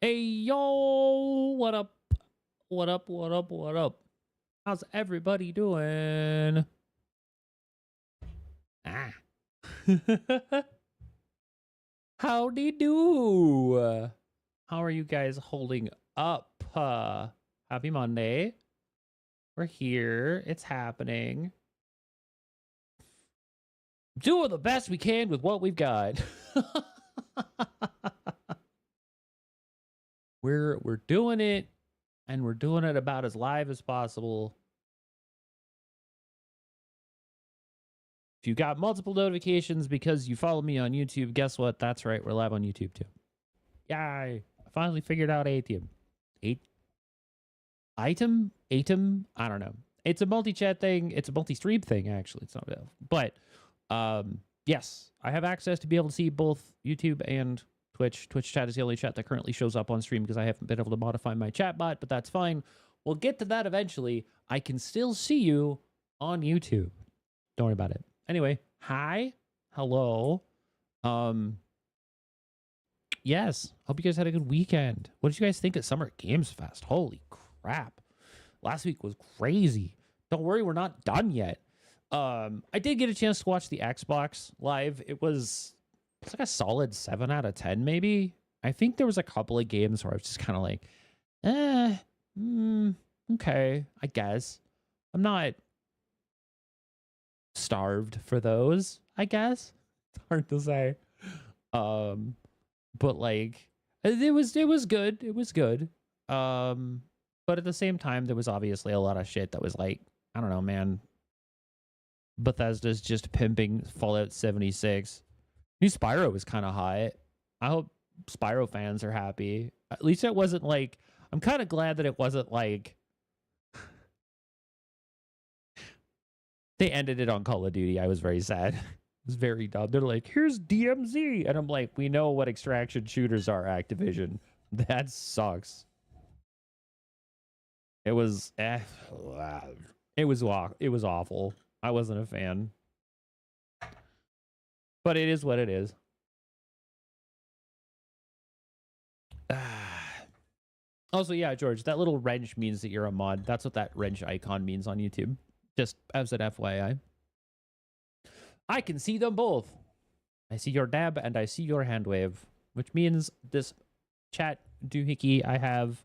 Hey, yo, what up? What up? What up? What up? How's everybody doing? Ah. Howdy do. How are you guys holding up? Happy Monday. We're here. It's happening. Doing the best we can with what we've got. we're doing it, and we're doing it about as live as possible. If you got multiple notifications because you follow me on YouTube, guess what? That's right. We're live on YouTube too. Yay. I finally figured out ATM. Item? I don't know. It's a multi-chat thing. It's a multi-stream thing, actually. It's not but yes, I have access to be able to see both YouTube and Twitch. Twitch chat is the only chat that currently shows up on stream because I haven't been able to modify my chat bot, but that's fine. We'll get to that eventually. I can still see you on YouTube. Don't worry about it. Anyway, hi. Hello. Yes. Hope you guys had a good weekend. What did you guys think of Summer Games Fest? Holy crap. Last week was crazy. Don't worry, we're not done yet. I did get a chance to watch the Xbox live. It's like a solid 7 out of 10, maybe. I think there was a couple of games where I was just kind of like, okay, I guess. I'm not starved for those, I guess. It's hard to say. But like it was good. It was good. But at the same time, there was obviously a lot of shit that was like, I don't know, man. Bethesda's just pimping Fallout 76. New Spyro was kind of hot. I hope Spyro fans are happy. At least it wasn't like, I'm kind of glad that it wasn't like they ended it on Call of Duty. I was very sad. It was very dumb. They're like, here's DMZ. And I'm like, we know what extraction shooters are, Activision. That sucks. It was it was awful. I wasn't a fan. But it is what it is. Also, yeah, George, that little wrench means that you're a mod. That's what that wrench icon means on YouTube. Just as an FYI. I can see them both. I see your dab and I see your hand wave, which means this chat doohickey I have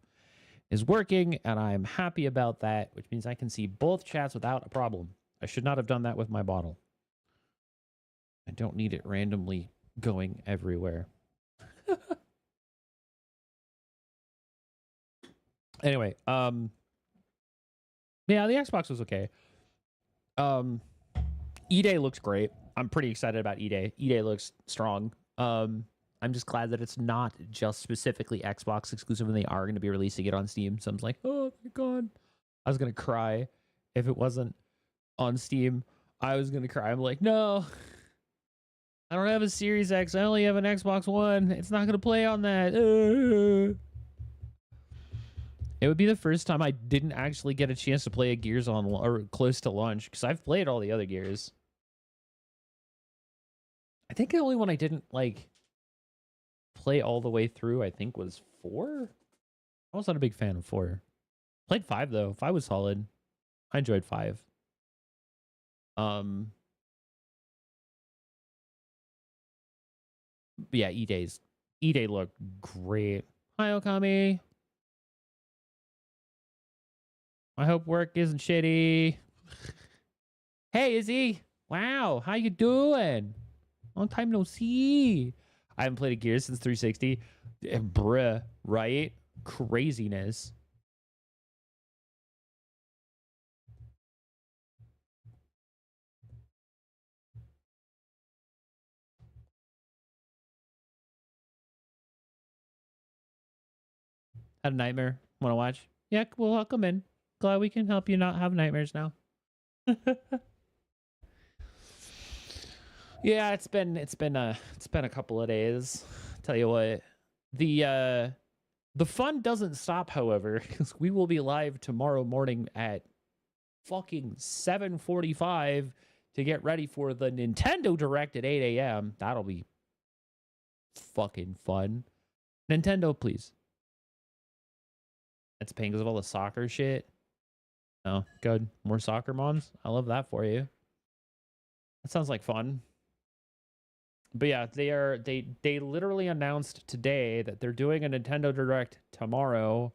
is working, and I'm happy about that, which means I can see both chats without a problem. I should not have done that with my bottle. I don't need it randomly going everywhere. Anyway, yeah, the Xbox was okay. E-Day looks great. I'm pretty excited about E-Day. E-Day looks strong. I'm just glad that it's not just specifically Xbox exclusive and they are going to be releasing it on Steam. So I'm like, oh my God. I was going to cry if it wasn't on Steam. I was going to cry. I'm like, no, I don't have a Series X. I only have an Xbox One. It's not going to play on that. It would be the first time I didn't actually get a chance to play a Gears on or close to launch because I've played all the other Gears. I think the only one I didn't like play all the way through, I think, was 4. I was not a big fan of 4. Played 5 though. 5 was solid. I enjoyed 5. Yeah, E-Day looked great. Hi, Okami. I hope work isn't shitty. Hey, Izzy. Wow, how you doing? Long time no see. I haven't played a Gears since 360. Bruh, right? Craziness. Had a nightmare. Want to watch? Yeah, well, I'll come in. Glad we can help you not have nightmares now. Yeah, it's been a couple of days. Tell you what, the fun doesn't stop, however, because we will be live tomorrow morning at fucking 7:45 to get ready for the Nintendo Direct at 8 a.m. That'll be fucking fun. Nintendo, please. It's paying because of all the soccer shit. Oh, good. More soccer moms. I love that for you. That sounds like fun. But yeah, they literally announced today that they're doing a Nintendo Direct tomorrow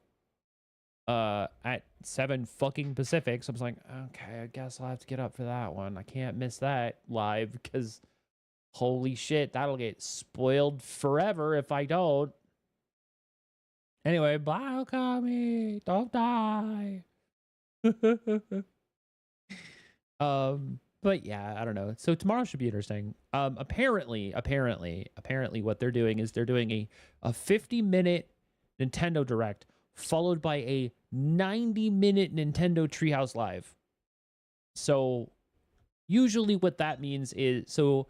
at 7 fucking Pacific. So I was like, okay, I guess I'll have to get up for that one. I can't miss that live because holy shit, that'll get spoiled forever if I don't. Anyway, bye, Okami. Don't die. But yeah, I don't know. So tomorrow should be interesting. Apparently what they're doing is they're doing a 50-minute Nintendo Direct followed by a 90-minute Nintendo Treehouse Live. So usually what that means is, so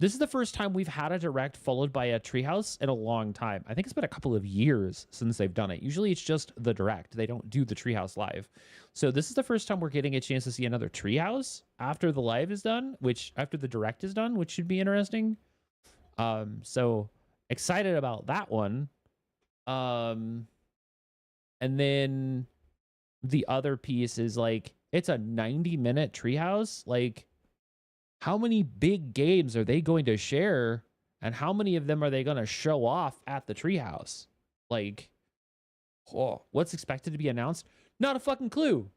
this is the first time we've had a Direct followed by a Treehouse in a long time. I think it's been a couple of years since they've done it. Usually it's just the Direct. They don't do the Treehouse Live. So this is the first time we're getting a chance to see another Treehouse after the live is done, after the Direct is done, which should be interesting. So excited about that one. And then the other piece is like, it's a 90-minute Treehouse. Like, how many big games are they going to share, and how many of them are they going to show off at the Treehouse? Like, what's expected to be announced? Not a fucking clue.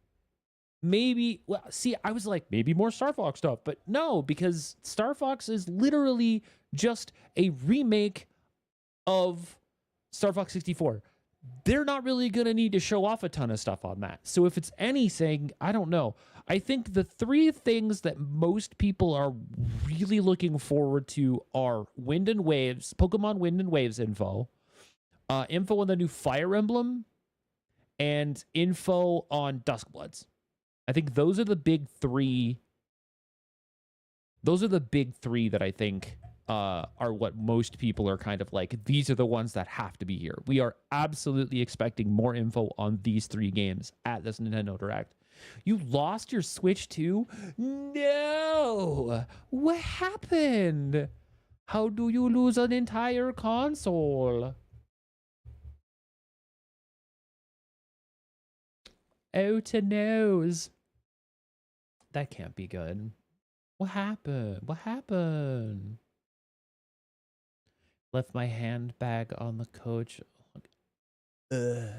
Maybe, well, see, I was like, maybe more Star Fox stuff, but no, because Star Fox is literally just a remake of Star Fox 64. They're not really going to need to show off a ton of stuff on that. So if it's anything, I don't know. I think the three things that most people are really looking forward to are Wind and Waves, Pokemon Wind and Waves info, info on the new Fire Emblem, and info on Duskbloods. I think those are the big three. Those are the big three that I think are what most people are kind of like, these are the ones that have to be here. We are absolutely expecting more info on these three games at this Nintendo Direct. You lost your Switch too? No! What happened? How do you lose an entire console? Oh, to nose. That can't be good. What happened? What happened? Left my handbag on the coach. Ugh.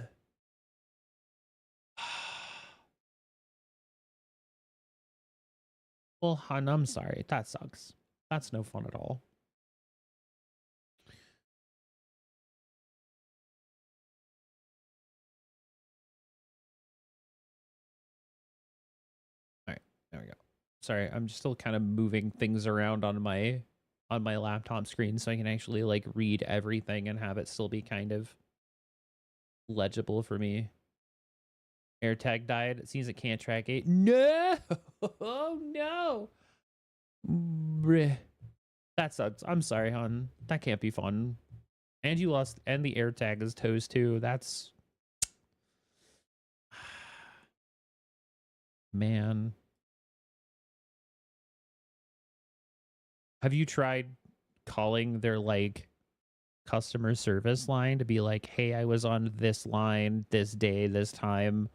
Well, hon, I'm sorry. That sucks. That's no fun at all. All right, there we go. Sorry, I'm just still kind of moving things around on my laptop screen so I can actually like read everything and have it still be kind of legible for me. AirTag died. It seems it can't track it. No! Oh no! That sucks. I'm sorry, hon. That can't be fun. And you lost, and the AirTag is toast too. That's man. Have you tried calling their like customer service line to be like, hey, I was on this line this day, this time.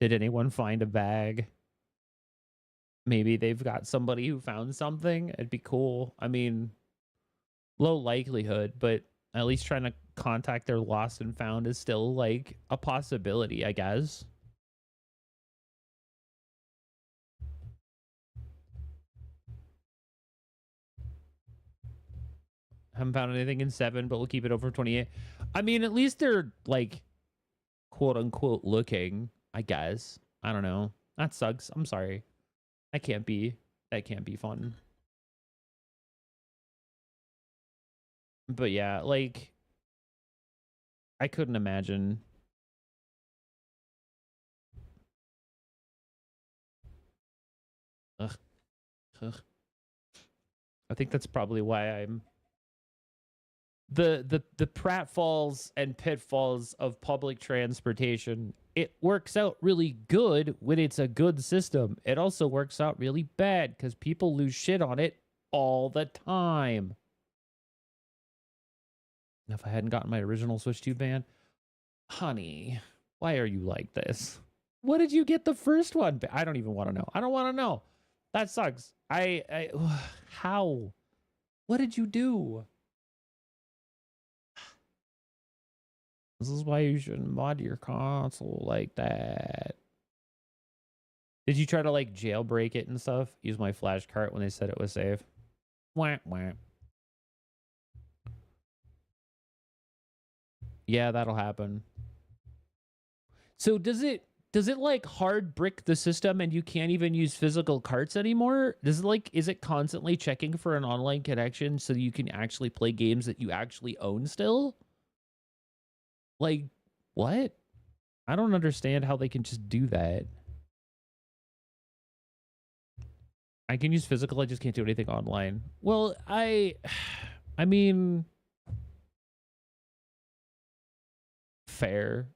Did anyone find a bag? Maybe they've got somebody who found something. It'd be cool. I mean, low likelihood, but at least trying to contact their lost and found is still like a possibility, I guess. Haven't found anything in 7, but we'll keep it over 28. I mean, at least they're like quote unquote looking, I guess. I don't know. That sucks. I'm sorry. That can't be fun. But yeah, like I couldn't imagine. Ugh. Ugh. I think that's probably why I'm the pratfalls and pitfalls of public transportation. It works out really good when it's a good system. It also works out really bad because people lose shit on it all the time. If I hadn't gotten my original Switch 2 ban, honey, Why are you like this? What did you get the first one? I don't even want to know. I don't want to know. That sucks. How? What did you do? This is why you shouldn't mod your console like that. Did you try to like jailbreak it and stuff? Use my flash cart when they said it was safe. Wah, wah. Yeah, that'll happen. So does it like hard brick the system and you can't even use physical carts anymore? Does it like, is it constantly checking for an online connection so you can actually play games that you actually own still? Like, what? I don't understand how they can just do that. I can use physical, I just can't do anything online. Well, I mean, fair.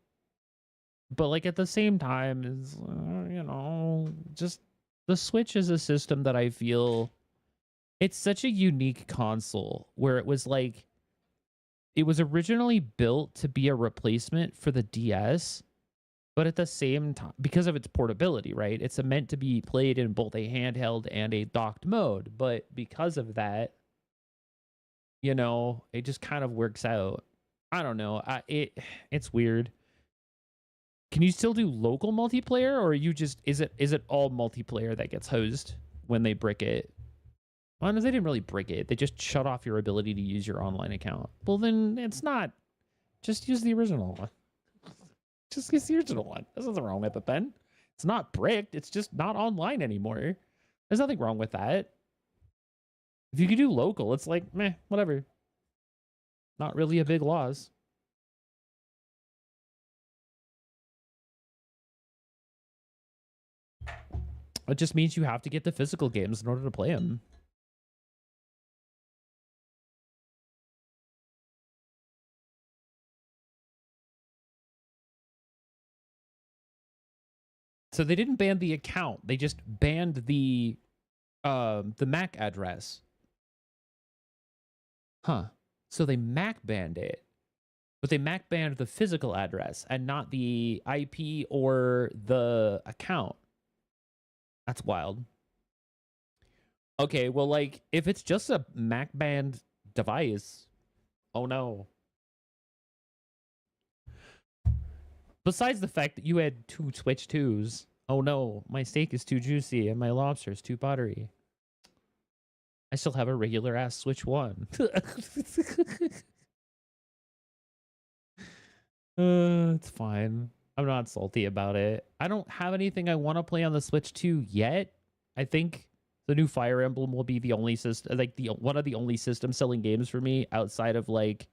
But like at the same time is, you know, just the Switch is a system that I feel it's such a unique console where it was like, it was originally built to be a replacement for the DS, but at the same time, because of its portability, right? It's meant to be played in both a handheld and a docked mode. But because of that, you know, it just kind of works out. I don't know. It's weird. Can you still do local multiplayer, or are you just is it all multiplayer that gets hosed when they brick it? Well, they didn't really brick it. They just shut off your ability to use your online account. Well, then it's not. Just use the original one. Just use the original one. There's nothing wrong with it then. It's not bricked. It's just not online anymore. There's nothing wrong with that. If you could do local, it's like, meh, whatever. Not really a big loss. It just means you have to get the physical games in order to play them. So they didn't ban the account. They just banned the MAC address. Huh. So they MAC banned it. But they MAC banned the physical address and not the IP or the account. That's wild. Okay, well, like, if it's just a MAC banned device, oh no. Besides the fact that you had 2 Switch 2s, oh no, my steak is too juicy and my lobster is too buttery. I still have a regular ass Switch 1. It's fine. I'm not salty about it. I don't have anything I want to play on the Switch 2 yet. I think the new Fire Emblem will be the only system, like one of the only system selling games for me outside of like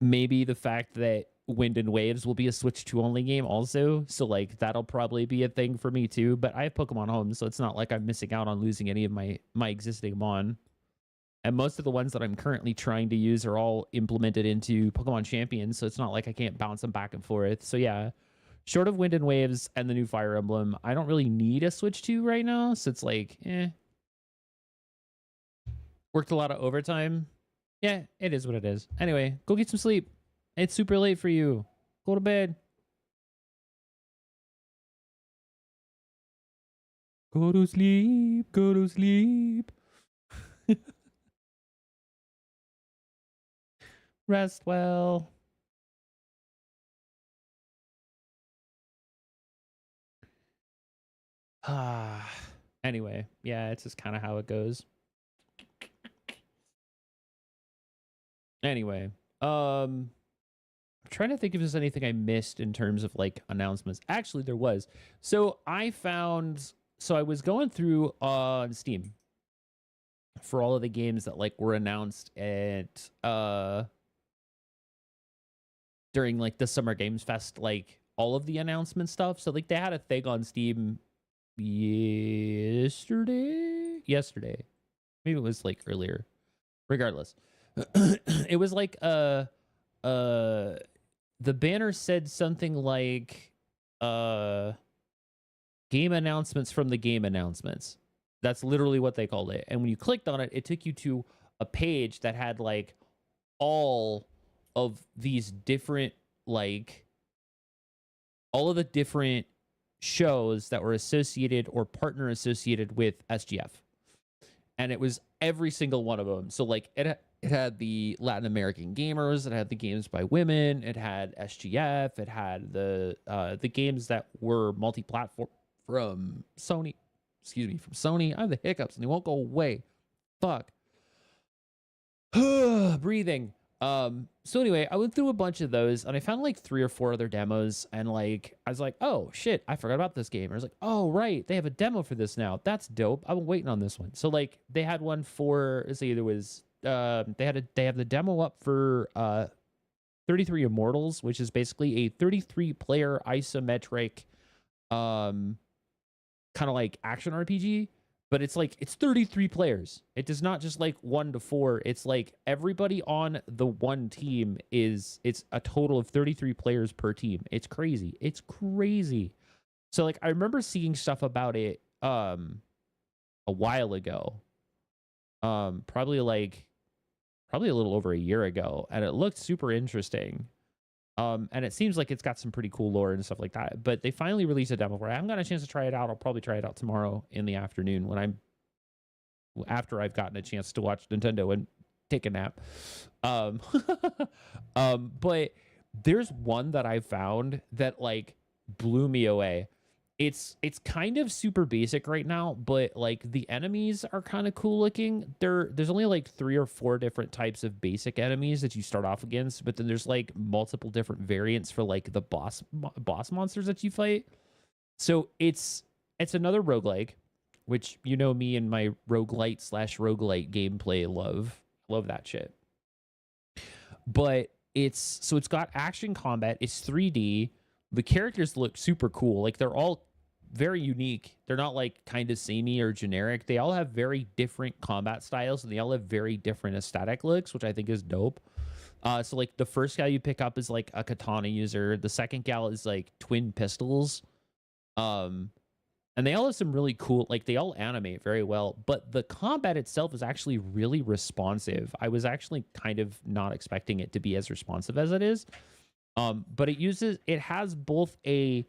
maybe the fact that Wind and Waves will be a Switch 2 only game also. So like that'll probably be a thing for me too. But I have Pokemon Home, so it's not like I'm missing out on losing any of my existing Mon. And most of the ones that I'm currently trying to use are all implemented into Pokemon Champions, so it's not like I can't bounce them back and forth. So yeah, short of Wind and Waves and the new Fire Emblem, I don't really need a Switch 2 right now. So it's like, Worked a lot of overtime. Yeah, it is what it is. Anyway, go get some sleep. It's super late for you. Go to bed. Go to sleep. Go to sleep. Rest well. Anyway, yeah, it's just kind of how it goes. Anyway, I'm trying to think if there's anything I missed in terms of like announcements. Actually, there was. So I was going through on Steam for all of the games that like were announced at during like the Summer Games Fest, like all of the announcement stuff. So like they had a thing on Steam yesterday. Maybe it was like earlier. Regardless. It was like the banner said something like game announcements from the game announcements. That's literally what they called it. And when you clicked on it, it took you to a page that had like all of these different like all of the different shows that were associated or partner associated with SGF. And it was every single one of them. So like it had the Latin American gamers, it had the games by women, it had SGF, it had the games that were multi-platform from Sony. Excuse me, from Sony. I have the hiccups and they won't go away. Fuck. Breathing. So anyway, I went through a bunch of those and I found like 3 or 4 other demos, and like I was like, oh shit, I forgot about this game. I was like, oh right, they have a demo for this now. That's dope. I've been waiting on this one. So like they had one for they have the demo up for 33 Immortals, which is basically a 33 player isometric kind of like action RPG. But it's like, it's 33 players. It does not just like 1 to 4. It's like everybody on the one team it's a total of 33 players per team. It's crazy. It's crazy. So like, I remember seeing stuff about it a while ago. Probably a little over a year ago. And it looked super interesting. And it seems like it's got some pretty cool lore and stuff like that. But they finally released a demo for it. I haven't got a chance to try it out. I'll probably try it out tomorrow in the afternoon after I've gotten a chance to watch Nintendo and take a nap. But there's one that I found that like blew me away. It's kind of super basic right now, but like the enemies are kind of cool looking. There's only like 3 or 4 different types of basic enemies that you start off against, but then there's like multiple different variants for like the boss monsters that you fight. So it's another roguelike, which you know me and my roguelite gameplay love that shit. But it's got action combat. It's 3D. The characters look super cool. Like they're all very unique. They're not like kind of samey or generic. They all have very different combat styles, and they all have very different aesthetic looks, which I think is dope. So like the first guy you pick up is like a katana user. The second gal is like twin pistols. And they all have some really cool, like they all animate very well, but the combat itself is actually really responsive. I was actually kind of not expecting it to be as responsive as it is. But it has both a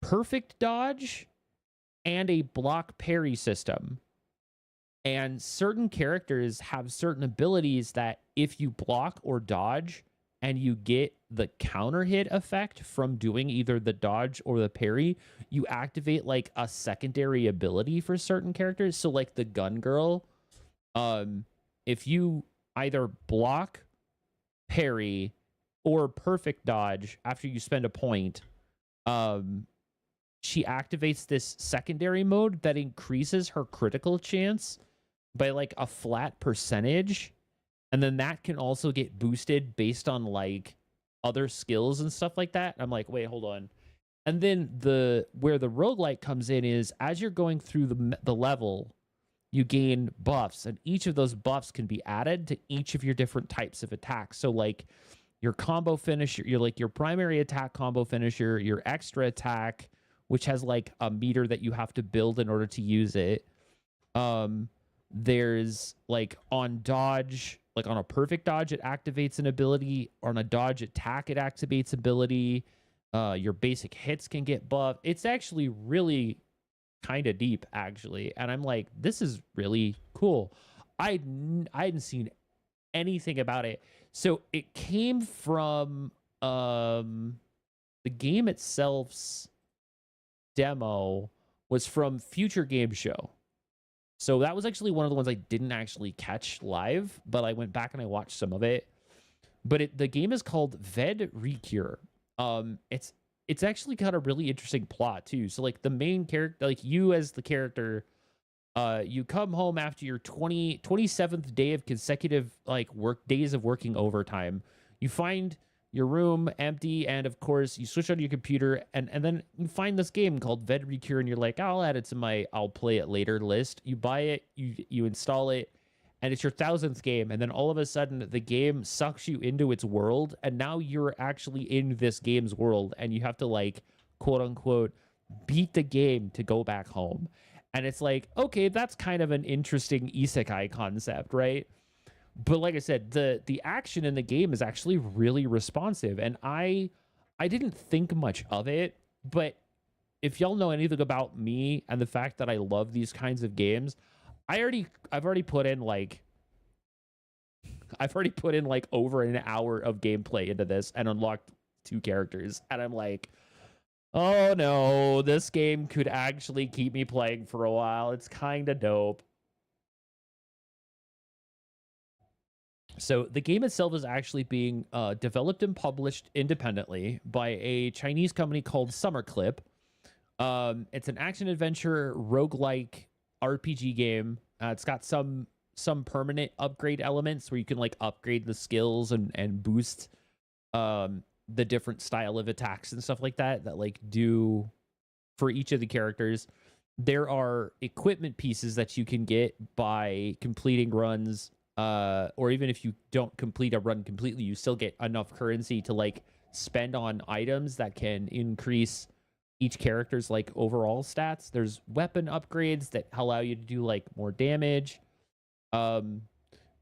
perfect dodge and a block parry system. And certain characters have certain abilities that if you block or dodge and you get the counter hit effect from doing either the dodge or the parry, you activate like a secondary ability for certain characters. So like the gun girl, if you either block, parry, or perfect dodge after you spend a point, she activates this secondary mode that increases her critical chance by like a flat percentage. And then that can also get boosted based on like other skills and stuff like that. I'm like, wait, hold on. And then where the roguelike comes in is as you're going through the level, you gain buffs, and each of those buffs can be added to each of your different types of attacks. So like your combo finisher, your primary attack combo finisher, your extra attack, which has like a meter that you have to build in order to use it. There's like on dodge, like on a perfect dodge, it activates an ability. On a dodge attack, it activates ability. Your basic hits can get buffed. It's actually really kind of deep, actually. And I'm like, this is really cool. I hadn't seen anything about it. So it came from the game itself's demo was from Future Game Show. So that was actually one of the ones I didn't actually catch live, but I went back and I watched some of it. But the game is called Ved Recure. It's actually got a really interesting plot too. So like the main character, like you as the character, you come home after your 27th day of consecutive like days of working overtime. You find your room empty, and of course you switch on your computer, and then you find this game called Ved Recure, and you're like, I'll add it to my I'll play it later list. You buy it, you install it, and it's your 1000th game, and then all of a sudden the game sucks you into its world, and now you're actually in this game's world, and you have to like quote unquote beat the game to go back home. And it's like, okay, that's kind of an interesting isekai concept, right? But like I said, the action in the game is actually really responsive, and I didn't think much of it, but if y'all know anything about me and the fact that I love these kinds of games, I've already put in like over an hour of gameplay into this and unlocked 2 characters, and I'm like, oh no, this game could actually keep me playing for a while. It's kind of dope. So the game itself is actually being developed and published independently by a Chinese company called Summerclip. It's an action adventure roguelike RPG game. It's got some permanent upgrade elements where you can like upgrade the skills and boost the different style of attacks and stuff like that like do for each of the characters. There are equipment pieces that you can get by completing runs, or even if you don't complete a run completely, you still get enough currency to like spend on items that can increase each character's like overall stats. There's weapon upgrades that allow you to do like more damage. But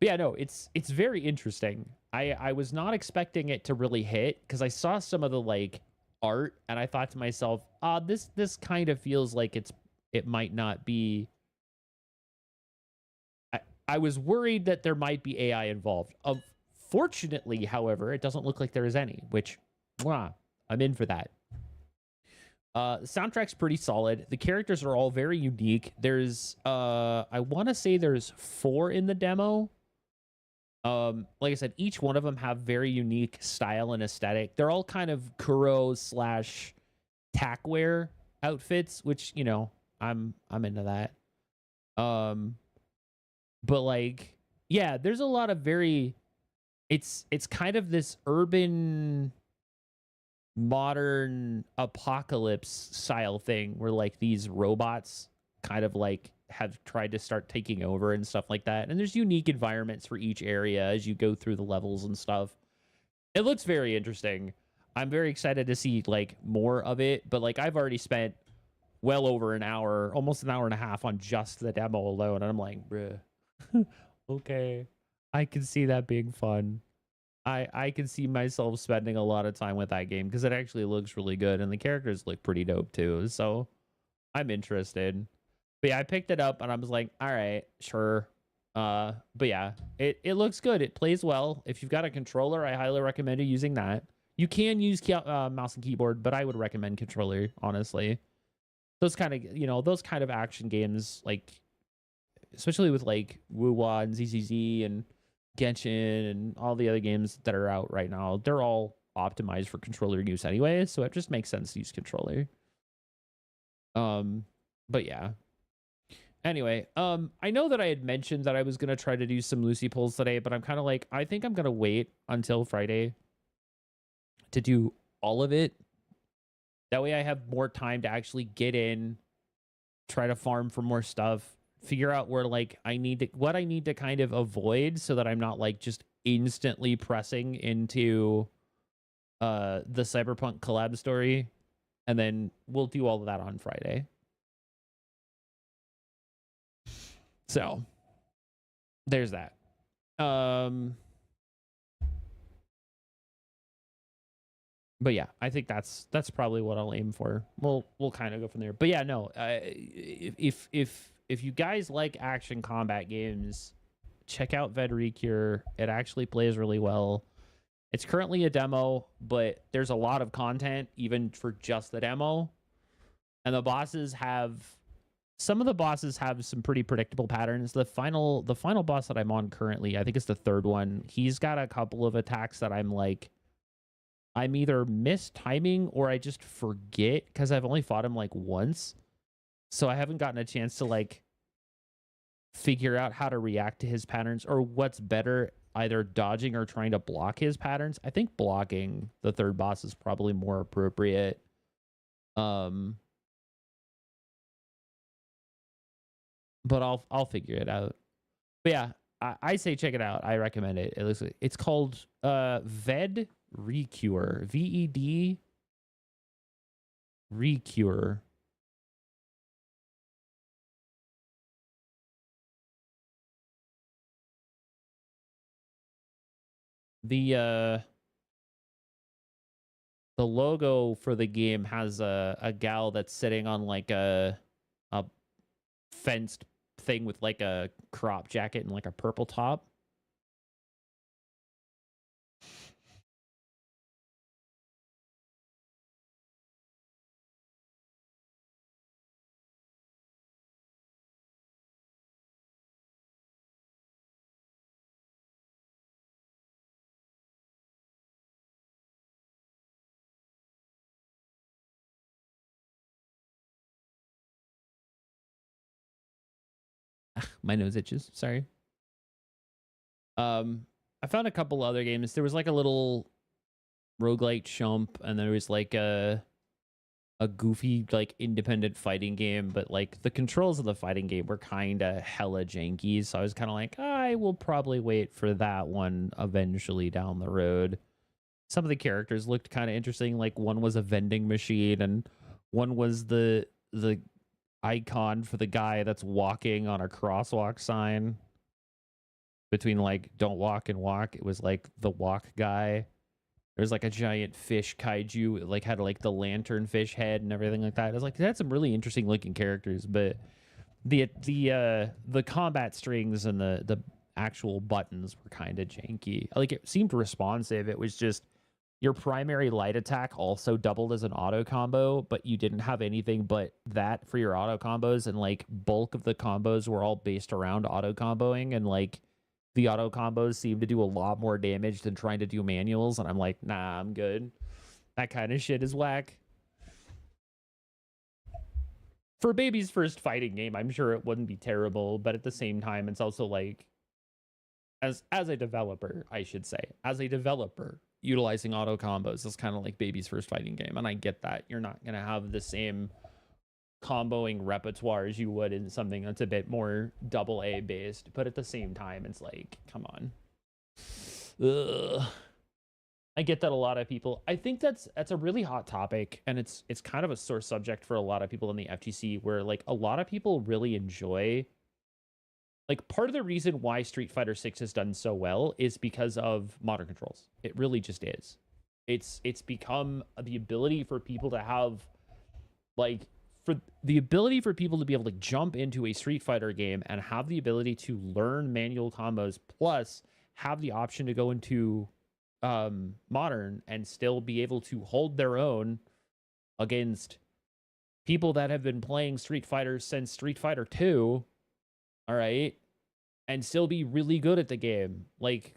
yeah, no, it's very interesting. I was not expecting it to really hit because I saw some of the like art and I thought to myself, this kind of feels like it might not be. I was worried that there might be AI involved. Fortunately, however, it doesn't look like there is any, which, I'm in for that. The soundtrack's pretty solid. The characters are all very unique. There's, I want to say there's 4 in the demo. Like I said, each one of them have very unique style and aesthetic. They're all kind of Kuro / tackwear outfits, which, you know, I'm into that. But like, yeah, there's a lot of very, it's kind of this urban modern apocalypse style thing where like these robots kind of like have tried to start taking over and stuff like that. And there's unique environments for each area as you go through the levels and stuff. It looks very interesting. I'm very excited to see like more of it, but like I've already spent well over an hour, almost an hour and a half on just the demo alone. And I'm like, bruh, okay, I can see that being fun. I can see myself spending a lot of time with that game because it actually looks really good and the characters look pretty dope too. So I'm interested. But yeah, I picked it up and I was like, all right, sure. But yeah, it looks good. It plays well. If you've got a controller, I highly recommend you using that. You can use mouse and keyboard, but I would recommend controller, honestly. Those kind of action games, like especially with like Wuwa and ZZZ and Genshin and all the other games that are out right now, they're all optimized for controller use anyway, so it just makes sense to use controller. But yeah. Anyway, I know that I had mentioned that I was gonna try to do some Lucy pulls today, but I'm kind of like, I think I'm gonna wait until Friday to do all of it. That way I have more time to actually get in, try to farm for more stuff, figure out where like what I need to kind of avoid so that I'm not like just instantly pressing into the Cyberpunk collab story, and then we'll do all of that on Friday. So there's that. But yeah, I think that's probably what I'll aim for. We'll kind of go from there. But yeah, no, if you guys like action combat games, check out Vedrecure. It actually plays really well. It's currently a demo, but there's a lot of content even for just the demo. And some of the bosses have some pretty predictable patterns. The final boss that I'm on currently, I think it's the 3rd one. He's got a couple of attacks that I'm either mistiming or I just forget because I've only fought him like once. So I haven't gotten a chance to like figure out how to react to his patterns or what's better, either dodging or trying to block his patterns. I think blocking the 3rd boss is probably more appropriate. But I'll figure it out. But yeah, I say check it out. I recommend it. It looks like it's called Ved Recure. VED Recure. The logo for the game has a gal that's sitting on like a fenced thing with like a crop jacket and like a purple top. My nose itches. Sorry. I found a couple other games. There was like a little roguelite chump, and there was like a goofy like independent fighting game, but like the controls of the fighting game were kind of hella janky. So I was kind of like, I will probably wait for that one eventually down the road. Some of the characters looked kind of interesting. Like one was a vending machine, and one was the icon for the guy that's walking on a crosswalk sign between like don't walk and walk. It was like the walk guy. There's like a giant fish kaiju. It like had like the lantern fish head and everything like that. I was like, they had some really interesting looking characters, but the combat strings and the actual buttons were kind of janky. Like it seemed responsive. It was just your primary light attack also doubled as an auto combo, but you didn't have anything but that for your auto combos, and like bulk of the combos were all based around auto comboing, and like the auto combos seem to do a lot more damage than trying to do manuals, and I'm like, nah, I'm good. That kind of shit is whack. For baby's first fighting game, I'm sure it wouldn't be terrible, but at the same time, it's also like as a developer, I should say, as a developer, utilizing auto combos is kind of like baby's first fighting game, and I get that you're not gonna have the same comboing repertoire as you would in something that's a bit more double A based, but at the same time, it's like, come on. Ugh. I get that a lot of people. I think that's a really hot topic, and it's kind of a sore subject for a lot of people in the FGC, where like a lot of people really enjoy. Like part of the reason why Street Fighter 6 has done so well is because of modern controls. It really just is. It's become the ability for people to have like for the ability for people to be able to jump into a Street Fighter game and have the ability to learn manual combos, plus have the option to go into modern and still be able to hold their own against people that have been playing Street Fighter since Street Fighter 2, all right, and still be really good at the game. Like,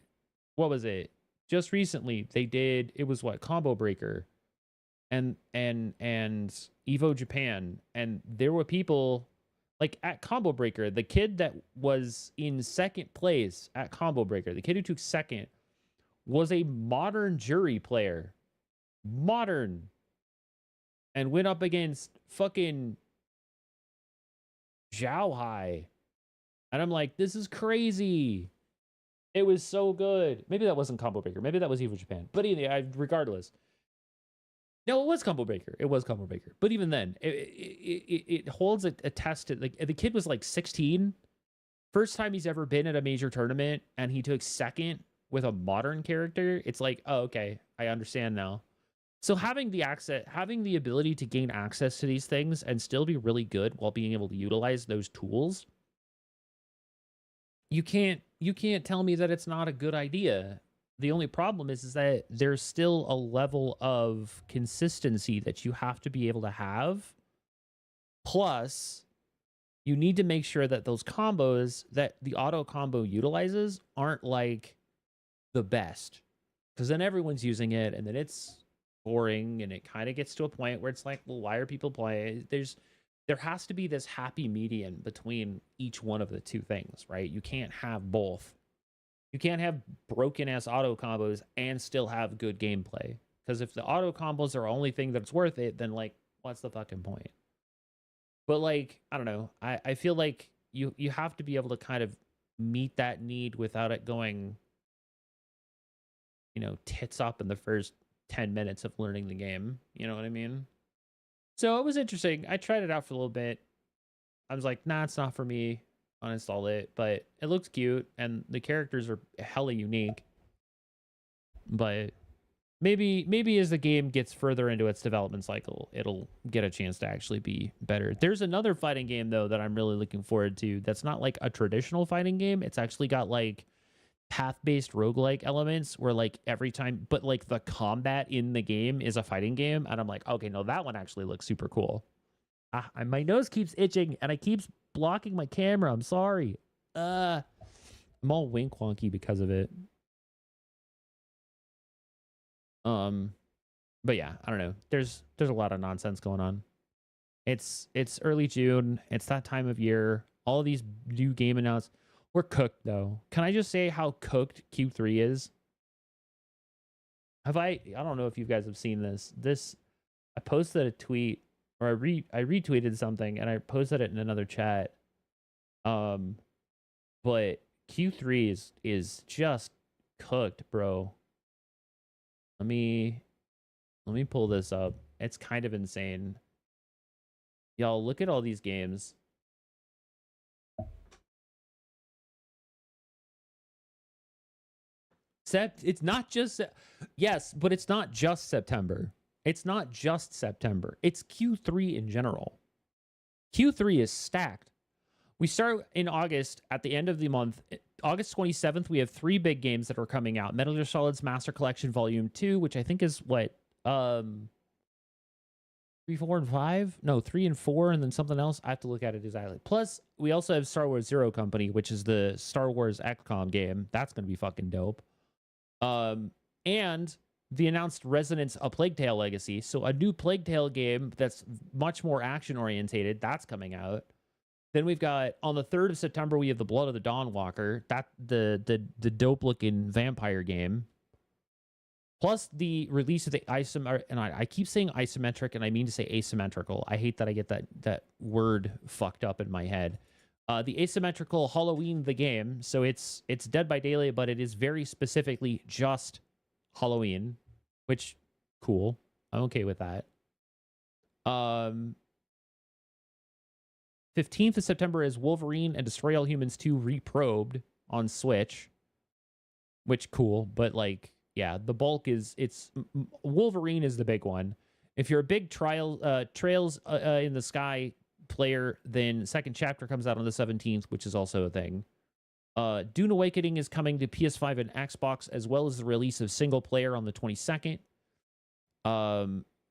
what was it? Just recently, they did, it was what, Combo Breaker and Evo Japan, and there were people like at Combo Breaker, the kid that was in second place at Combo Breaker, the kid who took second was a modern jury player. Modern. And went up against fucking Zhao Hai. And I'm like, this is crazy. It was so good. Maybe that wasn't Combo Breaker. Maybe that was Evo Japan. But anyway, regardless. No, it was Combo Breaker. It was Combo Breaker. But even then, it holds a test. Like the kid was like 16. First time he's ever been at a major tournament, and he took second with a modern character. It's like, oh, okay, I understand now. So having the ability to gain access to these things and still be really good while being able to utilize those tools, you can't tell me that it's not a good idea. The only problem is that there's still a level of consistency that you have to be able to have. Plus, you need to make sure that those combos that the auto combo utilizes aren't like the best, because then everyone's using it, and then it's boring, and it kind of gets to a point where it's like, well, why are people playing? There has to be this happy median between each one of the two things, right? You can't have both. You can't have broken ass auto combos and still have good gameplay, because if the auto combos are the only thing that's worth it, then like, what's the fucking point? But like, I don't know. I feel like you have to be able to kind of meet that need without it going, tits up in the first 10 minutes of learning the game. You know what I mean? So it was interesting. I tried it out for a little bit. I was like, nah, it's not for me. Uninstall it, but it looks cute, and the characters are hella unique. but maybe as the game gets further into its development cycle, it'll get a chance to actually be better. There's another fighting game though that I'm really looking forward to. That's not like a traditional fighting game. It's actually got like path-based roguelike elements where like every time, but like the combat in the game is a fighting game, and I'm like, okay, no, that one actually looks super cool. My nose keeps itching and I keeps blocking my camera. I'm sorry. I'm all wink wonky because of it. But yeah, I don't know. There's a lot of nonsense going on. It's early June. It's that time of year. All these new game announcements. We're cooked though. Can I just say how cooked Q3 is? I don't know if you guys have seen this. I posted a tweet, or I retweeted something and I posted it in another chat. But Q3 is just cooked, bro. Let me pull this up. It's kind of insane. Y'all, look at all these games. It's not just, yes, but it's not just September. It's not just September. It's Q3 in general. Q3 is stacked. We start in August at the end of the month. August 27th, we have 3 big games that are coming out. Metal Gear Solid's Master Collection Volume 2, which I think is what, 3, 4, and 5? No, 3 and 4, and then something else. I have to look at it exactly. Plus, we also have Star Wars Zero Company, which is the Star Wars XCOM game. That's going to be fucking dope. And the announced Resonance: A Plague Tale Legacy. So a new Plague Tale game that's much more action-orientated. That's coming out. Then we've got, on the 3rd of September, we have The Blood of the Dawnwalker. That the dope-looking vampire game. Plus the release of the and I keep saying isometric, and I mean to say asymmetrical. I hate that I get that word fucked up in my head. The asymmetrical Halloween the game. So it's Dead by Daylight, but it is very specifically just Halloween, which cool. I'm okay with that. 15th of September is Wolverine and Destroy All Humans 2 Reprobed on Switch, which cool, but like, yeah, the bulk is Wolverine is the big one. If you're a big Trails in the Sky player, then second chapter comes out on the 17th, which is also a thing. Dune Awakening is coming to PS5 and Xbox, as well as the release of single player on the 22nd.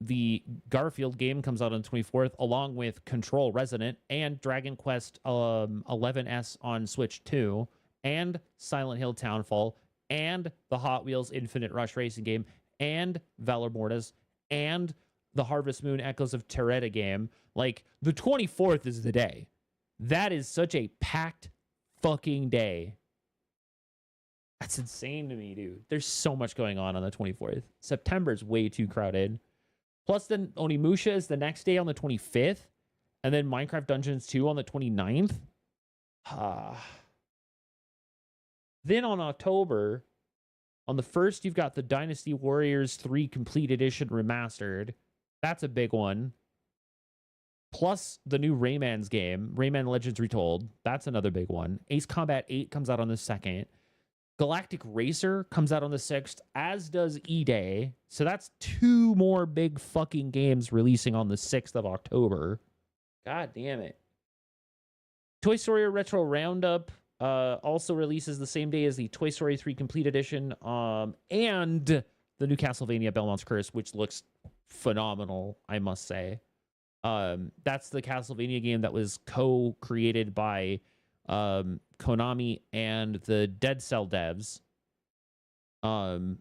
The Garfield game comes out on the 24th, along with Control Resonant and Dragon Quest 11S on Switch 2, and Silent Hill Townfall, and the Hot Wheels Infinite Rush racing game, and Valor Mortis, and the Harvest Moon Echoes of Terreta game. Like, the 24th is the day. That is such a packed fucking day. That's insane to me, dude. There's so much going on the 24th. September's way too crowded. Plus, then Onimusha is the next day on the 25th, and then Minecraft Dungeons 2 on the 29th. Then on October, on the 1st, you've got the Dynasty Warriors 3 Complete Edition Remastered. That's a big one. Plus the new Rayman's game, Rayman Legends Retold. That's another big one. Ace Combat 8 comes out on the 2nd. Galactic Racer comes out on the 6th, as does E-Day. So that's 2 more big fucking games releasing on the 6th of October. God damn it. Toy Story Retro Roundup also releases the same day as the Toy Story 3 Complete Edition, and the new Castlevania Belmont's Curse, which looks phenomenal, I must say. That's the Castlevania game that was co-created by Konami and the Dead Cell devs. Call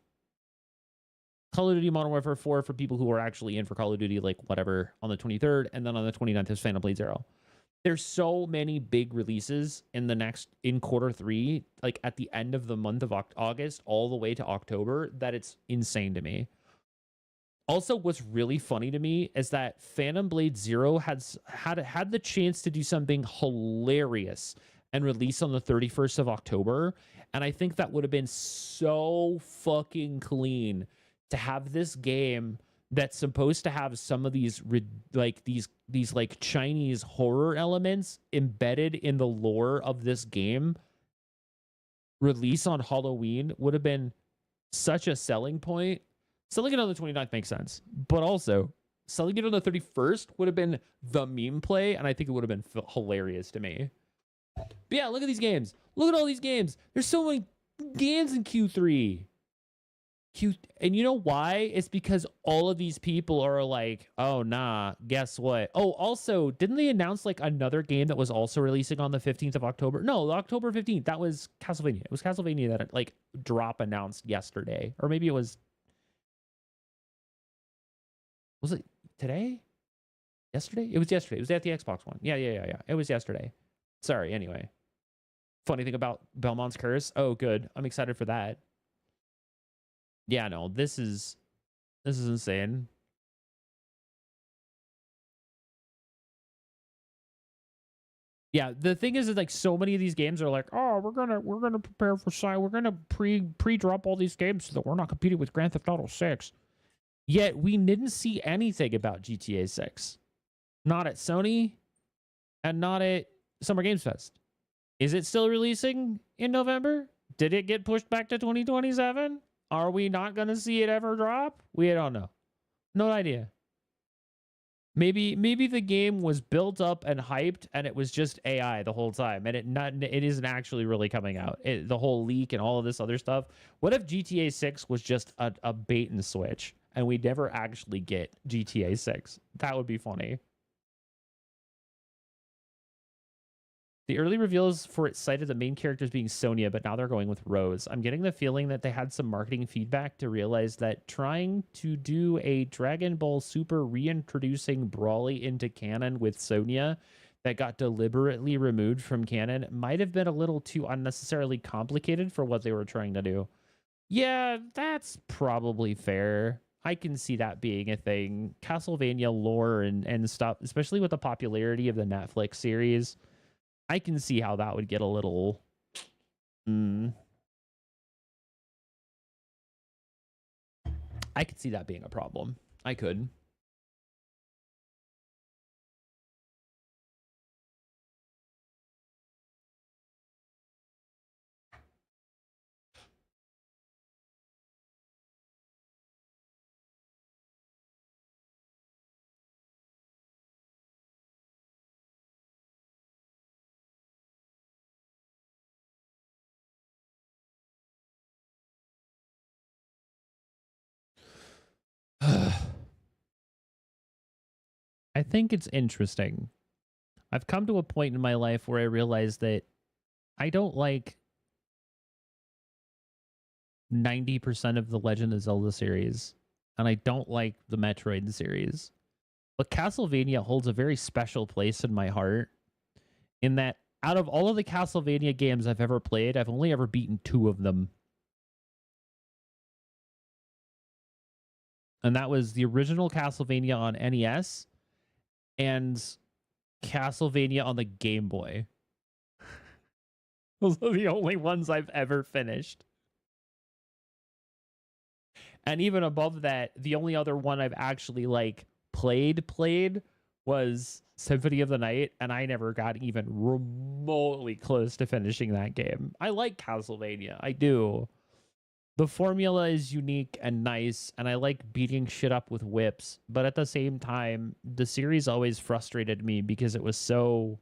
of Duty Modern Warfare 4 for people who are actually in for Call of Duty, like whatever, on the 23rd, and then on the 29th is Phantom Blade Zero. There's so many big releases in quarter 3, like at the end of the month of August all the way to October, that it's insane to me. Also, what's really funny to me is that Phantom Blade Zero had the chance to do something hilarious and release on the 31st of October. And I think that would have been so fucking clean to have this game that's supposed to have some of these like Chinese horror elements embedded in the lore of this game release on Halloween would have been such a selling point. Selling it on the 29th makes sense, but also selling it on the 31st would have been the meme play, and I think it would have been hilarious to me. But yeah, look at these games. Look at all these games. There's so many games in Q3. And you know why? It's because all of these people are like, oh, nah, guess what? Oh, also, didn't they announce like another game that was also releasing on the 15th of October? No, October 15th. That was Castlevania. It was Castlevania that like drop announced yesterday. Or maybe it was it today? Yesterday? It was yesterday. It was at the Xbox One. Yeah. It was yesterday. Sorry, anyway. Funny thing about Belmont's Curse. Oh, good. I'm excited for that. Yeah, no, this is insane. Yeah, the thing is like so many of these games are like, oh, we're gonna prepare for we're gonna pre-drop all these games so that we're not competing with Grand Theft Auto 6. Yet we didn't see anything about GTA 6. Not at Sony and not at Summer Games Fest. Is it still releasing in November? Did it get pushed back to 2027? Are we not going to see it ever drop? We don't know. No idea. Maybe the game was built up and hyped and it was just AI the whole time and it isn't actually really coming out. The whole leak and all of this other stuff. What if GTA 6 was just a bait and switch and we never actually get GTA 6? That would be funny. The early reveals for it cited the main characters being Sonya, but now they're going with Rose. I'm getting the feeling that they had some marketing feedback to realize that trying to do a Dragon Ball Super reintroducing Brawly into canon with Sonya that got deliberately removed from canon might have been a little too unnecessarily complicated for what they were trying to do. Yeah, that's probably fair. I can see that being a thing. Castlevania lore and stuff, especially with the popularity of the Netflix series, I can see how that would get a little... I could see that being a problem. I could. I think it's interesting. I've come to a point in my life where I realize that I don't like 90% of the Legend of Zelda series, and I don't like the Metroid series. But Castlevania holds a very special place in my heart in that out of all of the Castlevania games I've ever played, I've only ever beaten 2 of them. And that was the original Castlevania on NES and Castlevania on the Game Boy. Those are the only ones I've ever finished. And even above that, the only other one I've actually like played was Symphony of the Night, and I never got even remotely close to finishing that game. I like Castlevania. I do. The formula is unique and nice, and I like beating shit up with whips. But at the same time, the series always frustrated me because it was so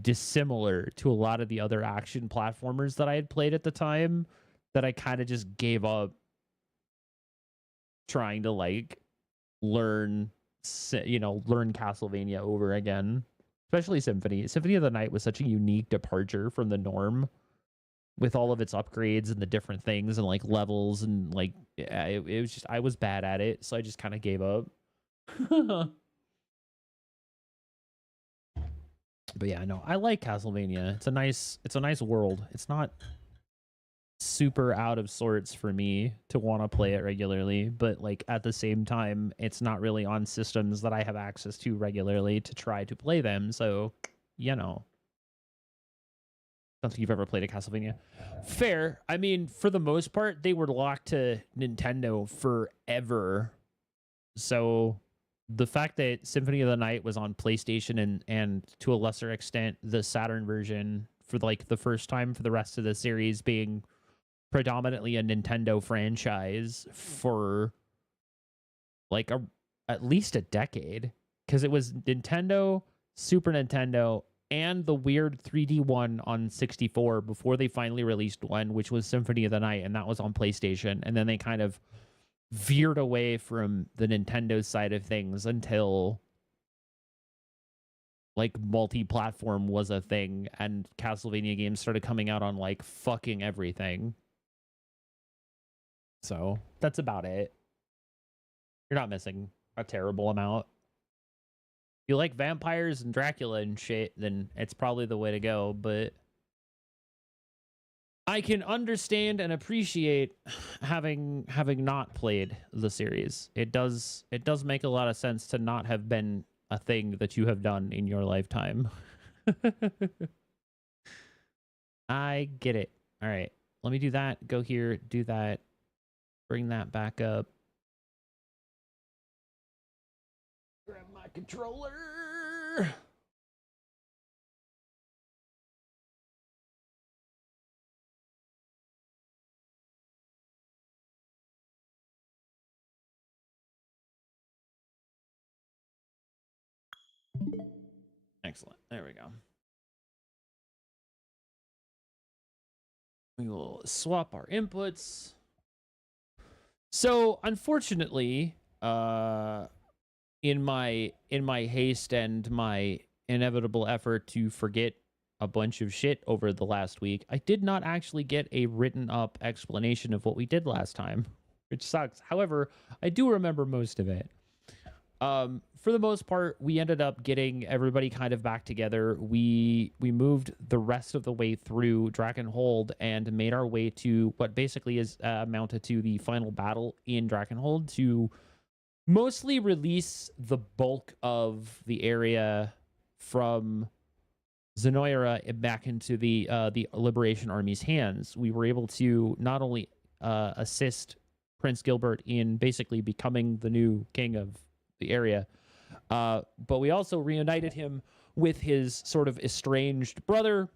dissimilar to a lot of the other action platformers that I had played at the time that I kind of just gave up trying to like learn Castlevania over again. Especially Symphony. Symphony of the Night was such a unique departure from the norm with all of its upgrades and the different things and like levels and like it was just I was bad at it, so I just kind of gave up. But yeah, no, I like Castlevania. It's a nice world. It's not super out of sorts for me to want to play it regularly, but like at the same time, it's not really on systems that I have access to regularly to try to play them. So, you know. Don't think you've ever played a Castlevania. Fair. I mean, for the most part, they were locked to Nintendo forever. So the fact that Symphony of the Night was on PlayStation and to a lesser extent the Saturn version for like the first time for the rest of the series being predominantly a Nintendo franchise for like at least a decade, because it was Nintendo, Super Nintendo, and the weird 3D one on 64 before they finally released one, which was Symphony of the Night, and that was on PlayStation. And then they kind of veered away from the Nintendo side of things until like multi-platform was a thing and Castlevania games started coming out on like fucking everything. So that's about it. You're not missing a terrible amount. If you like vampires and Dracula and shit, then it's probably the way to go. But I can understand and appreciate having not played the series. It does make a lot of sense to not have been a thing that you have done in your lifetime. I get it. All right. Let me do that. Go here, do that. Bring that back up. Grab my controller. Excellent. There we go. We will swap our inputs. So, unfortunately, in my haste and my inevitable effort to forget a bunch of shit over the last week, I did not actually get a written up explanation of what we did last time, which sucks. However, I do remember most of it. For the most part, we ended up getting everybody kind of back together. We moved the rest of the way through Drakenhold and made our way to what basically is amounted to the final battle in Drakenhold to mostly release the bulk of the area from Zenoira back into the Liberation Army's hands. We were able to not only assist Prince Gilbert in basically becoming the new king of the area, but we also reunited him with his sort of estranged brother,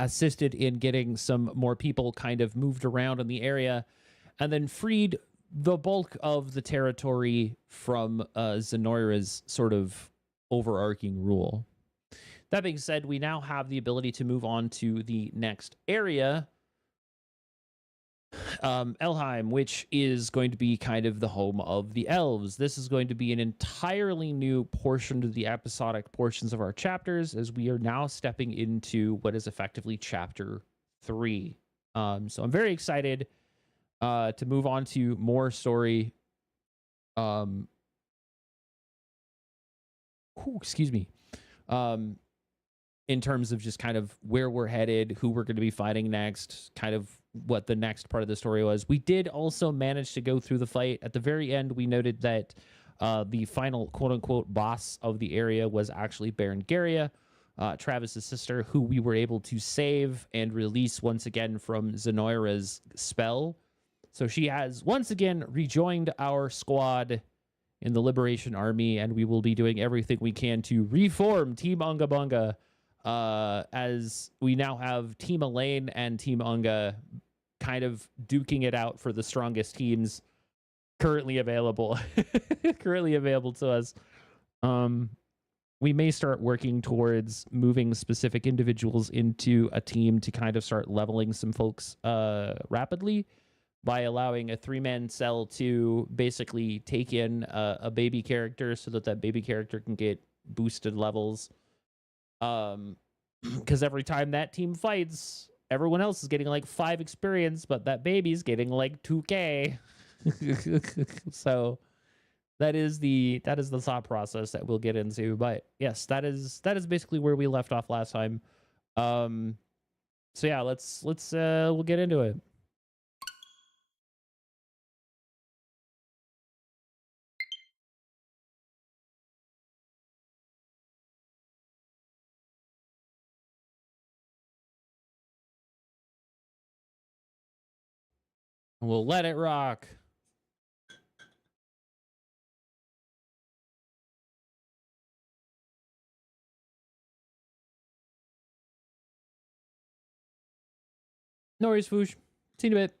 assisted in getting some more people kind of moved around in the area, and then freed the bulk of the territory from Zenoira's sort of overarching rule. That being said, we now have the ability to move on to the next area, Elheim, which is going to be kind of the home of the elves. This is going to be an entirely new portion to the episodic portions of our chapters, as we are now stepping into what is effectively chapter 3. So I'm very excited to move on to more story. Excuse me. In terms of just kind of where we're headed, who we're going to be fighting next, kind of what the next part of the story was. We did also manage to go through the fight. At the very end, we noted that the final quote-unquote boss of the area was actually Baron Garia, Travis's sister, who we were able to save and release once again from Zenoira's spell. So she has once again rejoined our squad in the Liberation Army, and we will be doing everything we can to reform Team Unga Bunga, as we now have Team Elaine and Team Unga kind of duking it out for the strongest teams currently available to us. We may start working towards moving specific individuals into a team to kind of start leveling some folks rapidly by allowing a 3-man cell to basically take in a baby character so that baby character can get boosted levels. Because every time that team fights, everyone else is getting like 5 experience, but that baby's getting like 2K. So that is the thought process that we'll get into. But yes, that is basically where we left off last time. So yeah, let's we'll get into it. We'll let it rock. No worries, Foosh. See you in a bit.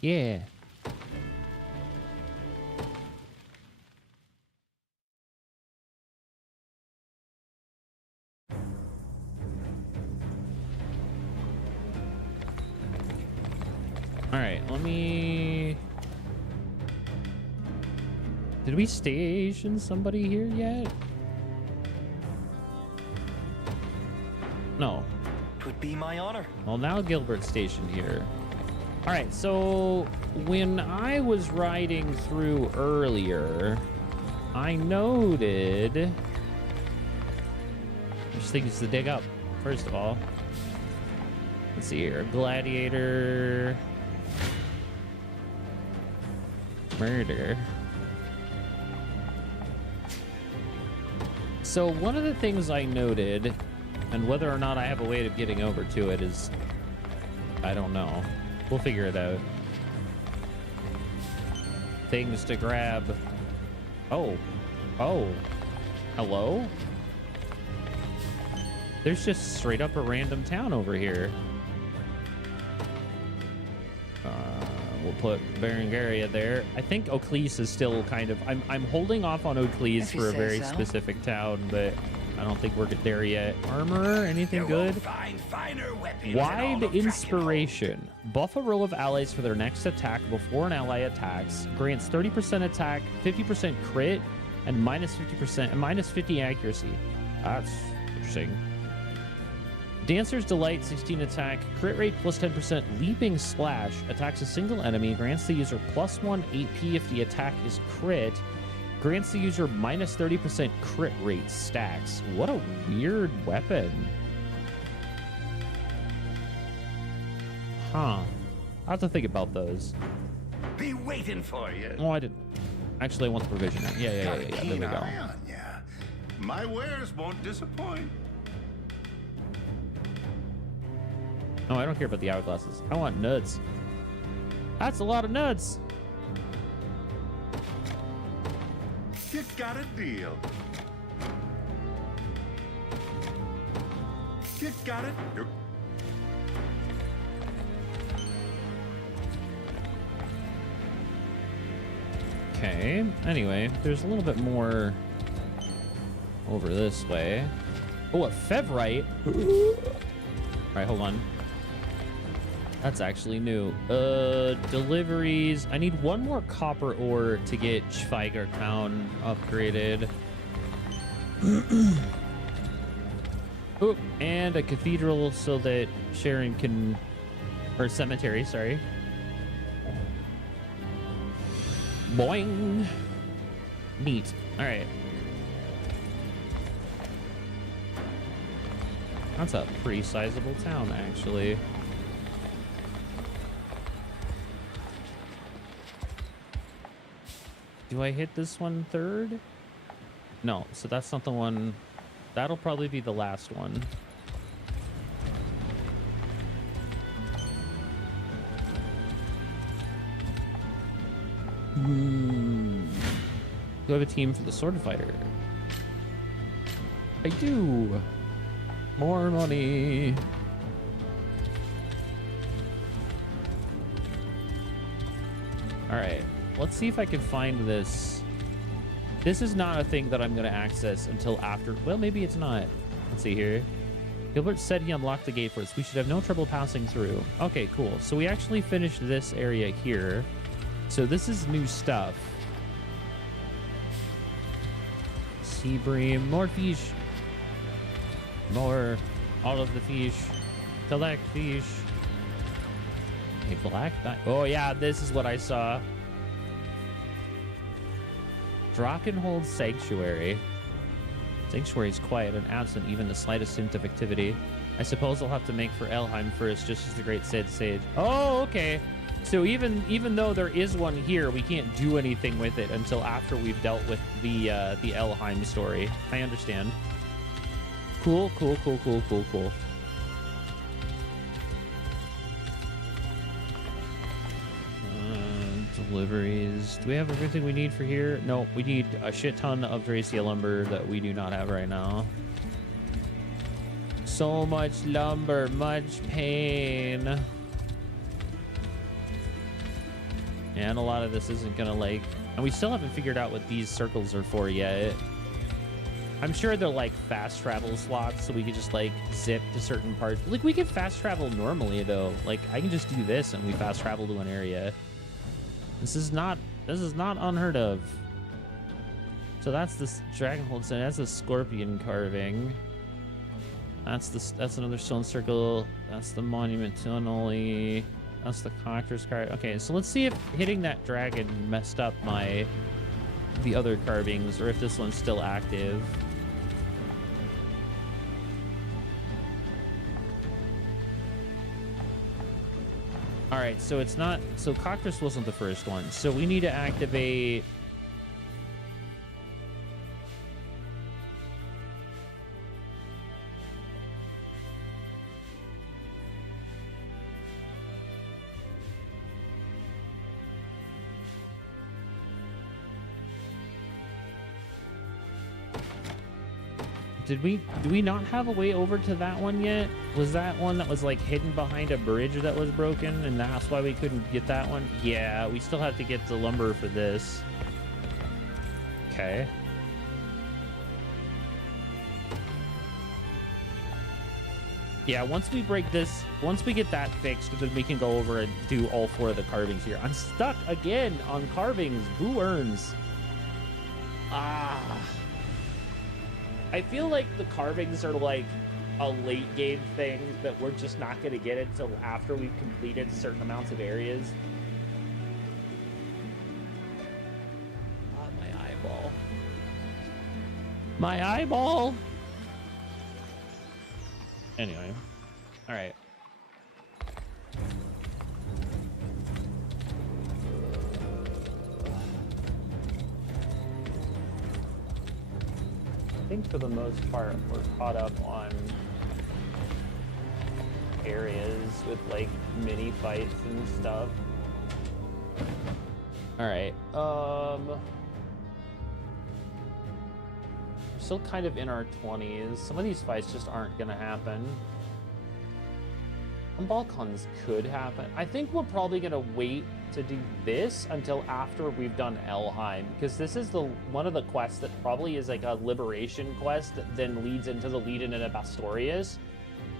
Yeah. All right, let me... Did we station somebody here yet? No. Would be my honor. Well, now Gilbert's stationed here. All right, so when I was riding through earlier, I noted... There's things to dig up, first of all. Let's see here. Gladiator... Murder. So one of the things I noted, and whether or not I have a way of getting over to it is... I don't know. We'll figure it out. Things to grab. Oh. Oh. Hello? There's just straight up a random town over here. We'll put Berengaria there. I think Oaklease is still kind of... I'm holding off on Oaklease for a very specific town, but I don't think we're there yet. Armor? Anything good? Wide Inspiration. Buff a row of allies for their next attack before an ally attacks. Grants 30% attack, 50% crit, and minus 50% and minus 50 accuracy. That's interesting. Dancer's Delight, 16 attack, crit rate plus 10%, leaping slash, attacks a single enemy, grants the user plus 1 AP if the attack is crit, grants the user minus 30% crit rate stacks. What a weird weapon. Huh. I'll have to think about those. Be waiting for you. Oh, I didn't. Actually, I want the provision. Yeah. There we go. My wares won't disappoint. No, I don't care about the hourglasses. I want nuts. That's a lot of nuts. You got a deal. You got it. Okay. Anyway, there's a little bit more over this way. Oh, a Fevrite. All right, hold on. That's actually new. Deliveries. I need one more copper ore to get Schweiger Town upgraded. Oh, and a cathedral so that Sharon can... Or cemetery, sorry. Boing. Neat. All right. That's a pretty sizable town, actually. Do I hit this one third? No, so that's not the one. That'll probably be the last one. Do I have a team for the sword fighter? I do. More money. All right, let's see if I can find this. This is not a thing that I'm going to access until after. Well, maybe it's not. Let's see here. Gilbert said he unlocked the gate for us. We should have no trouble passing through. Okay, cool. So we actually finished this area here. So this is new stuff. Sea bream, more fish. More, all of the fish. Collect fish. A black knight. Oh yeah, this is what I saw. Drakkenhold Sanctuary. Sanctuary is quiet and absent even the slightest hint of activity. I suppose I'll have to make for Elheim first, just as the great Cid said. Oh, okay. So even though there is one here, we can't do anything with it until after we've dealt with the Elheim story. I understand. Cool. Deliveries. Do we have everything we need for here? No, we need a shit ton of Dracia lumber that we do not have right now. So much lumber, much pain. And a lot of this isn't gonna like, and we still haven't figured out what these circles are for yet. I'm sure they're like fast travel slots, so we could just like zip to certain parts. Like we can fast travel normally though. Like I can just do this and we fast travel to an area. This is not unheard of. So that's this Dragonhold Center. That's a scorpion carving. That's another stone circle. That's the monument to Unholy. That's the collector's card. Okay, so let's see if hitting that dragon messed up the other carvings, or if this one's still active. All right, so it's not. So Cockatrice wasn't the first one. So we need to activate. Do we not have a way over to that one yet? Was that one that was like hidden behind a bridge that was broken and that's why we couldn't get that one? Yeah, we still have to get the lumber for this. Okay. Yeah, once we get that fixed, then we can go over and do all 4 of the carvings here. I'm stuck again on carvings. Boo earns. Ah. I feel like the carvings are like a late game thing that we're just not going to get until after we've completed certain amounts of areas. My eyeball. My eyeball! Anyway. Alright. I think for the most part we're caught up on areas with like mini fights and stuff. All right, we're still kind of in our 20s. Some of these fights just aren't gonna happen. Some Balkans could happen. I think we're probably gonna wait to do this until after we've done Elheim, because this is one of the quests that probably is like a liberation quest that then leads into the lead into Bastorius,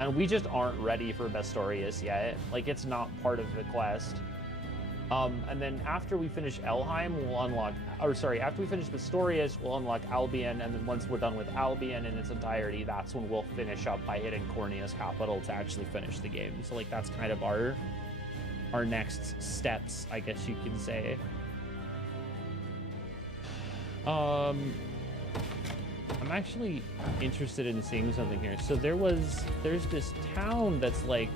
and we just aren't ready for Bastorius yet. Like it's not part of the quest. And then after we finish Elheim, we'll unlock, or sorry, after we finish Bastorius, we'll unlock Albion, and then once we're done with Albion in its entirety, that's when we'll finish up by hitting Cornea's capital to actually finish the game. So like that's kind of our next steps, I guess you can say. I'm actually interested in seeing something here. So there's this town that's like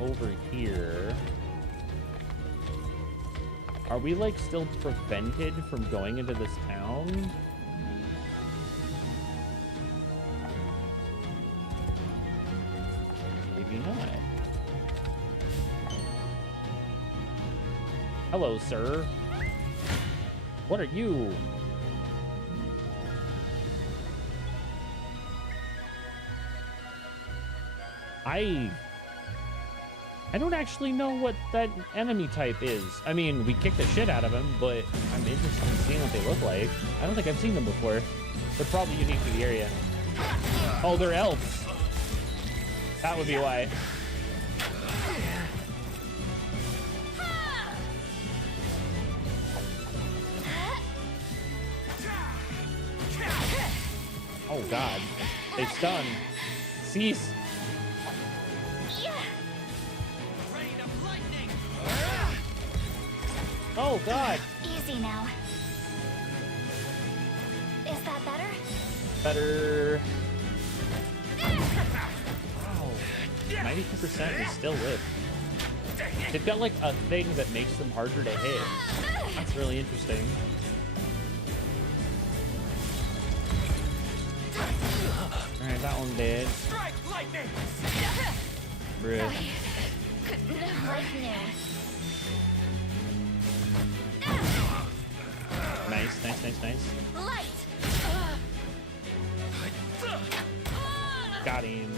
over here. Are we like still prevented from going into this town? Maybe not. Hello, sir. What are you? I don't actually know what that enemy type is. I mean, we kicked the shit out of him, but I'm interested in seeing what they look like. I don't think I've seen them before. They're probably unique to the area. Oh, they're elves. That would be why. Oh god. They stun. Cease. Oh god. Easy now. Is that better? Better. Wow. 92% is still lit. They've got like a thing that makes them harder to hit. That's really interesting. Alright, that one dead. Strike lightning! Bruh. Nice, nice, nice, nice. Light. Got him.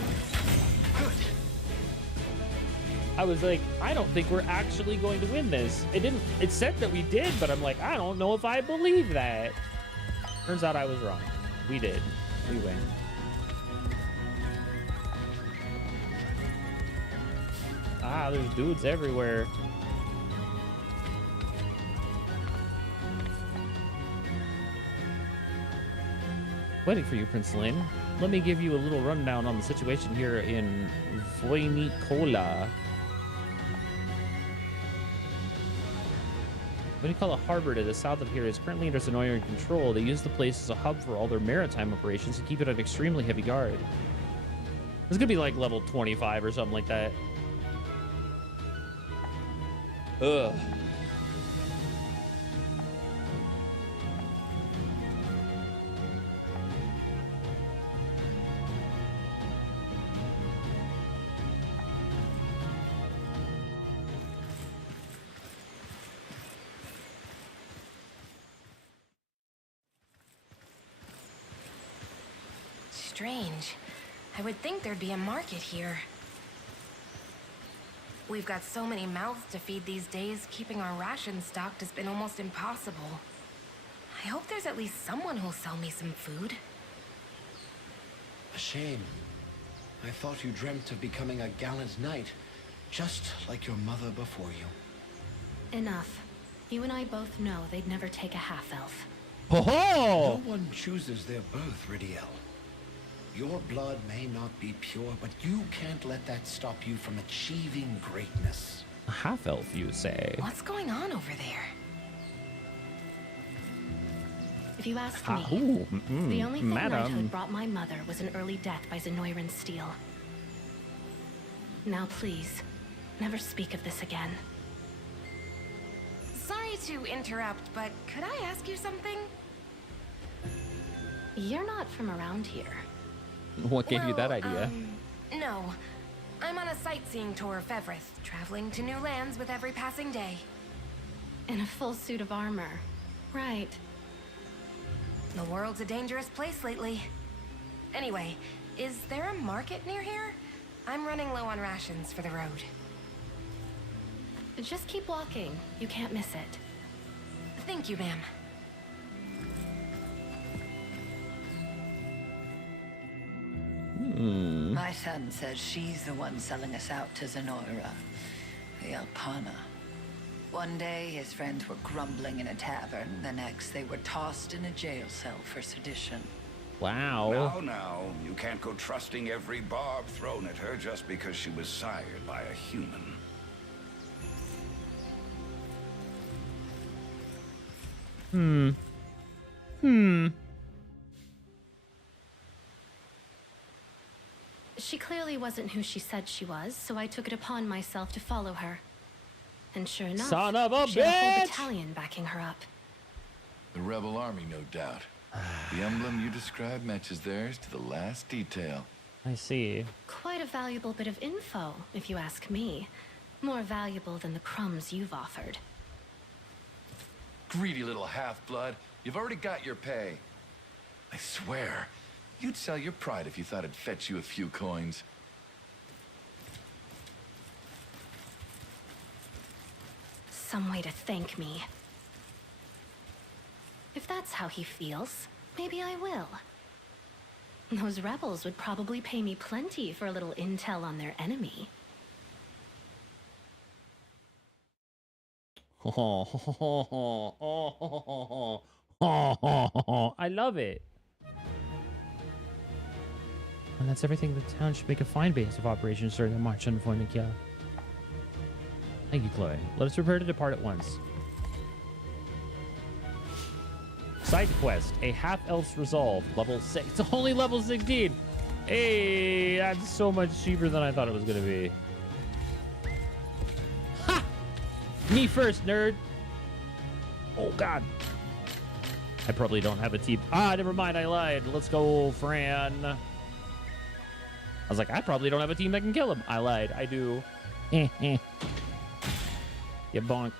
I was like, I don't think we're actually going to win this. It said that we did, but I'm like, I don't know if I believe that. Turns out I was wrong. We did. We win. Ah, there's dudes everywhere. Waiting for you, Prince Lin. Let me give you a little rundown on the situation here in Voynikola. Voynikola Harbor to the south of here is currently under Zenoiran control. They use the place as a hub for all their maritime operations and keep it on extremely heavy guard. It's gonna be like level 25 or something like that. Ugh. Strange. I would think there'd be a market here. We've got so many mouths to feed these days, keeping our rations stocked has been almost impossible. I hope there's at least someone who'll sell me some food. A shame. I thought you dreamt of becoming a gallant knight, just like your mother before you. Enough. You and I both know they'd never take a half-elf. Oh! No one chooses their birth, Ridiel. Your blood may not be pure, but you can't let that stop you from achieving greatness. A half-elf, you say? What's going on over there? If you ask me, the only thing knighthood brought my mother was an early death by Zenoiran steel. Now please, never speak of this again. Sorry to interrupt, but could I ask you something? You're not from around here. What gave you that idea? No. I'm on a sightseeing tour of Fevrith, traveling to new lands with every passing day. In a full suit of armor. Right. The world's a dangerous place lately. Anyway, is there a market near here? I'm running low on rations for the road. Just keep walking. You can't miss it. Thank you, ma'am. My son says she's the one selling us out to Zenora, the Alpana. One day, his friends were grumbling in a tavern. The next, they were tossed in a jail cell for sedition. Wow. Now, you can't go trusting every barb thrown at her just because she was sired by a human. She clearly wasn't who she said she was, so I took it upon myself to follow her. And sure enough, Son of a she had a whole bitch! battalion backing her up. The rebel army, no doubt. The emblem you described matches theirs to the last detail. I see. Quite a valuable bit of info, if you ask me. More valuable than the crumbs you've offered. Greedy little half-blood. You've already got your pay. I swear, you'd sell your pride if you thought it'd fetch you a few coins. Some way to thank me. If that's how he feels, maybe I will. Those rebels would probably pay me plenty for a little intel on their enemy. I love it. And that's everything. The town should make a fine base of operations during the march on Fornikia. Thank you, Chloe. Let us prepare to depart at once. Side quest: a half-elf's resolve, level 6. It's only level 16. Hey, that's so much cheaper than I thought it was gonna be. Ha! Me first, nerd. Oh God. I probably don't have a team. Ah, never mind. I lied. Let's go, Fran. I was like, I probably don't have a team that can kill him. I lied. I do. You bonk.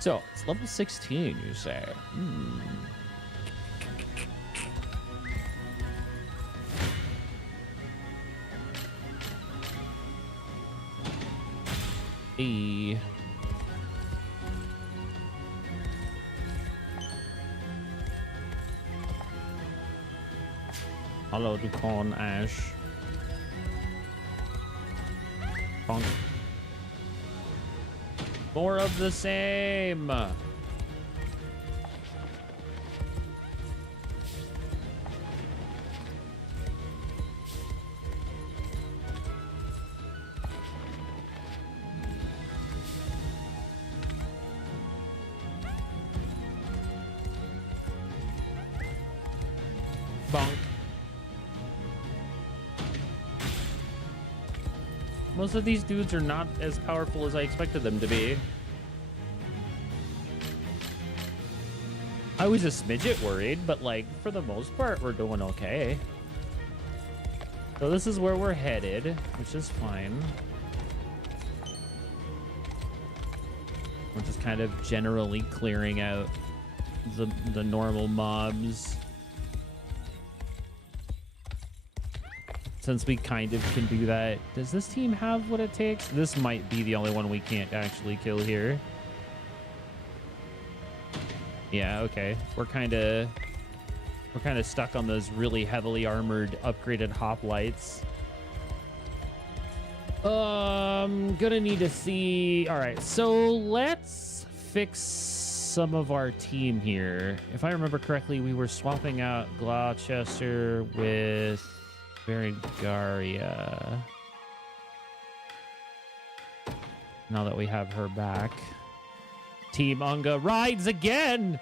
So, it's level 16, you say? E. Hello, Ducon Ash. Bonk. More of the same. Bonk. Most of these dudes are not as powerful as I expected them to be. I was a smidget worried, but like for the most part, we're doing okay. So this is where we're headed, which is fine. We're just kind of generally clearing out the normal mobs. Since we kind of can do that. Does this team have what it takes? This might be the only one we can't actually kill here. Yeah, okay. We're kind of stuck on those really heavily armored upgraded hoplites. Gonna need to see. All right, so let's fix some of our team here. If I remember correctly, we were swapping out Gloucester with Berengaria. Now that we have her back. Team Unga rides again!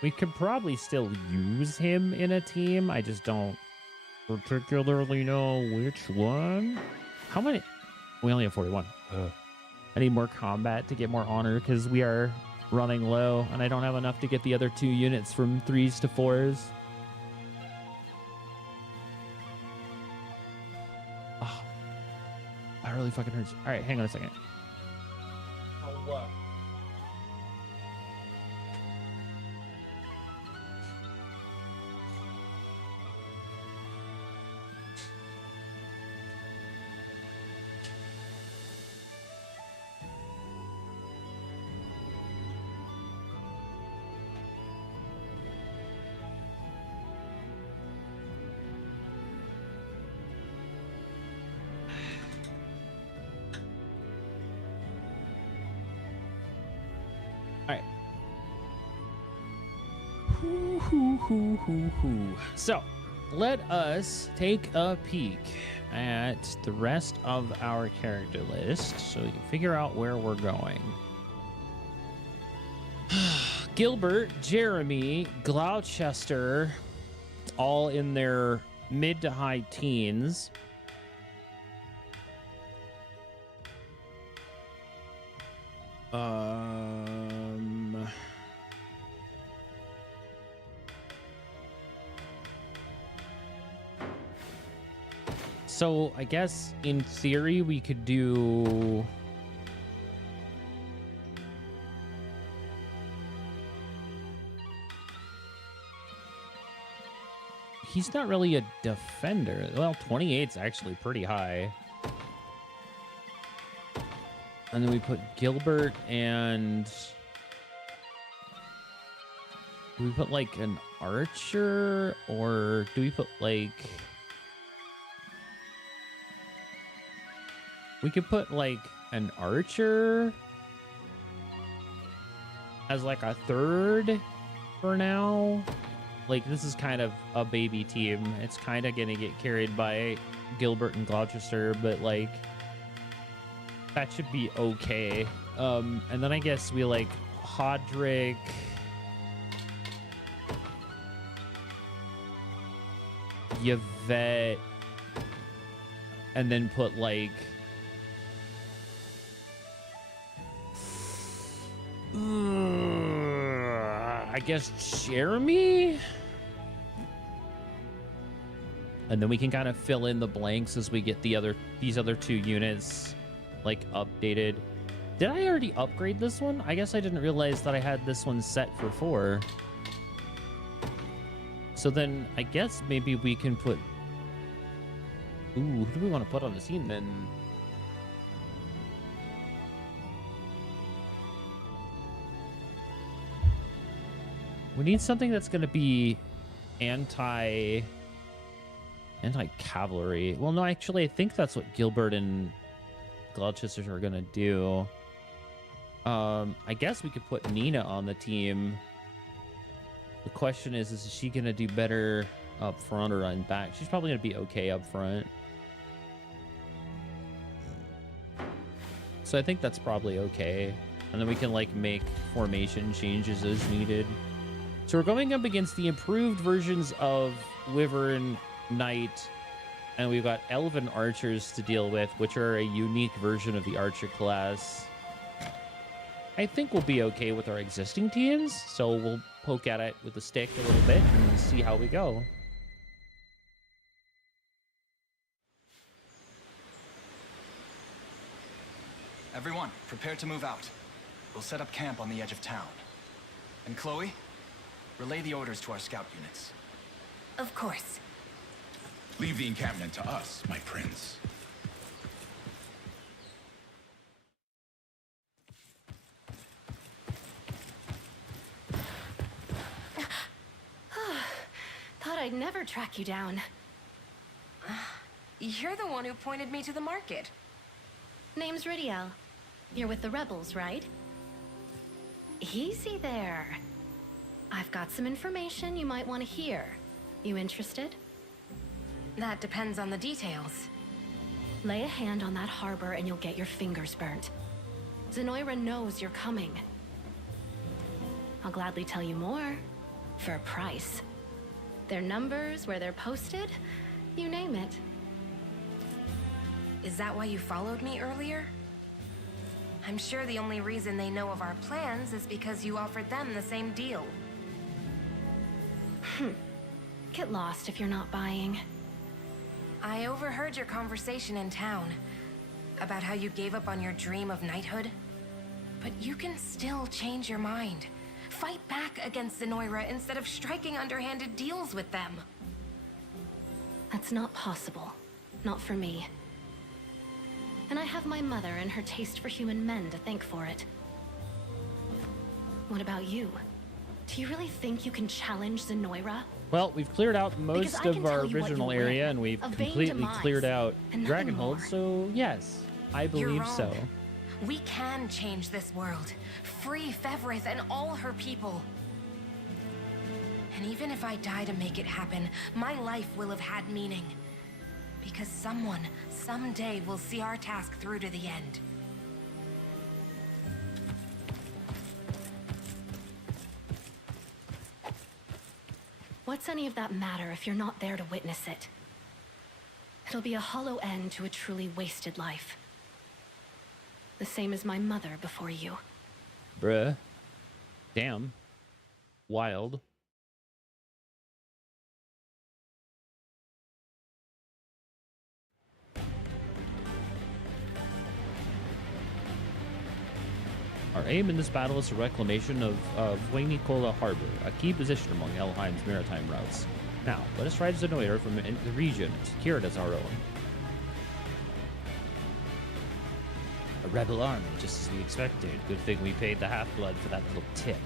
We could probably still use him in a team. I just don't particularly know which one. How many? We only have 41. I need more combat to get more honor because we are running low and I don't have enough to get the other 2 units from 3s to 4s. Oh, that really fucking hurts. All right, hang on a second. Oh, what? So, let us take a peek at the rest of our character list so we can figure out where we're going. Gilbert, Jeremy, Gloucester, all in their mid to high teens. So I guess in theory we could do he's not really a defender. Well, 28's actually pretty high. And then we put Gilbert and do we put like an archer or do we put like we could put like an archer as like a third for now. Like this is kind of a baby team. It's kind of gonna get carried by Gilbert and Gloucester, but like that should be okay. And then I guess we like Hodrick, Yvette, and then put like I guess Jeremy, and then we can kind of fill in the blanks as we get these other two units like updated. Did I already upgrade this one? I guess I didn't realize that I had this one set for 4. So then I guess maybe we can put who do we want to put on the team then? We need something that's going to be anti-cavalry. Well, no, actually, I think that's what Gilbert and Gloucester are going to do. I guess we could put Nina on the team. The question is she going to do better up front or on back? She's probably going to be okay up front. So I think that's probably okay. And then we can like make formation changes as needed. So we're going up against the improved versions of Wyvern Knight, and we've got Elven Archers to deal with, which are a unique version of the Archer class. I think we'll be okay with our existing teams, so we'll poke at it with a stick a little bit and see how we go. Everyone, prepare to move out. We'll set up camp on the edge of town. And Chloe, relay the orders to our scout units. Of course. Leave the encampment to us, my prince. Thought I'd never track you down. You're the one who pointed me to the market. Name's Ridiel. You're with the rebels, right? Easy there. I've got some information you might want to hear. You interested? That depends on the details. Lay a hand on that harbor and you'll get your fingers burnt. Zenoira knows you're coming. I'll gladly tell you more, for a price. Their numbers, where they're posted, you name it. Is that why you followed me earlier? I'm sure the only reason they know of our plans is because you offered them the same deal. Get lost if you're not buying. I overheard your conversation in town about how you gave up on your dream of knighthood. But you can still change your mind. Fight back against Zenoira instead of striking underhanded deals with them. That's not possible. Not for me. And I have my mother and her taste for human men to thank for it. What about you? Do you really think you can challenge Zenoira? Well, we've cleared out most of our original area, and we've completely cleared out Dragonhold, so yes, I believe so. We can change this world. Free Fevrith and all her people. And even if I die to make it happen, my life will have had meaning. Because someone, someday, will see our task through to the end. What's any of that matter if you're not there to witness it? It'll be a hollow end to a truly wasted life. The same as my mother before you. Bruh. Damn. Wild. Our aim in this battle is the reclamation of Unicord Harbor, a key position among Elheim's maritime routes. Now, let us drive Zenoir from the region and secure it as our own. A rebel army, just as we expected. Good thing we paid the half-blood for that little tip.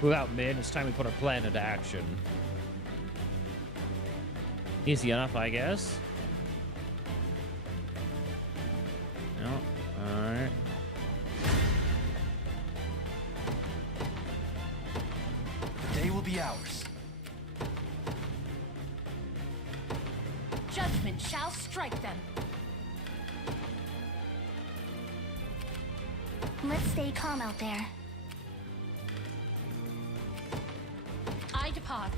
Move out, men. It's time we put our plan into action. Easy enough, I guess. No. Alright. The day will be ours. Judgment shall strike them. Let's stay calm out there. I depart.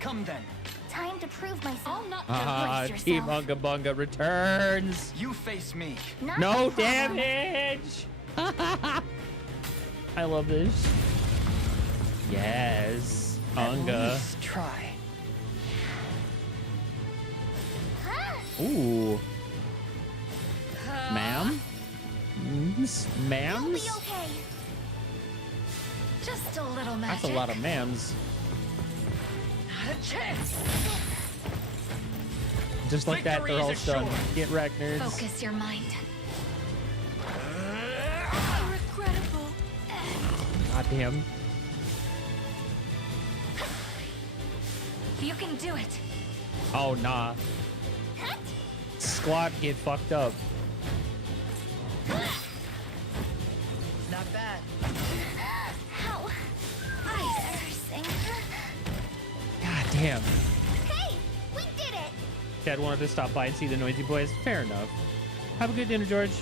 Come then. Time to prove myself. I'll not Ah, brace Team yourself. Unga Bunga returns. You face me. Not No my problem. damage. I love this. Yes, Unga. Let's try. Ooh, ma'am, You'll ma'ams. be okay. Just a little magic. That's a lot of ma'ams. Not a chance. Just like that, Victory they're all is stunned. assured. Get wrecked, nerds. Focus your mind. Regrettable. God damn. You can do it. Oh nah. Squad get fucked up. Not bad. How? Cursing. God damn. Hey, we did it. Dad wanted to stop by and see the noisy boys. Fair enough. Have a good dinner, George.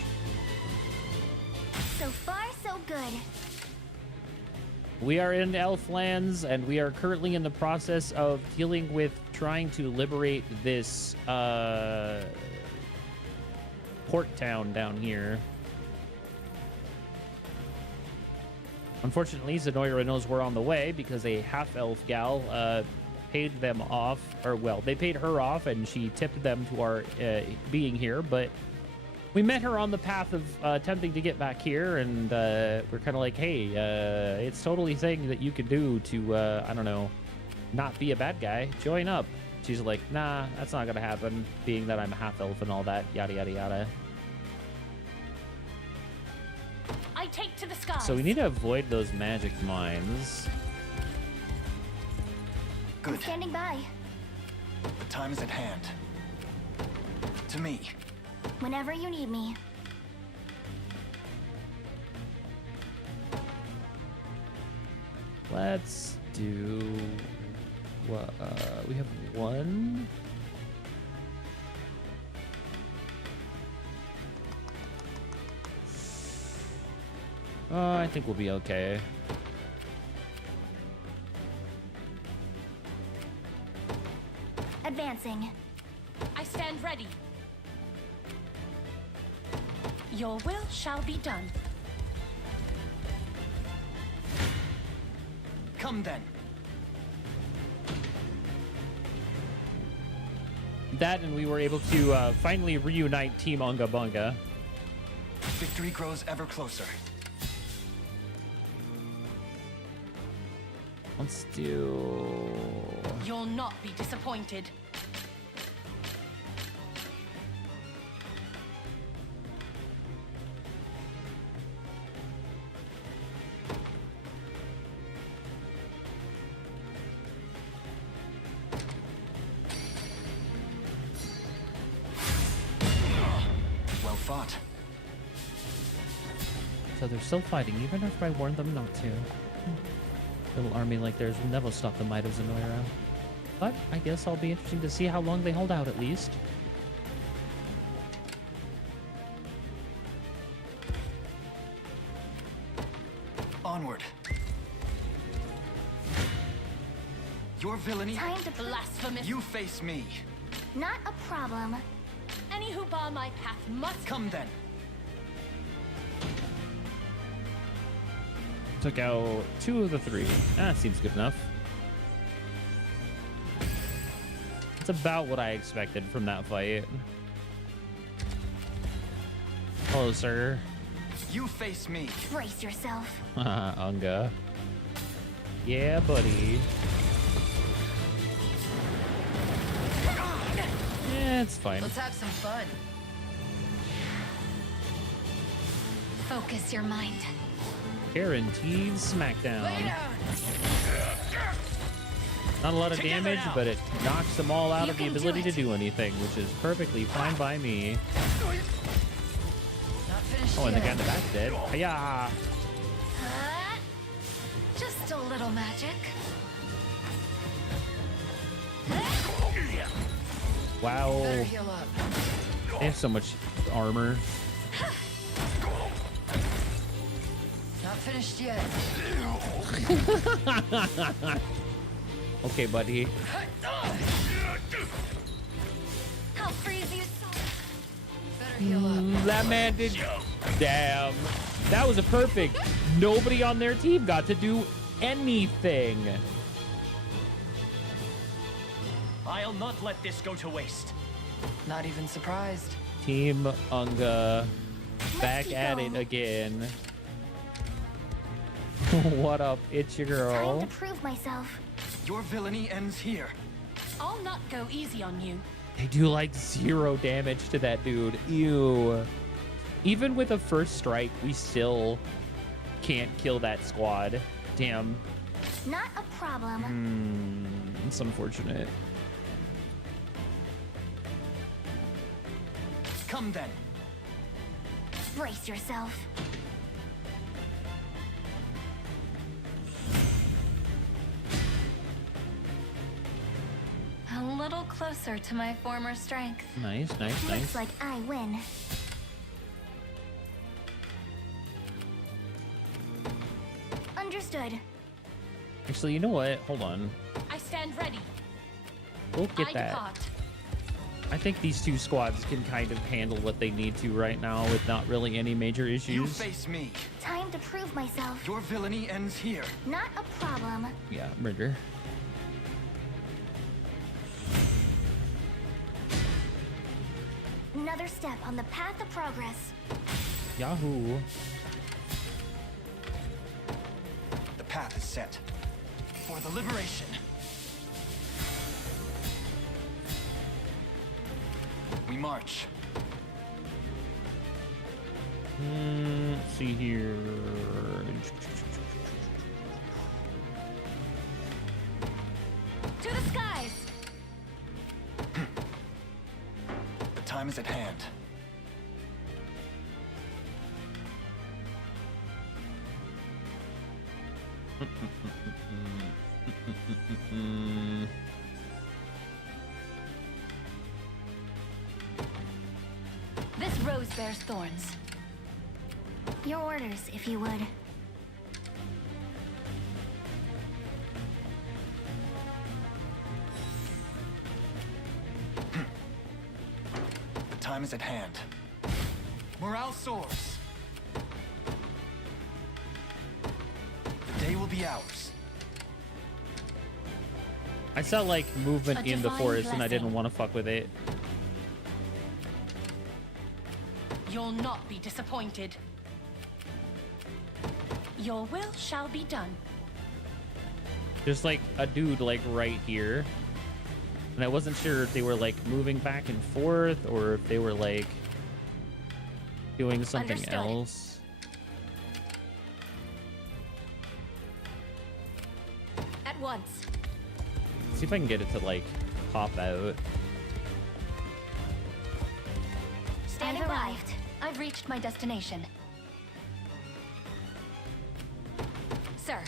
So far, so good. We are in Elflands, and we are currently in the process of dealing with trying to liberate this port town down here. Unfortunately, Zenoira knows we're on the way because a half-elf gal paid them off, or well, they paid her off, and she tipped them to our being here, but we met her on the path of attempting to get back here, and we're kind of like, hey, it's totally thing that you could do to, I don't know, not be a bad guy. Join up. She's like, nah, that's not going to happen, being that I'm a half-elf and all that, yada, yada, yada. I take to the skies. So we need to avoid those magic mines. Good. Standing by. The time is at hand. To me. Whenever you need me. Let's do... we have one... I think we'll be okay. Advancing. I stand ready. Your will shall be done. Come then. That, and we were able to finally reunite Team Unga Bunga. Victory grows ever closer. Let's do... You'll not be disappointed. Well fought. So they're still fighting, even after I warned them not to. Little army like theirs will never stop the might of Zenoira. But I guess I'll be interesting to see how long they hold out at least. Onward. Your villainy. Time to Blasphemous. You face me. Not a problem. Any who bar my path must Come then. Took out 2 of the 3. Ah, seems good enough. It's about what I expected from that fight. Hello, sir. You face me. Brace yourself. Unga. Yeah, buddy. Yeah, it's fine. Let's have some fun. Focus your mind. Guaranteed smackdown. Lay down. Not a lot of Together damage, now. but it knocks them all out You of the can do ability to it. do anything, which is perfectly fine by me. Not finished Oh, and the guy yet. in the back's dead. Hiya! Just a little magic. Wow. Better heal up. They have so much armor. Not finished yet. Okay, buddy. I'll freeze you so. Better heal up. That man did. Damn. That was a perfect. Nobody on their team got to do anything. I'll not let this go to waste. Not even surprised. Team Unga back keep at going. it again. What up? It's your Time girl. to prove myself. Your villainy ends here. I'll not go easy on you. They do like 0 damage to that dude. Ew. Even with a first strike, we still can't kill that squad. Damn. Not a problem. It's unfortunate. Come then. Brace yourself. A little closer to my former strength. Nice, nice, Looks nice. like I win. Understood. Actually, you know what? Hold on. I stand ready. We'll get I that. depart. I think these 2 squads can kind of handle what they need to right now with not really any major You issues. face me. Time to prove myself. Your villainy ends here. Not a problem. Yeah, murder. Another step on the path of progress. Yahoo. The path is set. For the liberation. We march. Let's see here. To the skies! The time is at hand. This rose bears thorns. Your orders, if you would. The time is at hand. Morale soars. The day will be ours. I saw like movement A in the divine forest and I didn't blessing. want to fuck with it. You'll not be disappointed. Your will shall be done. There's like a dude like right here. And I wasn't sure if they were like moving back and forth or if they were like doing something Understood. else. At once. See if I can get it to like pop out. Stand I've by. arrived. I've reached my destination. Sir,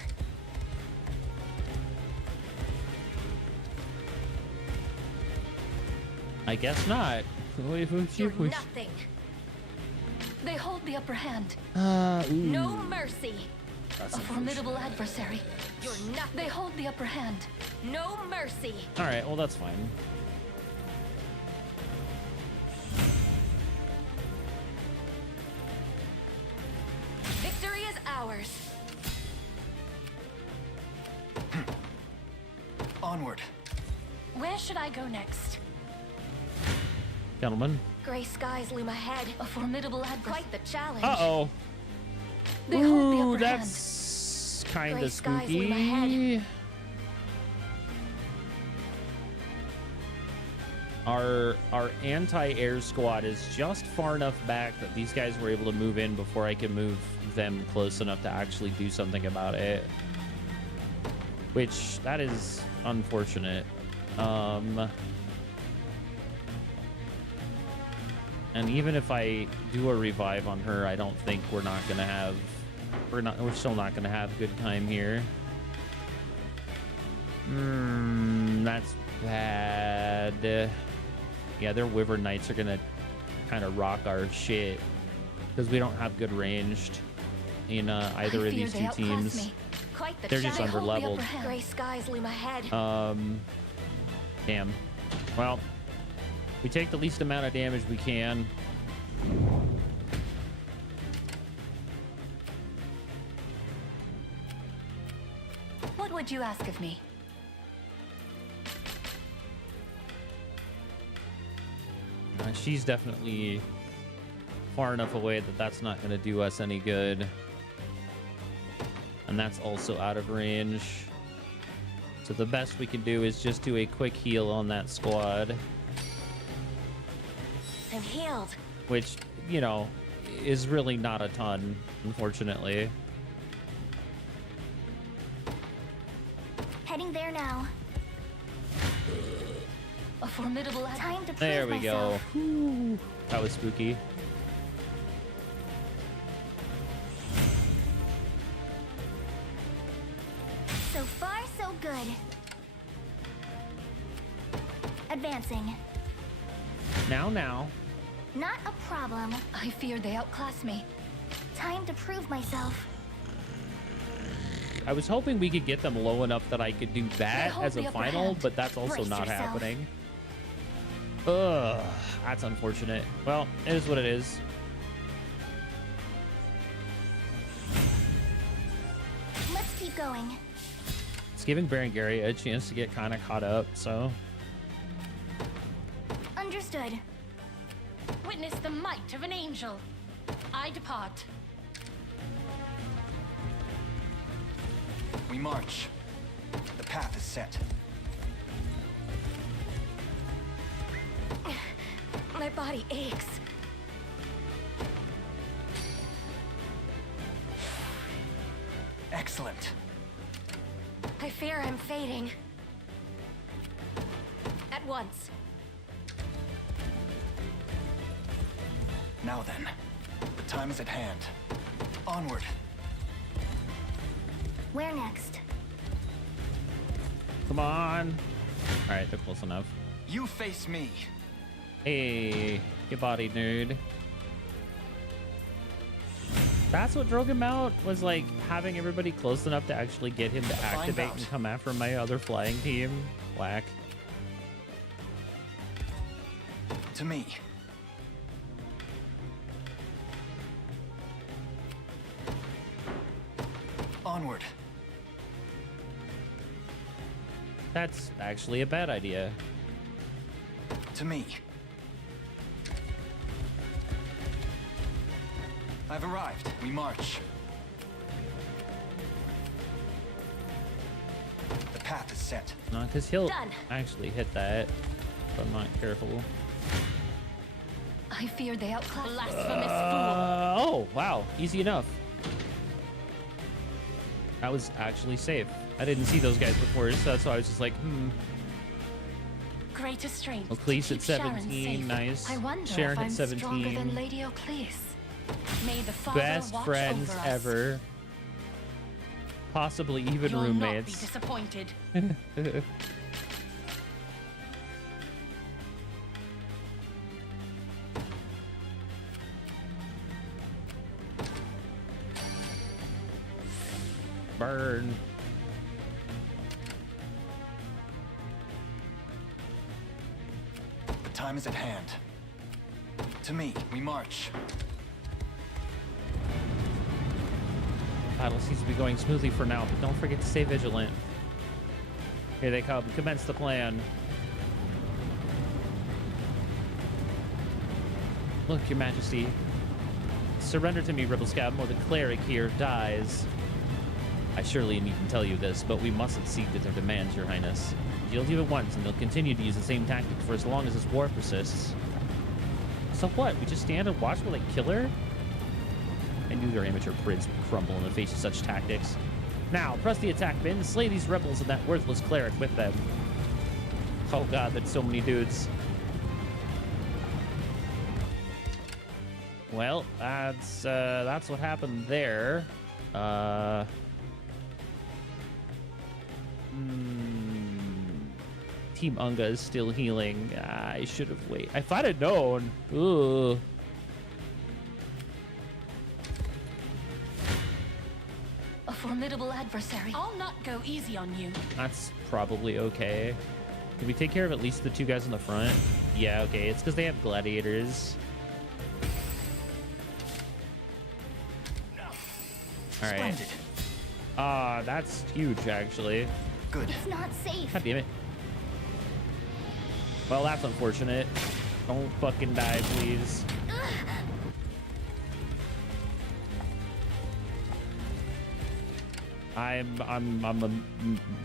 I guess not. You're nothing. They hold the upper hand. No mercy. That's A formidable adversary. You're nothing. They hold the upper hand. No mercy. All right, well, that's fine. Victory is ours. Onward. Where should I go next? Gentlemen. Gray skies loom ahead. A formidable adversary. Quite the challenge. Uh-oh. They hold the Ooh, upper hand. that's kind Gray of skies loom spooky. ahead. Our anti-air squad is just far enough back that these guys were able to move in before I can move them close enough to actually do something about it. Which, that is unfortunate. And even if I do a revive on her, I don't think we're still not gonna have a good time here. That's bad. Yeah, their Wyvern Knights are gonna kind of rock our shit because we don't have good ranged in either of these two teams. They're just under leveled. Gray skies loom ahead. Damn. Well, we take the least amount of damage we can. What would you ask of me? She's definitely far enough away that that's not going to do us any good. And that's also out of range. So the best we can do is just do a quick heal on that squad. I'm healed. Which, you know, is really not a ton, unfortunately. Heading there now. A formidable Time to prove There we myself. go. Whew. That was spooky. So far, so good. Advancing. Now. Not a problem. I fear they outclass me. Time to prove myself. I was hoping we could get them low enough that I could do that hold as a the upper final, hand. but that's also Brace not yourself. happening. Ugh, that's unfortunate. Well, it is what it is. Let's keep going. It's giving Berengaria a chance to get kind of caught up, so... Understood. Witness the might of an angel. I depart. We march. The path is set. My body aches. Excellent. I fear I'm fading. At once. Now then, the time is at hand. Onward. Where next? Come on. All right, they're close enough. You face me. Hey, get body, nerd. That's what drove him out, was like having everybody close enough to actually get him to activate bout. and come after my other flying team. Whack. To me. Onward. That's actually a bad idea. To me. I've arrived. We march. The path is set. No, because he'll Done. actually hit that if I'm not careful. I fear they outclass. Blasphemous Oh, wow. Easy enough. That was actually safe. I didn't see those guys before, so that's why I was just like, fool. Greater strength. to Oclese at keep Sharon 17, safe. nice. I wonder Sharon if at I'm stronger 17. than Lady Oclese. May the Father Best watch friends over us. ever. Possibly even You'll not be roommates. disappointed. Burn. The time is at hand. To me, we march. Battle seems to be going smoothly for now, but don't forget to stay vigilant. Here they come. Commence the plan. Look, Your Majesty. Surrender to me, Rebel Scout, or the cleric here dies. I surely needn't tell you this, but we mustn't cede to their demands, Your Highness. Yield you at once, and they'll continue to use the same tactics for as long as this war persists. So what? We just stand and watch while they kill her? I knew their amateur prince would crumble in the face of such tactics. Now, press the attack bin, slay these rebels and that worthless cleric with them. Oh god, that's so many dudes. Well, that's what happened there. Team Unga is still healing. I should have waited. If I'd have known. Ooh. A formidable adversary. I'll not go easy on you. That's probably okay. Can we take care of at least the two guys in the front? Yeah, okay. It's because they have gladiators. All right. Splendid. That's huge, actually. Good. It's not safe. God damn it. Well, that's unfortunate. Don't fucking die, please. I'm a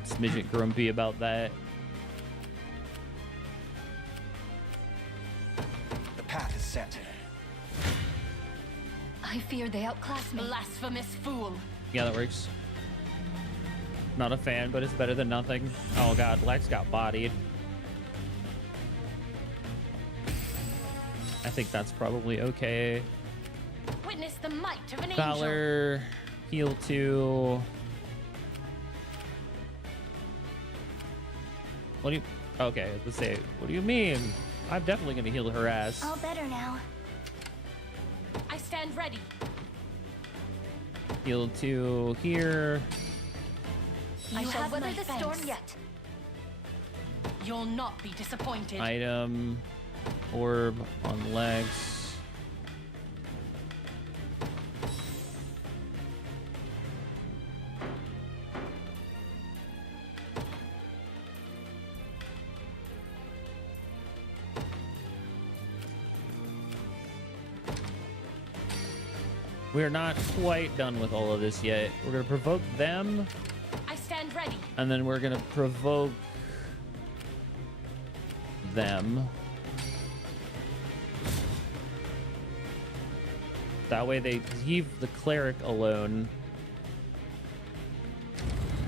smidget grumpy about that. The path is set. I fear they outclass me. Blasphemous fool. Yeah, that works. Not a fan, but it's better than nothing. Oh god, Lex got bodied. I think that's probably okay. Witness the might of an angel. Valor, heal 2. What do you... Okay, let's say, what do you mean? I'm definitely gonna heal her ass. All better now. I stand ready. Heal 2 here. You shall have weather my the thanks. storm yet. You'll not be disappointed. Item, orb on legs. We're not quite done with all of this yet. We're gonna provoke them, I stand ready. and then we're gonna provoke them. That way they leave the cleric alone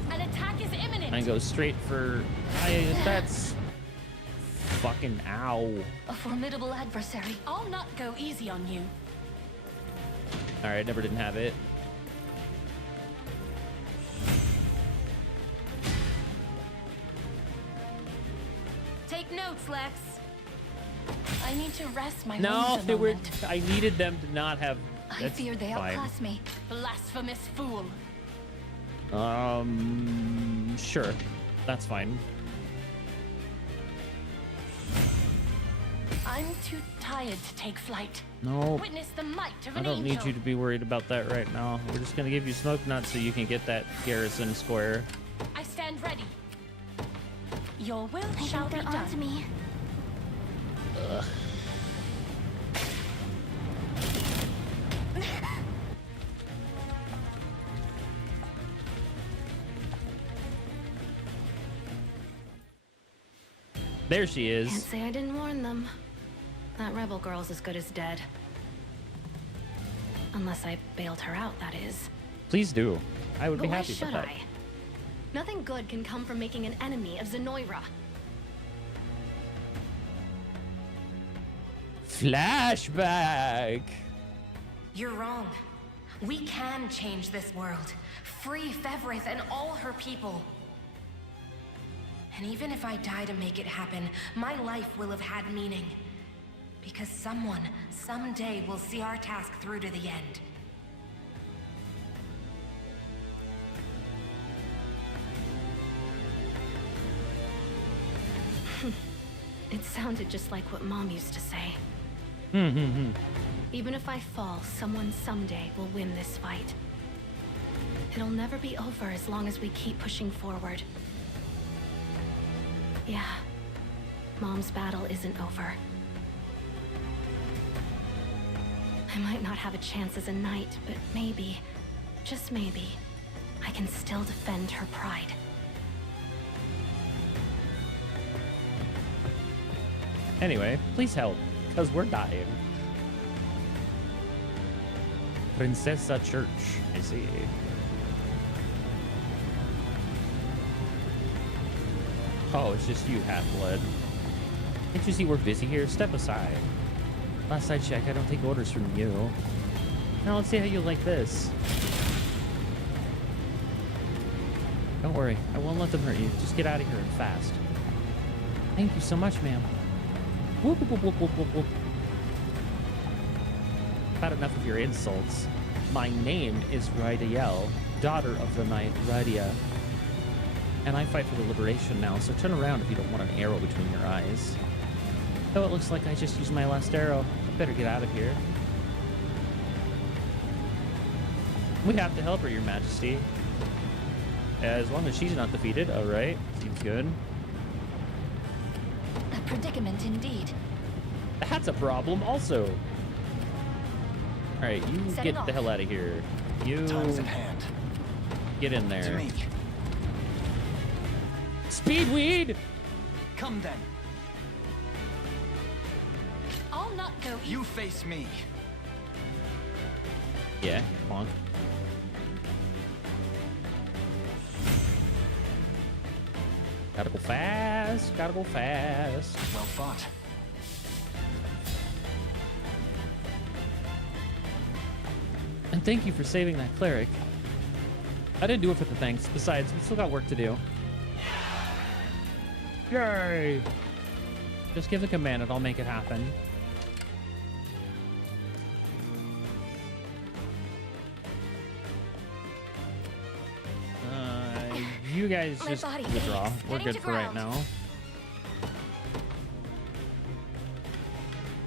An attack is imminent. and go straight for... that's... Fucking ow. A formidable adversary. I'll not go easy on you. Alright, never didn't have it. Take notes, Lex. I need to rest my No, wings a they were... moment. I needed them to not have... I That's fear they fine. outclass me. Blasphemous fool. Sure. That's fine. I'm too tired to take flight. No, Witness the might of I an don't angel. need you to be worried about that right now. We're just gonna give you smoke nuts so you can get that garrison square. I stand ready. Your will I shall think be they're on to done. me. Ugh. There she Can't is. say I didn't warn them. That rebel girl's as good as dead. Unless I bailed her out, that is. Please do. I would But be why happy should about that. I? Nothing good can come from making an enemy of Zenoira. Flashback. You're wrong. We can change this world. Free Fevrith and all her people. And even if I die to make it happen, my life will have had meaning. Because someone, someday, will see our task through to the end. sounded just like what Mom used to say. Even if I fall, someone someday will win this fight. It'll never be over as long as we keep pushing forward. Yeah, Mom's battle isn't over. I might not have a chance as a knight, but maybe, just maybe, I can still defend her pride. Anyway, please help, because we're dying. Princessa Church, I see. Oh, it's just you, Half-Blood. Can't you see we're busy here? Step aside. Last I checked, I don't take orders from you. Now let's see how you like this. Don't worry, I won't let them hurt you. Just get out of here and fast. Thank you so much, ma'am. Whoop, whoop, whoop, whoop, whoop, whoop. Had enough of your insults. My name is Rydiel, daughter of the knight Rydia. And I fight for the liberation now, so turn around if you don't want an arrow between your eyes. Though it looks like I just used my last arrow. I better get out of here. We have to help her, Your Majesty. As long as she's not defeated, alright. Seems good. A predicament indeed. That's a problem also. Alright, you Setting get the hell out of here. You Time's at hand. get in To there. me. Speedweed! Come then. I'll not go You face me. Yeah, come on. Gotta go fast, gotta go fast. Well fought. And thank you for saving that cleric. I didn't do it for the thanks. Besides, we still got work to do. Yay! Just give the command and I'll make it happen. You guys My just body withdraw. aches. We're Getting good to for right ground. now.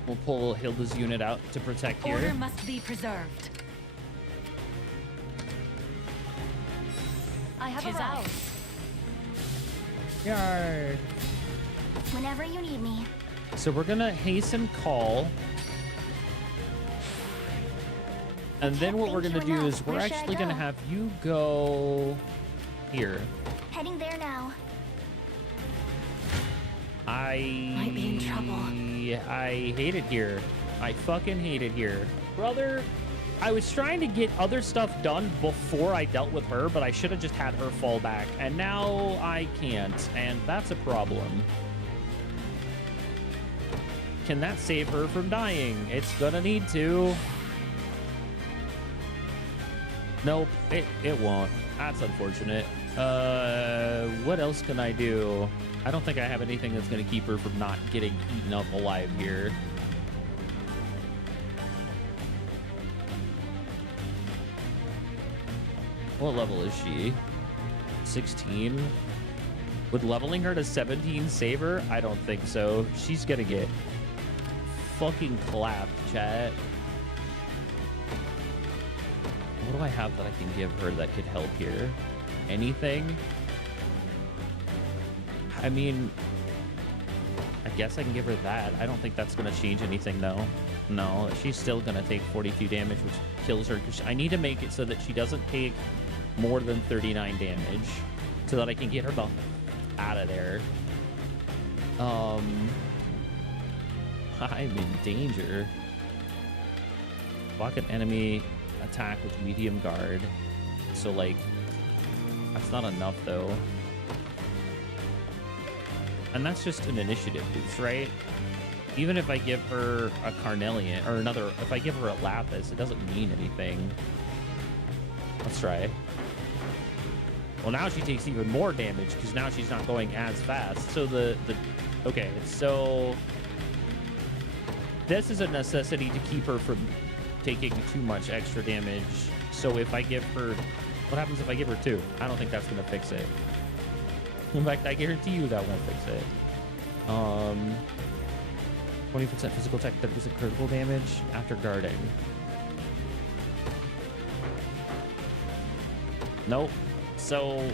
We'll pull Hilda's unit out to protect Order here. must be preserved. I have arrived. Yay! Whenever you need me. So we're gonna hasten call. And then what we're Thank gonna you do enough. is we're Where should I actually gonna go? have you go here. Heading there now. Might be in trouble. I hate it here. I fucking hate it here. Brother, I was trying to get other stuff done before I dealt with her, but I should have just had her fall back. And now I can't, and that's a problem. Can that save her from dying? It's gonna need to. Nope, it won't. That's unfortunate. What else can I do? I don't think I have anything that's gonna keep her from not getting eaten up alive here. What level is she? 16? Would leveling her to 17 save her? I don't think so. She's gonna get fucking clapped, chat. What do I have that I can give her that could help here? Anything? I mean, I guess I can give her that. I don't think that's going to change anything, though. No, she's still going to take 42 damage, which kills her. Because I need to make it so that she doesn't take more than 39 damage so that I can get her out of there. I'm in danger. Block an enemy attack with medium guard. So, like, that's not enough, though. And that's just an initiative boost, right? Even if I give her a Carnelian, or another, if I give her a Lapis, it doesn't mean anything. Let's try it. Well, now she takes even more damage, because now she's not going as fast. So okay, so this is a necessity to keep her from taking too much extra damage. So if I give her, what happens if I give her 2? I don't think that's going to fix it. In fact, I guarantee you that won't fix it. 20% physical attack, 30% critical damage after guarding. Nope. So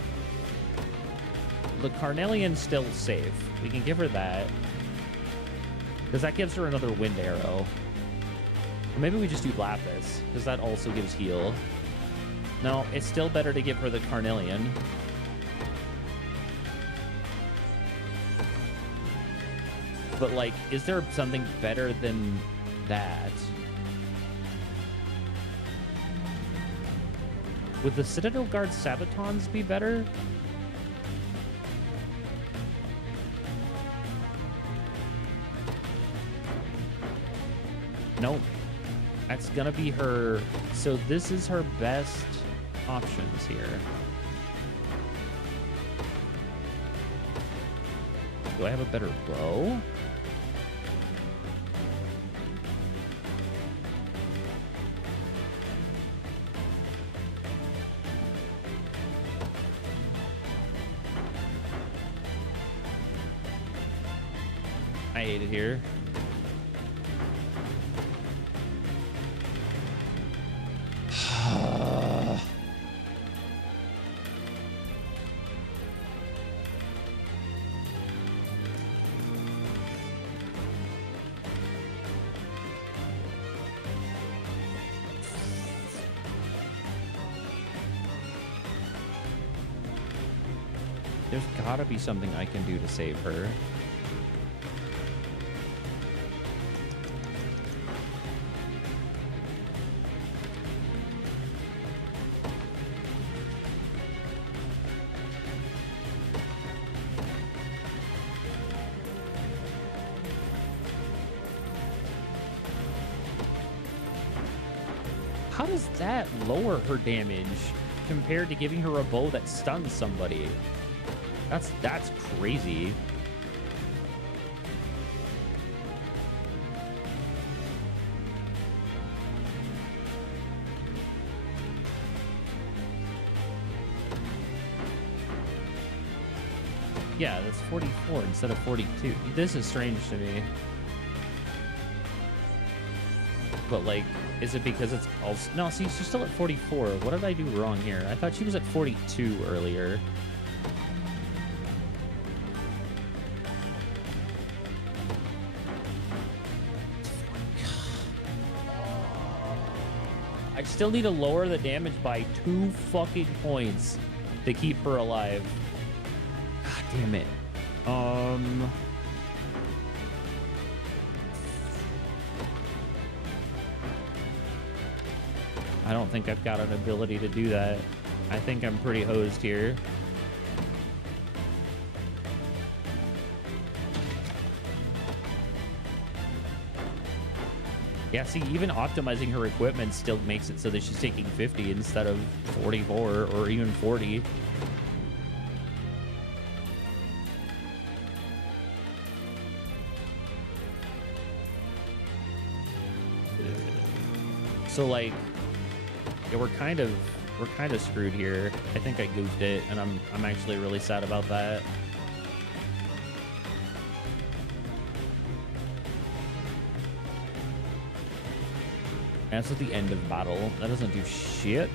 the Carnelian's still safe. We can give her that. Because that gives her another wind arrow. Or maybe we just do Lapis, because that also gives heal. No, it's still better to give her the Carnelian. But, like, is there something better than that? Would the Citadel Guard Sabatons be better? Nope. That's gonna be her. So this is her best options here. Do I have a better bow? I hate it here. There's gotta be something I can do to save her. How does that lower her damage compared to giving her a bow that stuns somebody? That's crazy. Yeah, that's 44 instead of 42. This is strange to me. But, like, is it because it's also... No, see, she's still at 44. What did I do wrong here? I thought she was at 42 earlier. I still need to lower the damage by 2 fucking points to keep her alive. God damn it. I don't think I've got an ability to do that. I think I'm pretty hosed here. Yeah, see, even optimizing her equipment still makes it so that she's taking 50 instead of 44 or even 40. So, like, yeah, we're kind of screwed here. I think I goofed it, and I'm actually really sad about that. That's at the end of battle. That doesn't do shit.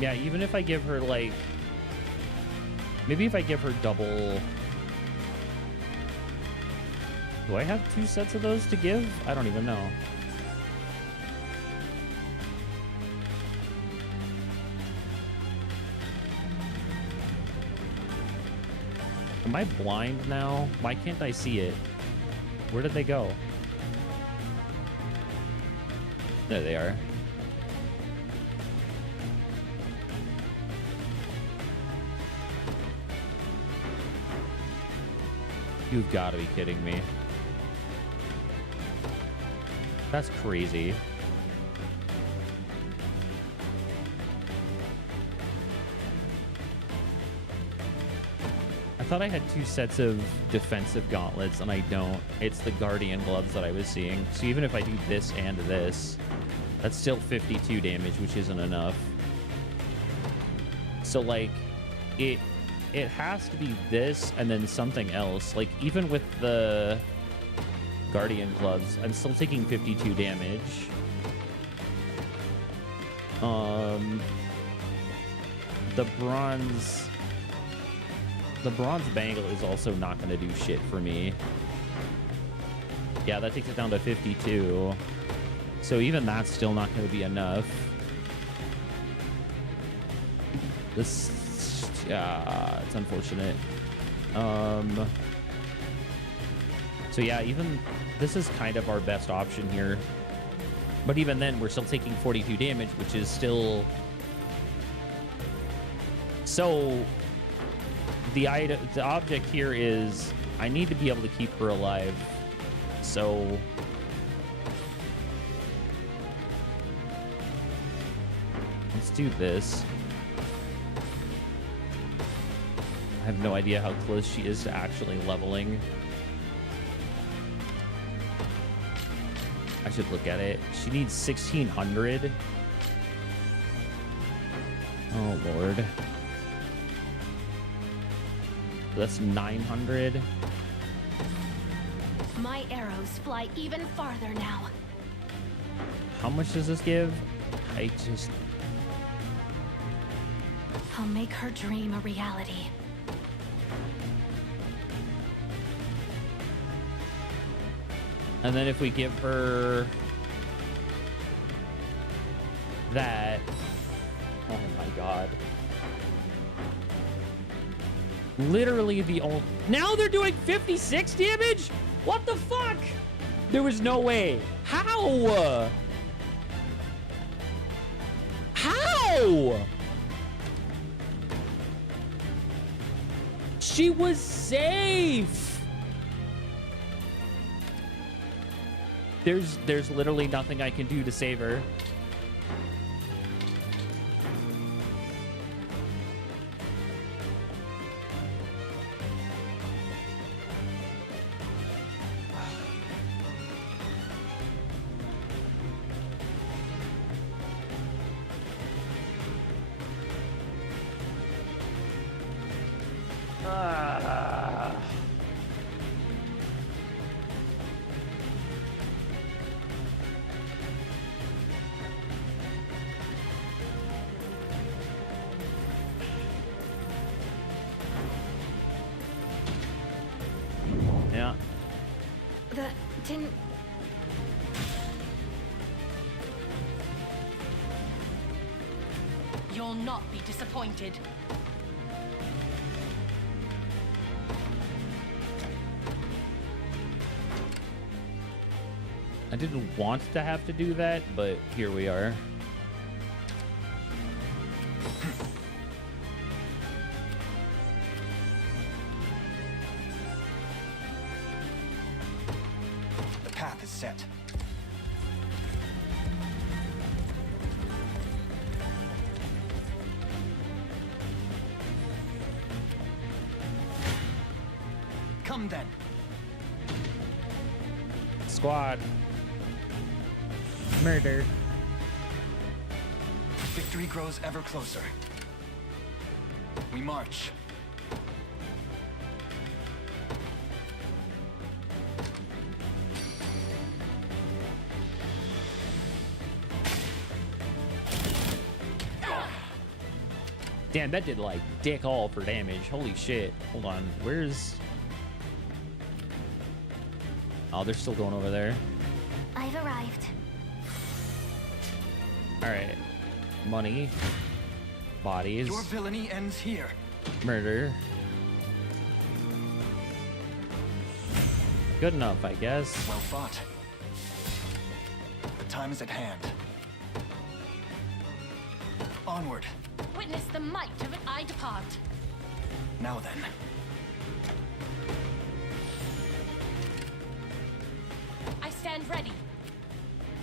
Yeah, even if I give her, like... Maybe if I give her double... Do I have 2 sets of those to give? I don't even know. Am I blind now? Why can't I see it? Where did they go? There they are. You've got to be kidding me. That's crazy. I thought I had 2 sets of defensive gauntlets, and I don't. It's the Guardian gloves that I was seeing. So even if I do this and this, that's still 52 damage, which isn't enough. So, like, it has to be this and then something else. Like, even with the Guardian gloves, I'm still taking 52 damage. The bronze bangle is also not going to do shit for me. Yeah, that takes it down to 52. So even that's still not going to be enough. This, it's unfortunate. So yeah, even this is kind of our best option here. But even then, we're still taking 42 damage, which is still... So the object here is I need to be able to keep her alive. So let's do this. I have no idea how close she is to actually leveling. I should look at it. She needs 1600. Oh, Lord. That's 900. My arrows fly even farther now. How much does this give? I'll make her dream a reality. And then if we give her that, oh my god. Literally the only, now they're doing 56 damage? What the fuck? There was no way. How? How? She was safe. There's literally nothing I can do to save her. Yeah. That didn't... You'll not be disappointed. I didn't want to have to do that, but here we are. The path is set. Come then. Squad. Murder. Victory grows ever closer. We march. Damn, that did like dick all for damage. Holy shit. Hold on. Where's... Oh, they're still going over there. I've arrived. All right. Money. Bodies. Your villainy ends here. Murder. Good enough, I guess. Well fought. The time is at hand. Onward. Witness the might of an I depart. Now then. and ready.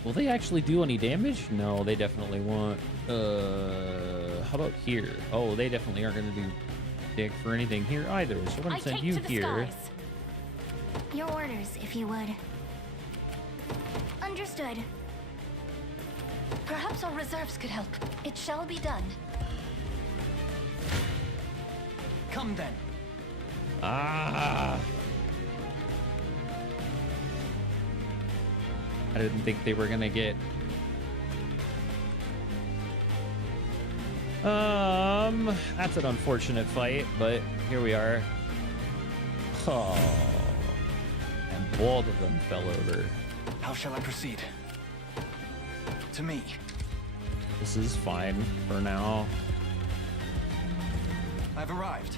Will they actually do any damage? No, they definitely won't. How about here? Oh, they definitely aren't going to do dick for anything here either. So I'm going to send you here. Skies. Your orders, if you would. Understood. Perhaps our reserves could help. It shall be done. Come then. Ah. I didn't think they were going to get... That's an unfortunate fight, but here we are. Oh. And both of them fell over. How shall I proceed? To me. This is fine for now. I've arrived.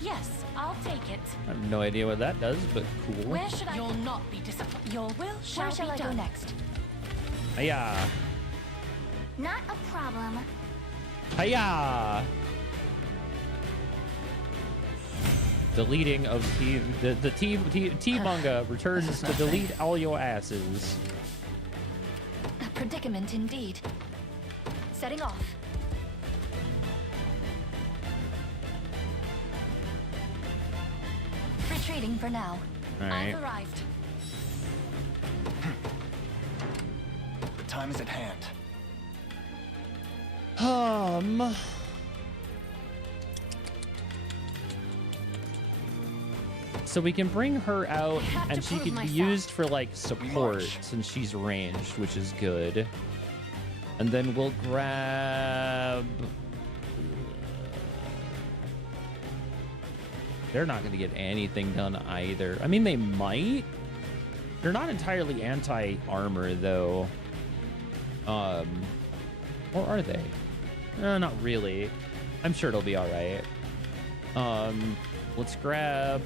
Yes, I'll take it. I have no idea what that does, but cool. Where should I? You'll not be disappointed. Your will shall Where shall be I done. go next? Hiya. Not a problem. Hiya. Deleting of the T-Bunga returns to delete all your asses. A predicament indeed. Setting off. Retreating for now. All right. I've arrived. The time is at hand. So we can bring her out, have to and she prove could be myself. used for like support march. since she's ranged, which is good. And then we'll grab. They're not going to get anything done either. I mean, they might. They're not entirely anti-armor though. Or are they? Not really. I'm sure it'll be all right. Let's grab.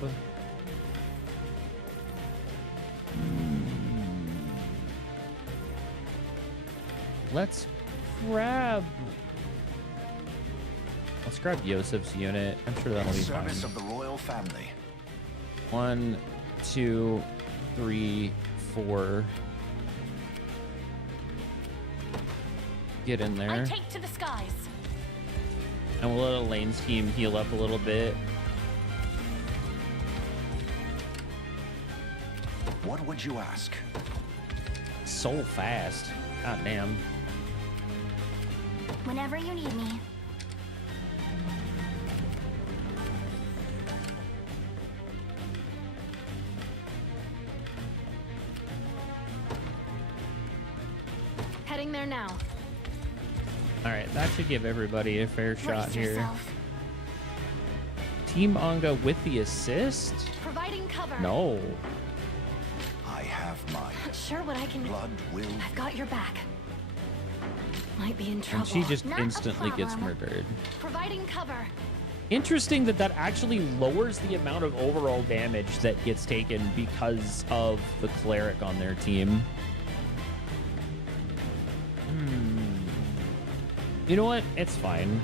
Let's grab Yosef's unit. I'm sure that'll be fine. Service of the royal family. 1, 2, 3, 4. Get in I there. take to the skies. And we'll let Elaine's team heal up a little bit. What would you ask? So fast. God damn. Whenever you need me. Heading there now. All right, that should give everybody a fair shot Brace here. yourself. Team Anga with the assist? Providing cover. No. I have mine. Not sure what I can. Blood will. I've got your back. Might be in trouble. And she just Not a instantly gets problem. murdered. Providing cover. Interesting that that actually lowers the amount of overall damage that gets taken because of the cleric on their team. You know what? It's fine.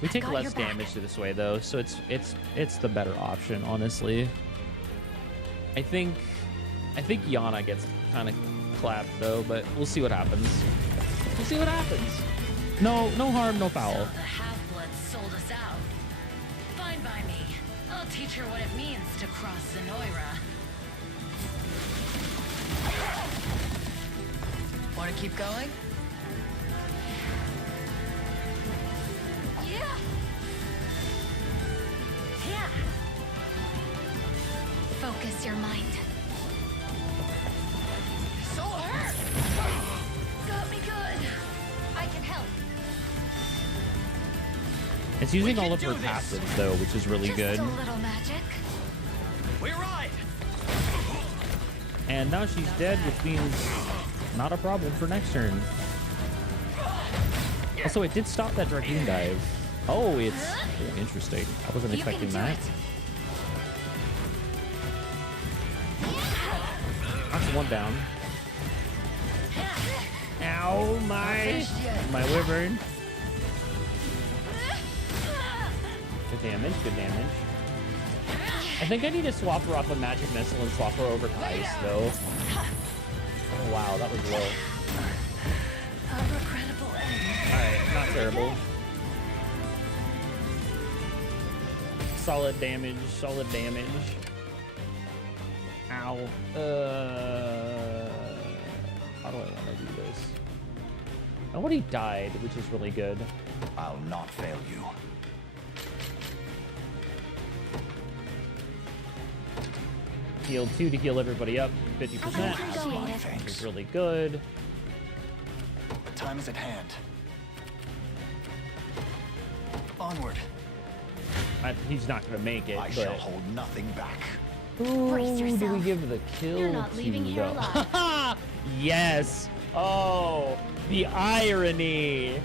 We take got less your back. damage this way though, so it's the better option, honestly. I think Yana gets kind of clapped though, but we'll see what happens. We'll see what happens. No harm, no foul. So the half-bloods sold us out. Fine by me. I'll teach her what it means to cross Zenoira. Want to keep going? Yeah. Yeah. Focus your mind. So hurt. Got me good. I can help. It's using We all can of her do this. passives though, which is really Just good. a little magic. We ride. And now she's dead, which means not a problem for next turn. Also, it did stop that Dragoon dive. Oh, it's interesting. I wasn't You can expecting do that. it. That's one down. Ow, my wyvern. Good damage, good damage. I think I need to swap her off a magic missile and swap her over to ice, though. Oh, wow, that was low. A regrettable end. Alright, not terrible. Solid damage, solid damage. Ow. How do I want to do this? Nobody died, which is really good. I'll not fail you. Heal 2 to heal everybody up, 50%. Thanks. Which is really good. The time is at hand. Onward. He's not going to make it, I but... shall hold nothing back. Who Brace do we yourself. give the kill You're not leaving to, here though? alive. Yes! Oh, the irony!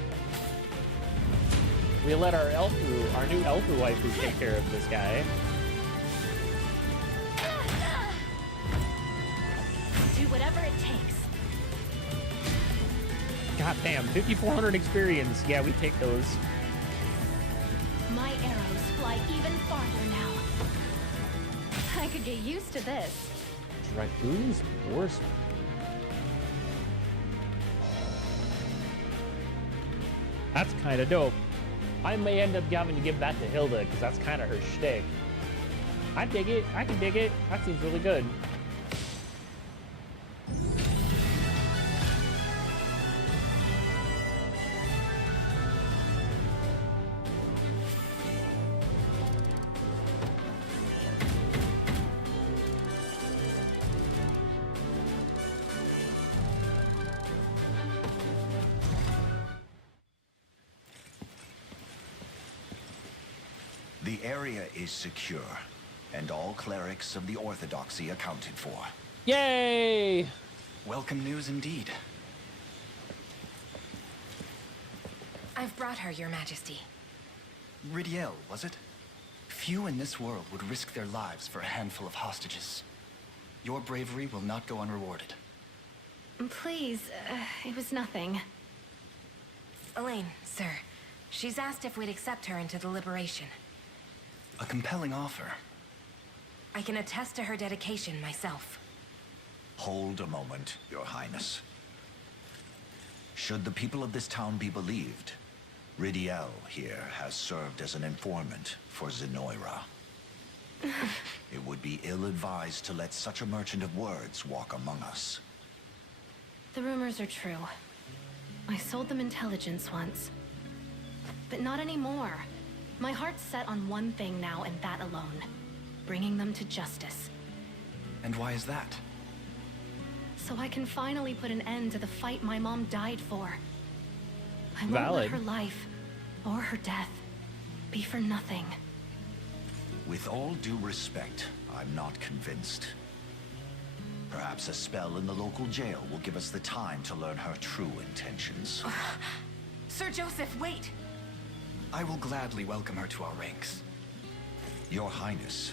We let our Elfu, our new Elfu waifu, take care of this guy. Do whatever it takes. God damn, 5,400 experience. Yeah, we take those. My arrows fly even farther now. I could get used to this. Dragoon's Force. That's kind of dope. I may end up having to give that to Hilda because that's kind of her shtick. I dig it. I can dig it. That seems really good. The area is secure, and all clerics of the Orthodoxy accounted for. Yay! Welcome news indeed. I've brought her, Your Majesty. Ridiel, was it? Few in this world would risk their lives for a handful of hostages. Your bravery will not go unrewarded. Please, it was nothing. Elaine, sir. She's asked if we'd accept her into the Liberation. A compelling offer. I can attest to her dedication myself. Hold a moment, Your Highness. Should the people of this town be believed, Ridiel here has served as an informant for Zenoira. It would be ill-advised to let such a merchant of words walk among us. The rumors are true. I sold them intelligence once. But not anymore. My heart's set on one thing now, and that alone. Bringing them to justice. And why is that? So I can finally put an end to the fight my mom died for. I won't Valid. let her life, or her death, be for nothing. With all due respect, I'm not convinced. Perhaps a spell in the local jail will give us the time to learn her true intentions. Sir Joseph, wait! I will gladly welcome her to our ranks. Your Highness.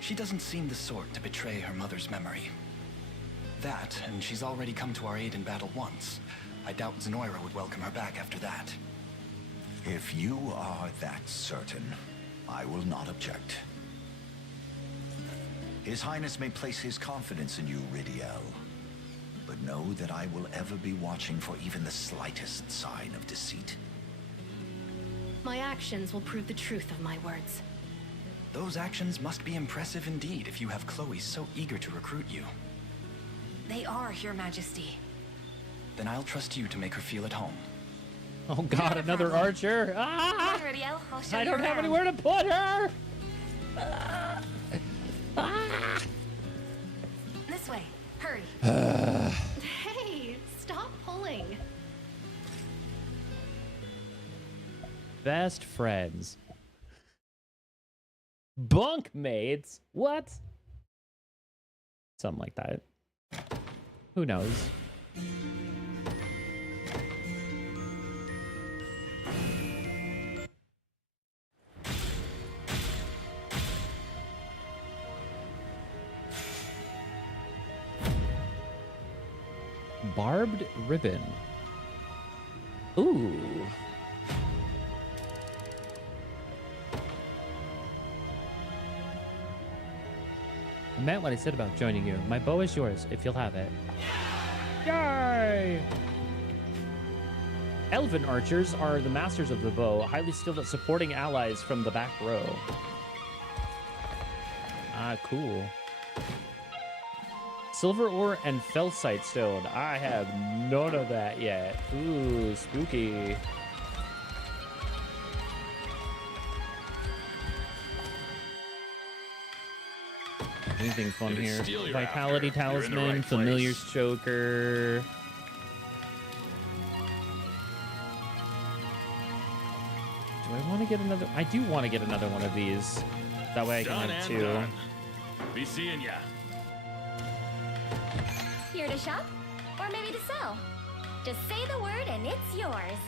She doesn't seem the sort to betray her mother's memory. That, and she's already come to our aid in battle once. I doubt Zenoira would welcome her back after that. If you are that certain, I will not object. His Highness may place his confidence in you, Ridiel. But know that I will ever be watching for even the slightest sign of deceit. My actions will prove the truth of my words. Those actions must be impressive indeed if you have Chloe so eager to recruit you. They are, Your Majesty. Then I'll trust you to make her feel at home. Oh god, another archer! Come Ah! on, Ridiel. I'll show I you don't have around. anywhere to put her! Ah! This way. Hurry. Hey, stop pulling. Best friends. Bunkmates? What? Something like that. Who knows? Barbed ribbon. Ooh. meant what I said about joining you. My bow is yours if you'll have it. Yay! Elven archers are the masters of the bow, highly skilled at supporting allies from the back row. Ah, cool. Silver ore and felsight stone. I have none of that yet. Ooh, spooky. Anything fun here? Vitality talisman, familiar's choker. Do I want to get another? I do want to get another one of these. That way I can have two. Be seeing ya. Here to shop? Or maybe to sell? Just say the word and it's yours.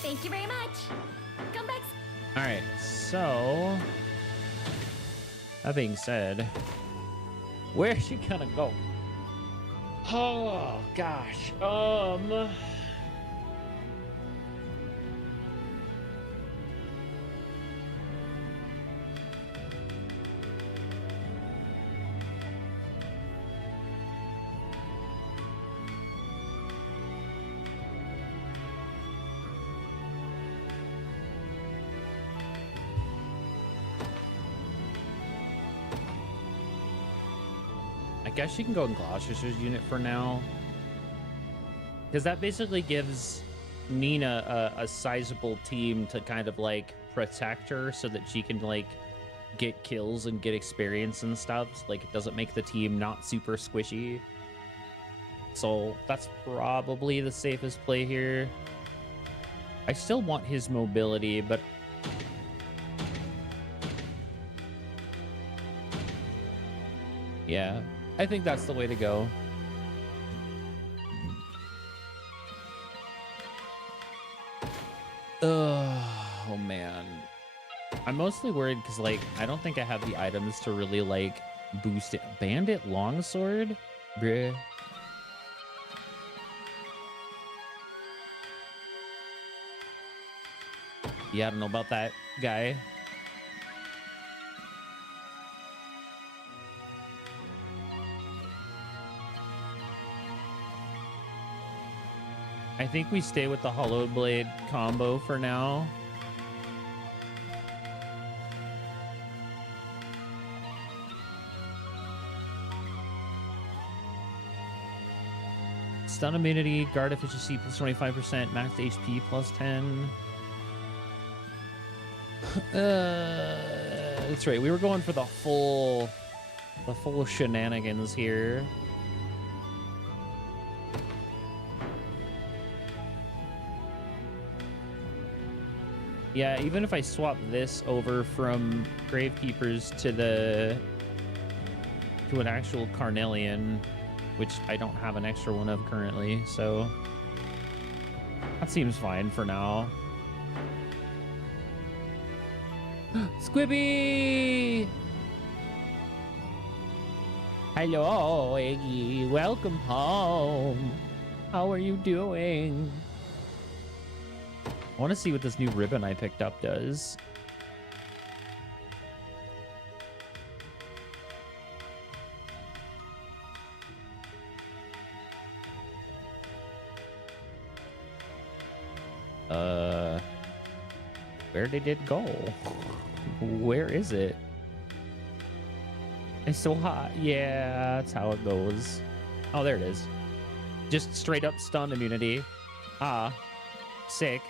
Thank you very much. Come back. All right, so that being said, where's she gonna go? Oh gosh, I guess she can go in Gloucester's unit for now, because that basically gives Nina a sizable team to kind of like protect her, so that she can like get kills and get experience and stuff. Like, it doesn't make the team not super squishy. So that's probably the safest play here. I still want his mobility, but yeah, I think that's the way to go. Oh man, I'm mostly worried because like I don't think I have the items to really like boost it. Bandit longsword, bruh. Yeah, I don't know about that guy. I think we stay with the Hollow Blade combo for now. Stun immunity, guard efficiency plus 25%, max HP plus 10. That's right. We were going for the full shenanigans here. Yeah, even if I swap this over from Gravekeepers to an actual Carnelian, which I don't have an extra one of currently, so that seems fine for now. Squibby! Hello, Iggy. Welcome home. How are you doing? I want to see what this new ribbon I picked up does. Where did it go? Where is it? It's so hot. Yeah, that's how it goes. Oh, there it is. Just straight up stun immunity. Ah, sick.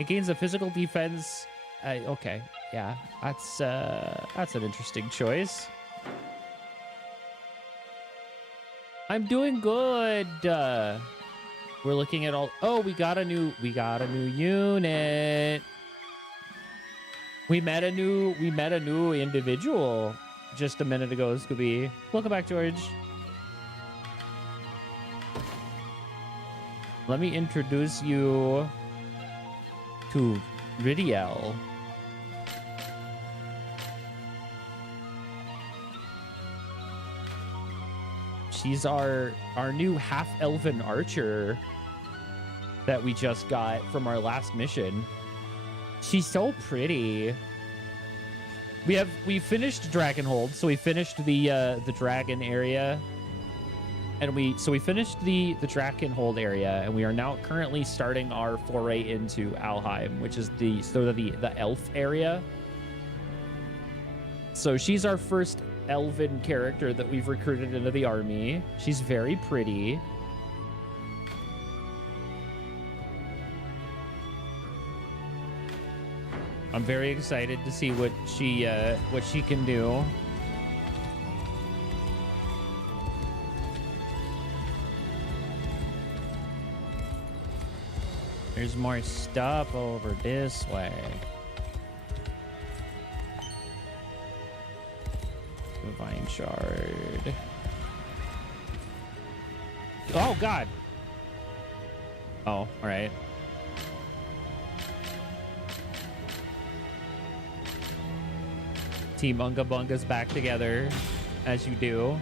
It gains a physical defense. Okay, yeah, that's an interesting choice. I'm doing good. We're looking at all. Oh, we got a new unit. We met a new individual just a minute ago, Scooby. Welcome back, George. Let me introduce you to Ridiel. She's our new half-elven archer that we just got from our last mission. She's so pretty. We finished Dragonhold, so we finished the dragon area. And we finished the Dragonhold area, and we are now currently starting our foray into Alheim, which is the elf area. So she's our first elven character that we've recruited into the army. She's very pretty. I'm very excited to see what she can do. There's more stuff over this way. Divine Shard. Oh, God. Oh, all right. Team Unga Bunga's back together, as you do.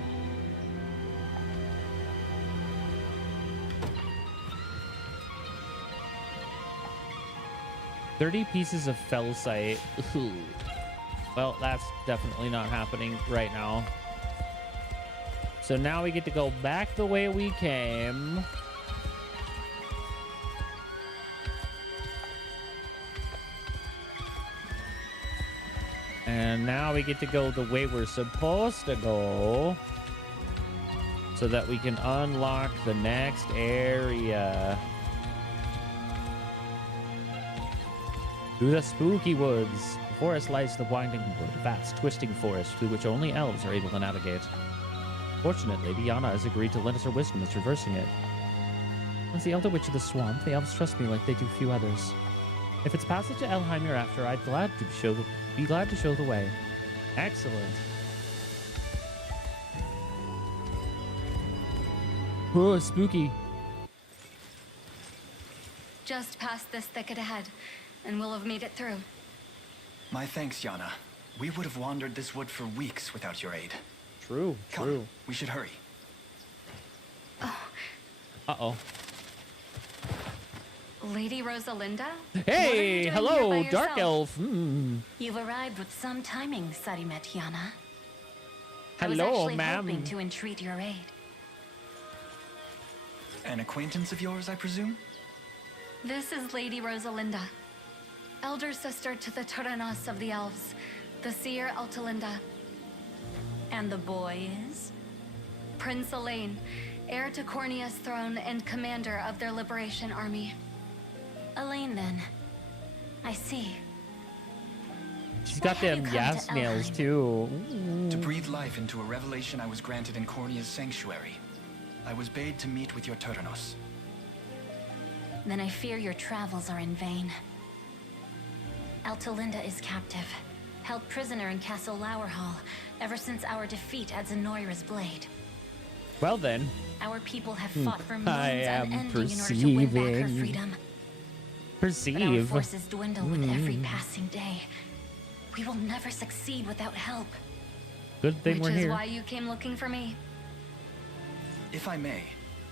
$30 pieces of Fellsite. Ooh. Well, that's definitely not happening right now. So now we get to go back the way we came. And now we get to go the way we're supposed to go, so that we can unlock the next area. Through the spooky woods. The forest lies the winding, vast, twisting forest through which only elves are able to navigate. Fortunately, Yana has agreed to lend us her wisdom as traversing it. As the Elder Witch of the Swamp, the elves trust me like they do few others. If it's passage to Elheim you're after, I'd be glad to show the way. Excellent. Oh, spooky. Just past this thicket ahead, and we'll have made it through. My thanks, Yana. We would have wandered this wood for weeks without your aid. True, Come, true. we should hurry. Uh-oh. Lady Rosalinda? Hey, hello, Dark Elf. You've arrived with some timing, Sarimet Yana. Hello, I was ma'am. actually hoping to entreat your aid. An acquaintance of yours, I presume? This is Lady Rosalinda, elder sister to the Tyrannos of the Elves, the seer Altalinda. And the boy is? Prince Elaine, heir to Cornea's throne and commander of their liberation army. Elaine, then. I see. She's got them yas nails, too. To breathe life into a revelation I was granted in Cornea's sanctuary. I was bade to meet with your Tyrannos. Then I fear your travels are in vain. Altalinda is captive, held prisoner in Castle Lowerhall ever since our defeat at Zenoira's blade. Well then. Our people have fought for moons I am unending in order to win back her perceiving. freedom. Perceive. But our forces dwindle with every passing day. We will never succeed without help. Good thing Which we're is here. why you came looking for me. If I may,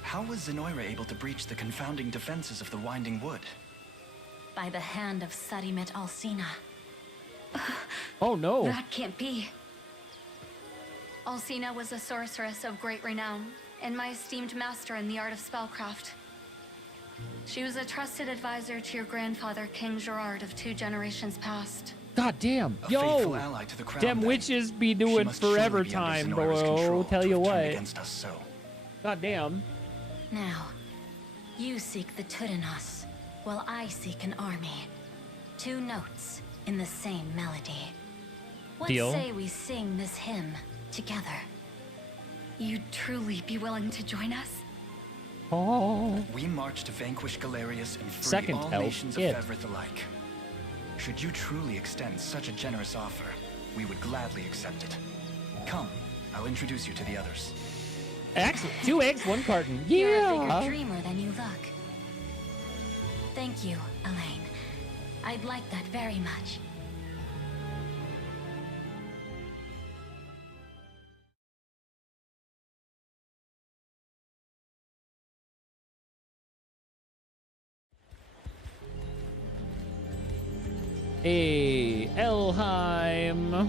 how was Zenoira able to breach the confounding defenses of the Winding Wood? By the hand of Sarimet Alcina. Oh no. That can't be. Alcina was a sorceress of great renown, and my esteemed master in the art of spellcraft. She was a trusted advisor to your grandfather, King Gerard, of 2 generations past. God damn. A faithful Yo. ally to the crown, Them then. witches be She doing must surely forever be under time, Zenoira's bro. control Tell to you have turned what. against us so. God damn. Now, you seek the Tyrannos, while I seek an army. 2 notes in the same melody. What Deal. say we sing this hymn together? You'd truly be willing to join us? Oh. We march to vanquish Galerius and free Second all elf, nations of it. Fevrith alike. Should you truly extend such a generous offer, we would gladly accept it. Come, I'll introduce you to the others. Excellent. 2 eggs, 1 carton. You're a Yeah. bigger dreamer than you look. Thank you, Elaine. I'd like that very much. Hey, Elheim.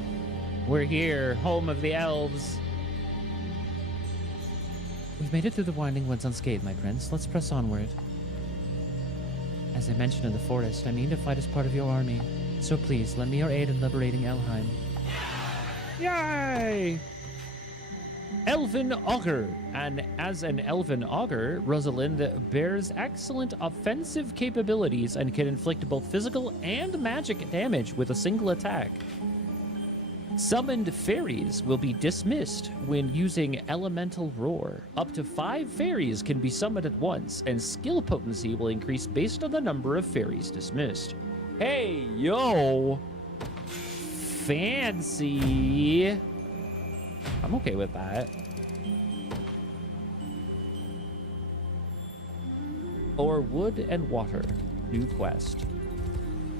We're here, home of the elves. We've made it through the winding woods unscathed, my prince. Let's press onward. As I mentioned in the forest, I mean to fight as part of your army. So please, lend me your aid in liberating Elheim. Yay! Elven Augur. And as an Elven Augur, Rosalind bears excellent offensive capabilities and can inflict both physical and magic damage with a single attack. Summoned fairies will be dismissed when using Elemental Roar. Up to 5 fairies can be summoned at once, and skill potency will increase based on the number of fairies dismissed. Hey, yo! Fancy! I'm okay with that. Or wood and water. New quest.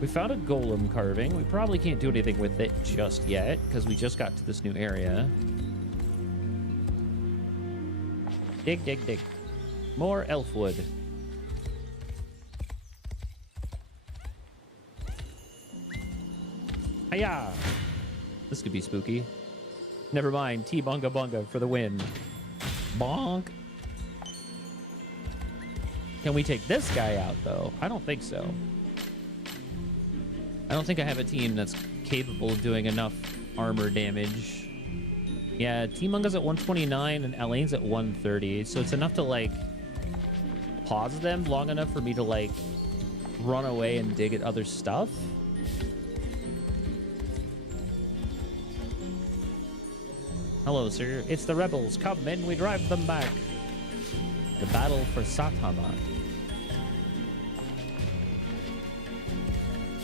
We found a golem carving. We probably can't do anything with it just yet because we just got to this new area. Dig, dig, dig. More elf wood. Hiya! This could be spooky. Never mind. T-bunga bunga for the win. Bonk. Can we take this guy out, though? I don't think so. I don't think I have a team that's capable of doing enough armor damage. Yeah, T-Munga's at 129 and Elaine's at 130. So it's enough to, like, pause them long enough for me to, like, run away and dig at other stuff. Hello, sir. It's the rebels. Come in, we drive them back. The battle for Satama.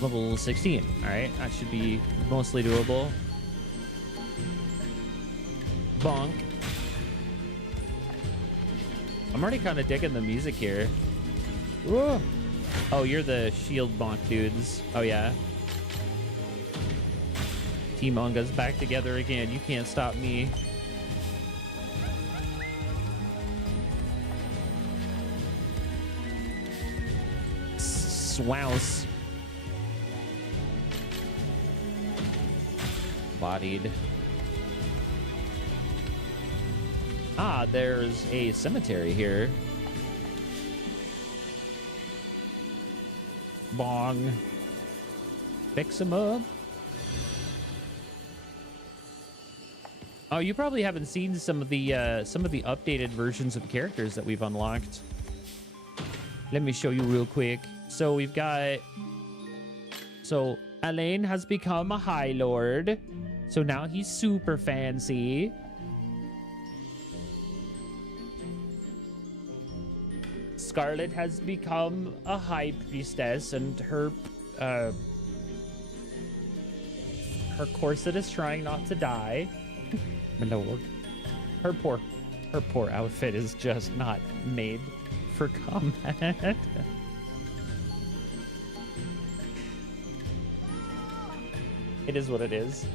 Level 16. All right, that should be mostly doable. Bonk. I'm already kind of digging the music here. Whoa. Oh, you're the shield bonk dudes. Oh, yeah. Team Onga's back together again. You can't stop me. Swouse. Bodied. Ah, there's a cemetery here. Bong. Fix him up. Oh, you probably haven't seen some of the updated versions of characters that we've unlocked. Let me show you real quick. So we've got... So Elaine has become a High Lord. So now he's super fancy. Scarlet has become a High Priestess, and her corset is trying not to die. My lord. Her poor outfit is just not made for combat. It is what it is.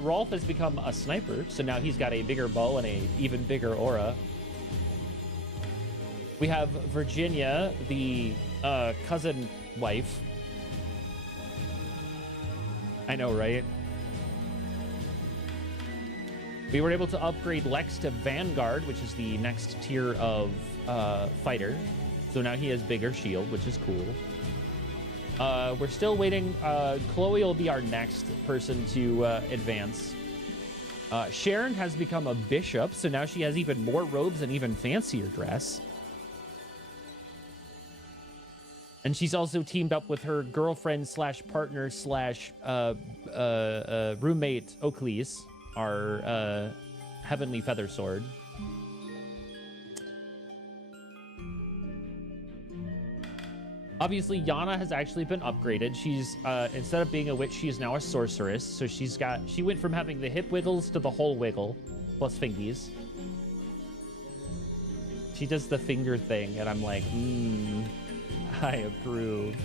Rolf has become a sniper, so now he's got a bigger bow and a even bigger aura. We have Virginia, the cousin wife. I know, right? We were able to upgrade Lex to Vanguard, which is the next tier of fighter. So now he has bigger shield, which is cool. We're still waiting. Chloe will be our next person to advance. Sharon has become a bishop, so now she has even more robes and even fancier dress. And she's also teamed up with her girlfriend slash partner slash roommate Oakleys, our heavenly feather sword. Obviously, Yana has actually been upgraded. She's instead of being a witch, she is now a sorceress. So she went from having the hip wiggles to the whole wiggle, plus fingies. She does the finger thing, and I'm like, I approve.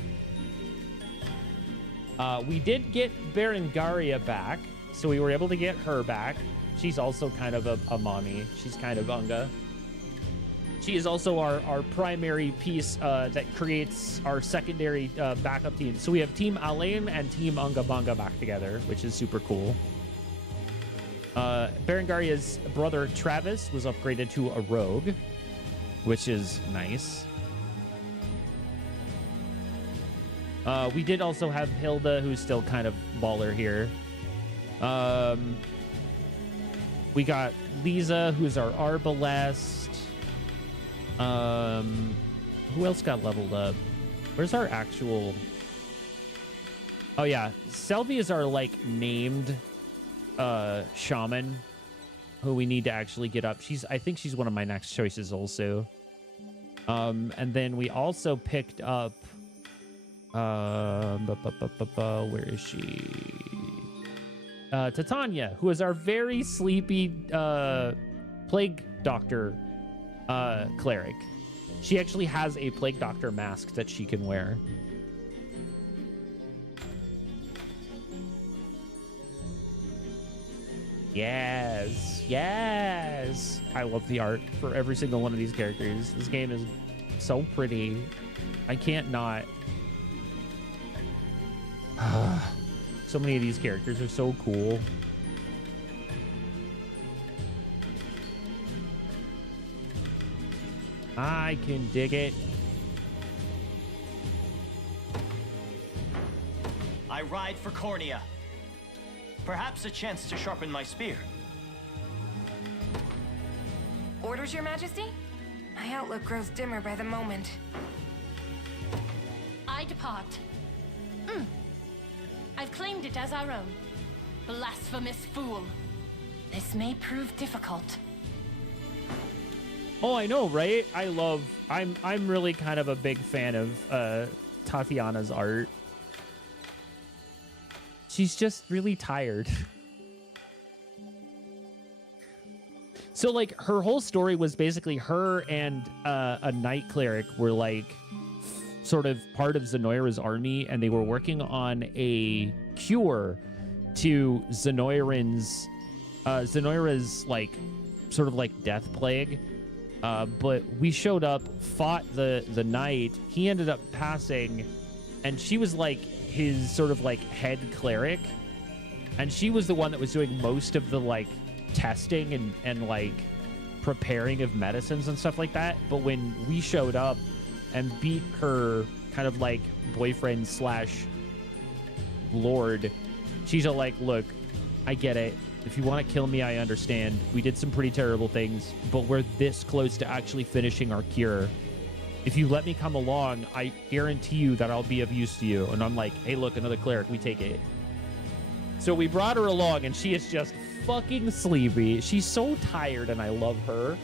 We did get Berengaria back, so we were able to get her back. She's also kind of a mommy. She's kind of Unga. She is also our primary piece that creates our secondary backup team. So we have Team Alain and Team Ungabanga back together, which is super cool. Berengaria's brother Travis was upgraded to a rogue, which is nice. We did also have Hilda, who's still kind of baller here. We got Lisa, who's our Arbalest. Who else got leveled up? Where's our actual... Oh, yeah. Selvi is our, like, named shaman who we need to actually get up. I think she's one of my next choices also. And then we also picked up... where is she? Titania, who is our very sleepy plague doctor cleric. She actually has a plague doctor mask that she can wear. Yes, yes. I love the art for every single one of these characters. This game is so pretty. I can't not. So many of these characters are so cool. I can dig it. I ride for Cornea. Perhaps a chance to sharpen my spear. Orders, Your Majesty? My outlook grows dimmer by the moment. I depart. I've claimed it as our own. Blasphemous fool. This may prove difficult. Oh, I know, right? I'm really kind of a big fan of Tatiana's art. She's just really tired. So, like, her whole story was basically her and a knight cleric were, like, sort of part of Zenoira's army, and they were working on a cure to Zenoira's, like, sort of, like, death plague. But we showed up, fought the knight. He ended up passing, and she was, like, his sort of, like, head cleric. And she was the one that was doing most of the, like, testing and like, preparing of medicines and stuff like that. But when we showed up and beat her kind of, like, boyfriend slash lord, she's all like, look, I get it. If you want to kill me, I understand. We did some pretty terrible things, but we're this close to actually finishing our cure. If you let me come along, I guarantee you that I'll be of use to you. And I'm like, hey, look, another cleric. We take it. So we brought her along, and she is just fucking sleepy. She's so tired, and I love her.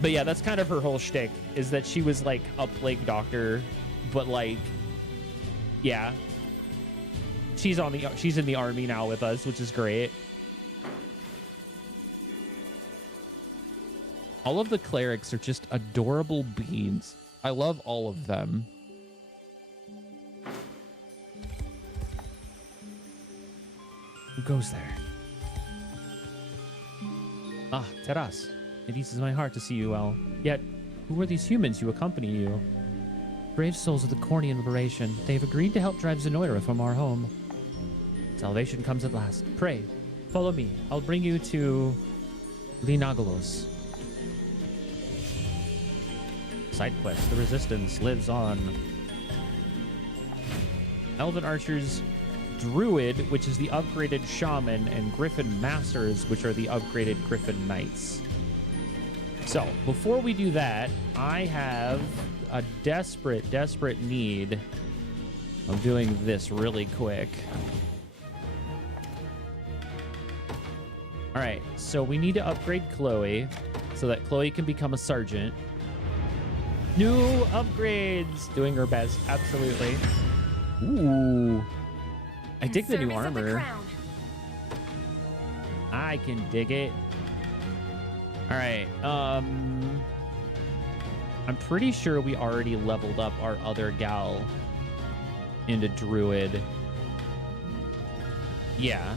But yeah, that's kind of her whole shtick, is that she was, like, a plague doctor, but, like, yeah. She's in the army now with us, which is great. All of the clerics are just adorable beings. I love all of them. Who goes there? Ah, Teras. It eases my heart to see you well. Yet, who are these humans who accompany you? Brave souls of the Cornean Liberation. They have agreed to help drive Zenoira from our home. Salvation comes at last. Pray, follow me. I'll bring you to Linagalos. Side quest, the Resistance lives on. Elven Archers, Druid, which is the upgraded Shaman, and Griffin Masters, which are the upgraded Griffin Knights. So, before we do that, I have a desperate need of doing this really quick. All right, so we need to upgrade Chloe so that Chloe can become a sergeant. New upgrades. Doing her best, absolutely. Ooh. I dig the new armor. I can dig it. All right. I'm pretty sure we already leveled up our other gal into Druid. Yeah.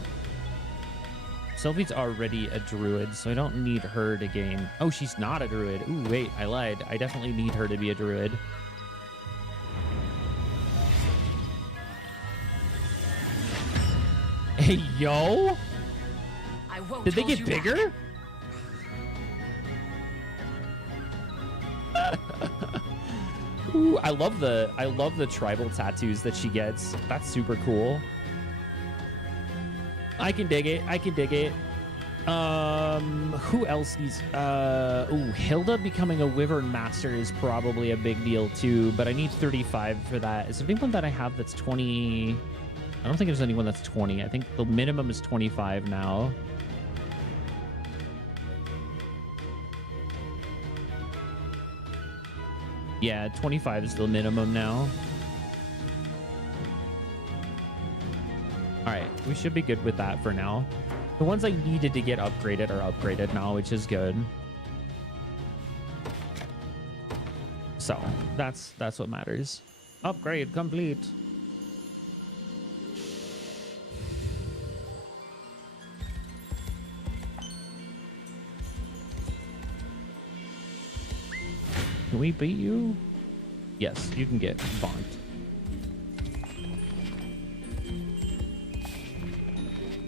Sylvie's already a druid, so I don't need her to gain. Oh, she's not a druid. Ooh, wait, I lied. I definitely need her to be a druid. Hey, yo! Did they get bigger? Ooh, I love the tribal tattoos that she gets. That's super cool. I can dig it. I can dig it. Who else needs ooh, Hilda becoming a Wyvern Master is probably a big deal too, but I need 35 for that. Is there anyone that I have that's 20? I don't think there's anyone that's 20. I think the minimum is 25 now. Yeah, 25 is the minimum now. All right, we should be good with that for now. The ones I needed to get upgraded are upgraded now, which is good. So that's what matters. Upgrade complete. Can we beat you? Yes, you can get bonked.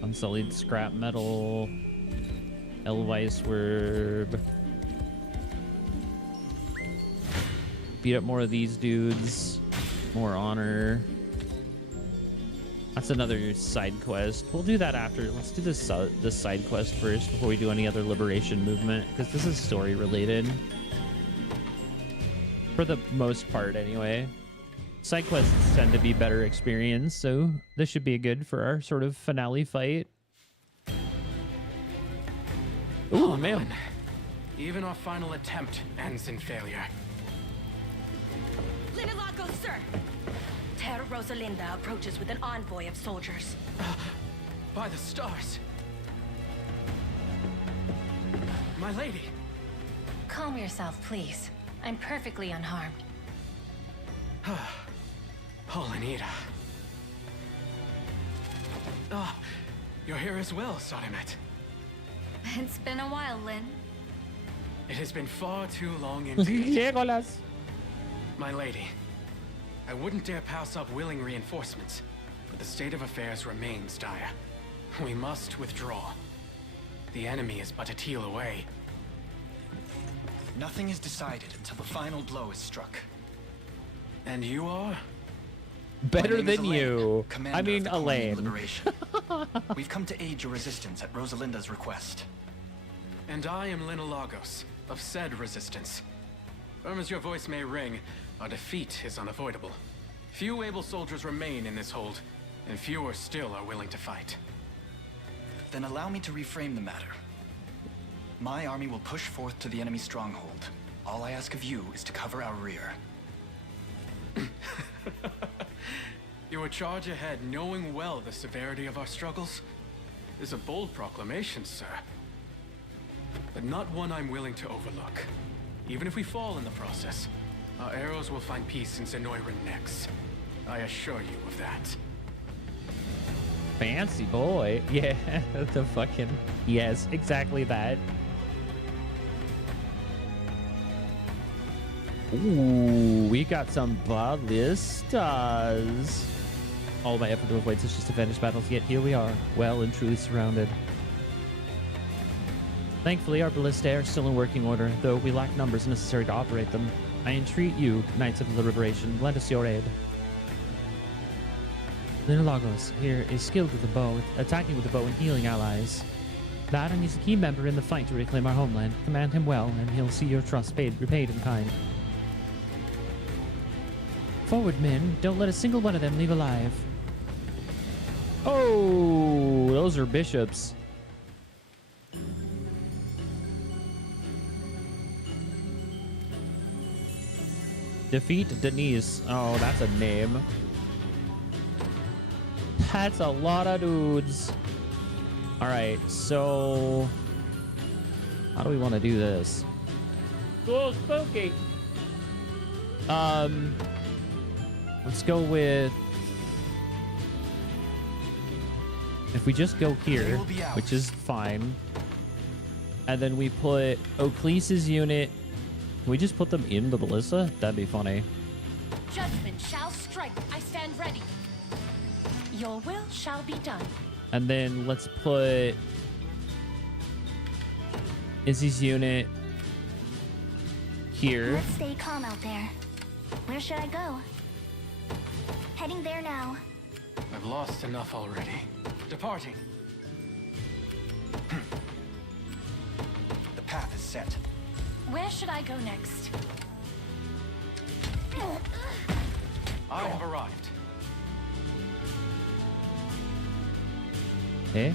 Unsullied scrap metal. Elvice Werb. Beat up more of these dudes. More honor. That's another side quest. We'll do that after. Let's do this side quest first before we do any other liberation movement, because this is story related. For the most part, anyway. Side quests tend to be better experience, so this should be good for our sort of finale fight. Ooh, man. Even our final attempt ends in failure. Linalago, sir! Terra Rosalinda approaches with an envoy of soldiers. By the stars. My lady. Calm yourself, please. I'm perfectly unharmed. Polanita. Oh, you're here as well, Sodomet. It's been a while, Lynn. It has been far too long indeed. My lady, I wouldn't dare pass up willing reinforcements, but the state of affairs remains dire. We must withdraw. The enemy is but a teal away. Nothing is decided until the final blow is struck. And you are? Better than you. I mean, Elaine. Liberation. We've come to aid your resistance at Rosalinda's request. And I am Linalagos, of said resistance. Firm as your voice may ring, our defeat is unavoidable. Few able soldiers remain in this hold, and fewer still are willing to fight. Then allow me to reframe the matter. My army will push forth to the enemy stronghold. All I ask of you is to cover our rear. You would charge ahead knowing well the severity of our struggles? Is a bold proclamation, sir. But not one I'm willing to overlook. Even if we fall in the process, our arrows will find peace in Zenoiran necks. I assure you of that. Fancy boy. Yeah, the fucking... Yes, exactly that. Ooh, we got some ballistas. All my effort to avoid such disadvantaged battles, yet here we are, well and truly surrounded. Thankfully, our ballistae are still in working order, though we lack numbers necessary to operate them. I entreat you, Knights of the Liberation, lend us your aid. Linalagos here is skilled with the bow, attacking with the bow and healing allies. Baron is a key member in the fight to reclaim our homeland. Command him well, and he'll see your trust repaid in kind. Forward, men. Don't let a single one of them leave alive. Oh, those are bishops. Defeat Denise. Oh, that's a name. That's a lot of dudes. All right, so how do we want to do this? So spooky. Let's go with If we just go here, They will be ours. which is fine, and then we put Oaklease's unit, can we just put them in the ballista? That'd be funny. Judgment shall strike. I stand ready. Your will shall be done. And then let's put Izzy's unit here. Let's stay calm out there. Where should I go? Heading there now. I've lost enough already. Departing. The path is set. Where should I go next? I have arrived. Eh?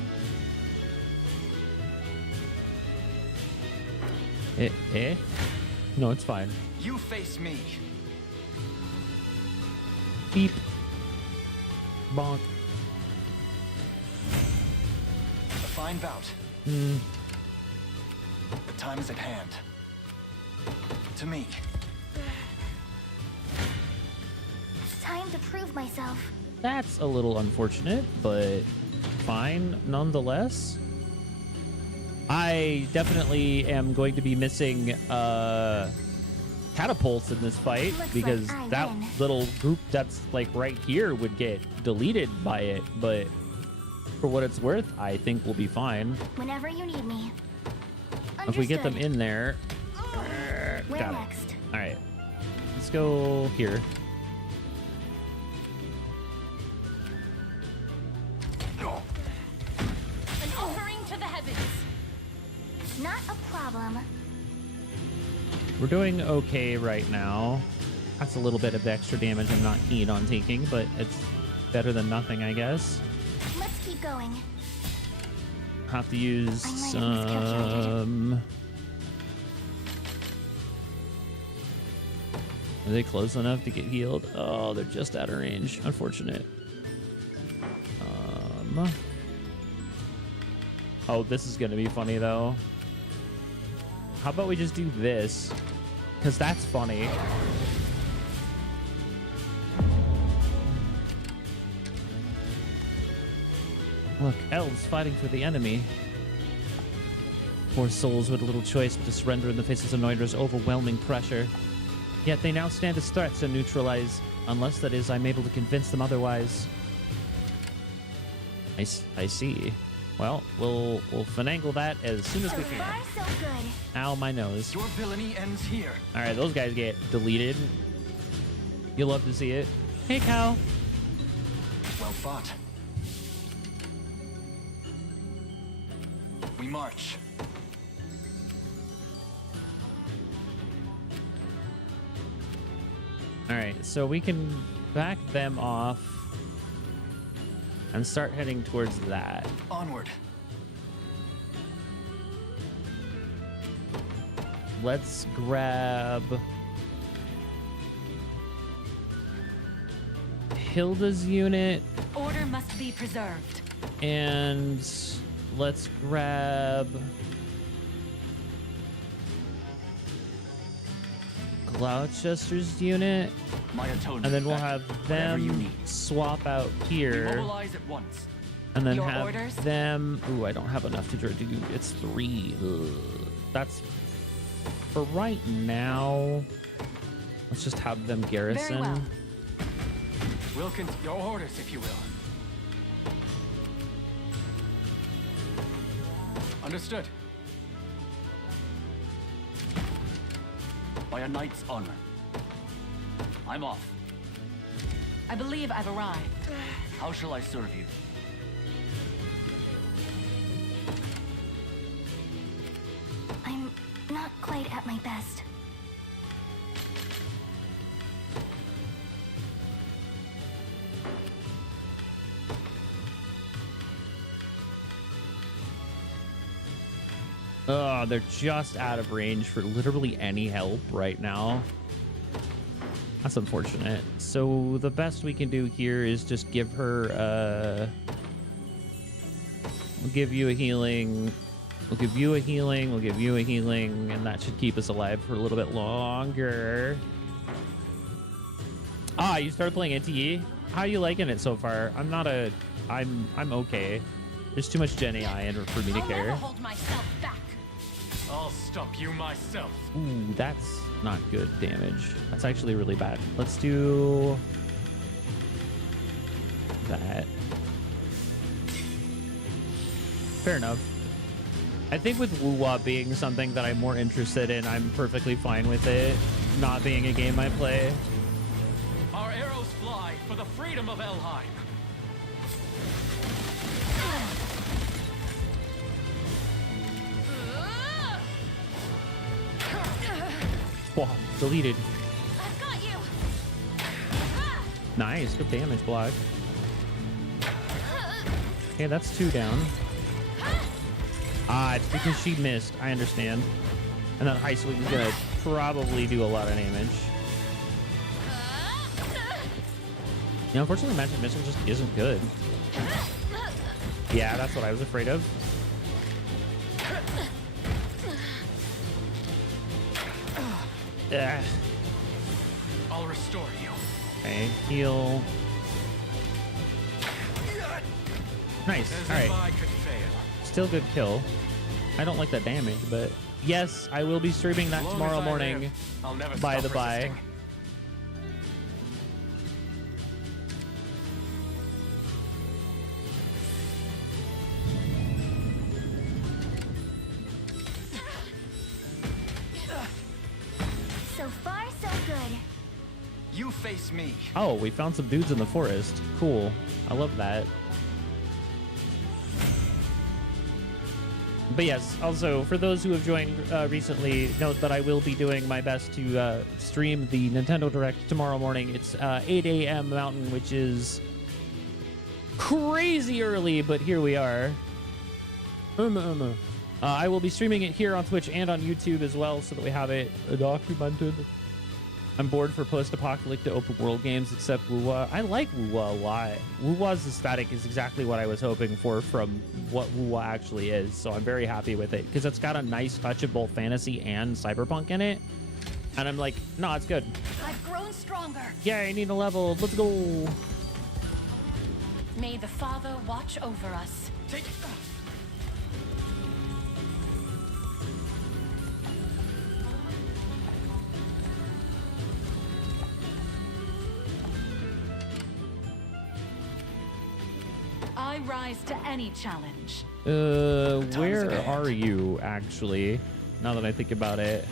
Eh? No, it's fine. You face me. Beep. Bonk. A fine bout. Hmm. The time is at hand. To me. It's time to prove myself. That's a little unfortunate, but fine nonetheless. I definitely am going to be missing catapults in this fight Looks because like I that win. little group that's like right here would get deleted by it, but for what it's worth, I think we'll be fine. Whenever you need me. If we get them Understood. in there. Where Got it. next? All right. Let's go here. An offering to the heavens. Not a problem. We're doing okay right now. That's a little bit of extra damage I'm not keen on taking, but it's better than nothing, I guess. Let's keep going. Have to use I might have miscalculated. Are they close enough to get healed? Oh, they're just out of range. Unfortunate. Oh, this is gonna be funny though. How about we just do this? Because that's funny. Look, elves fighting for the enemy. Poor souls with little choice but to surrender in the face of Zenoidra's overwhelming pressure. Yet they now stand as threats and neutralize, unless that is I'm able to convince them otherwise. I see. Well, we'll finagle that as soon as So we can. far, so good. Ow, my nose. Your villainy ends here. All right, those guys get deleted. You'll love to see it. Hey, cow. Well fought. We march. All right, so we can back them off and start heading towards that. Onward. Let's grab Hilda's unit Order must be preserved. and let's grab Gloucester's unit, My atonement. and then we'll Becky. have Whatever you them need. swap out here, Mobilize at once. and then Your have orders? them. Ooh, I don't have enough to do. It's 3. Ugh. That's for right now. Let's just have them garrison. well. Wilkins, your orders, if you will. Understood. By a knight's honor. I'm off. I believe I've arrived. How shall I serve you? I'm not quite at my best. Oh, they're just out of range for literally any help right now. That's unfortunate. So the best we can do here is just give her we'll give you a healing. We'll give you a healing. We'll give you a healing, and that should keep us alive for a little bit longer. Ah, you started playing NTE? How are you liking it so far? I'm okay. There's too much Gen AI in for me to care. Hold myself back. I'll stop you myself. Ooh, that's not good damage. That's actually really bad. Let's do that. Fair enough. I think with Woo-Wah being something that I'm more interested in, I'm perfectly fine with it not being a game I play. Our arrows fly for the freedom of Elheim. Wow, deleted. I've got you. Nice, good damage block. Okay, that's 2 down. Ah, it's because she missed. I understand. And that high swing is gonna probably do a lot of damage. You know, unfortunately, magic missile just isn't good. Yeah, that's what I was afraid of. Ugh. I'll restore you. Okay, heal. Nice. As All if right. I could fail. Still good kill. I don't like that damage, but yes, I will be streaming that As long tomorrow as I morning. live, I'll never By stop the by. resisting. So far, so good. You face me. Oh, we found some dudes in the forest. Cool. I love that. But yes, also, for those who have joined recently, note that I will be doing my best to stream the Nintendo Direct tomorrow morning. It's 8 a.m. Mountain, which is crazy early, but here we are. I will be streaming it here on Twitch and on YouTube as well, so that we have it documented. I'm bored for post-apocalyptic open world games, except Woo-Wah. I like Woo-Wah a lot. Woo-Wah's aesthetic is exactly what I was hoping for from what Woo-Wah actually is, so I'm very happy with it, because it's got a nice touch of both fantasy and cyberpunk in it. And I'm like, no, it's good. I've grown stronger. Yeah, I need a level. Let's go. May the Father watch over us. Take it. I rise to any challenge. Where are you, actually? Now that I think about it.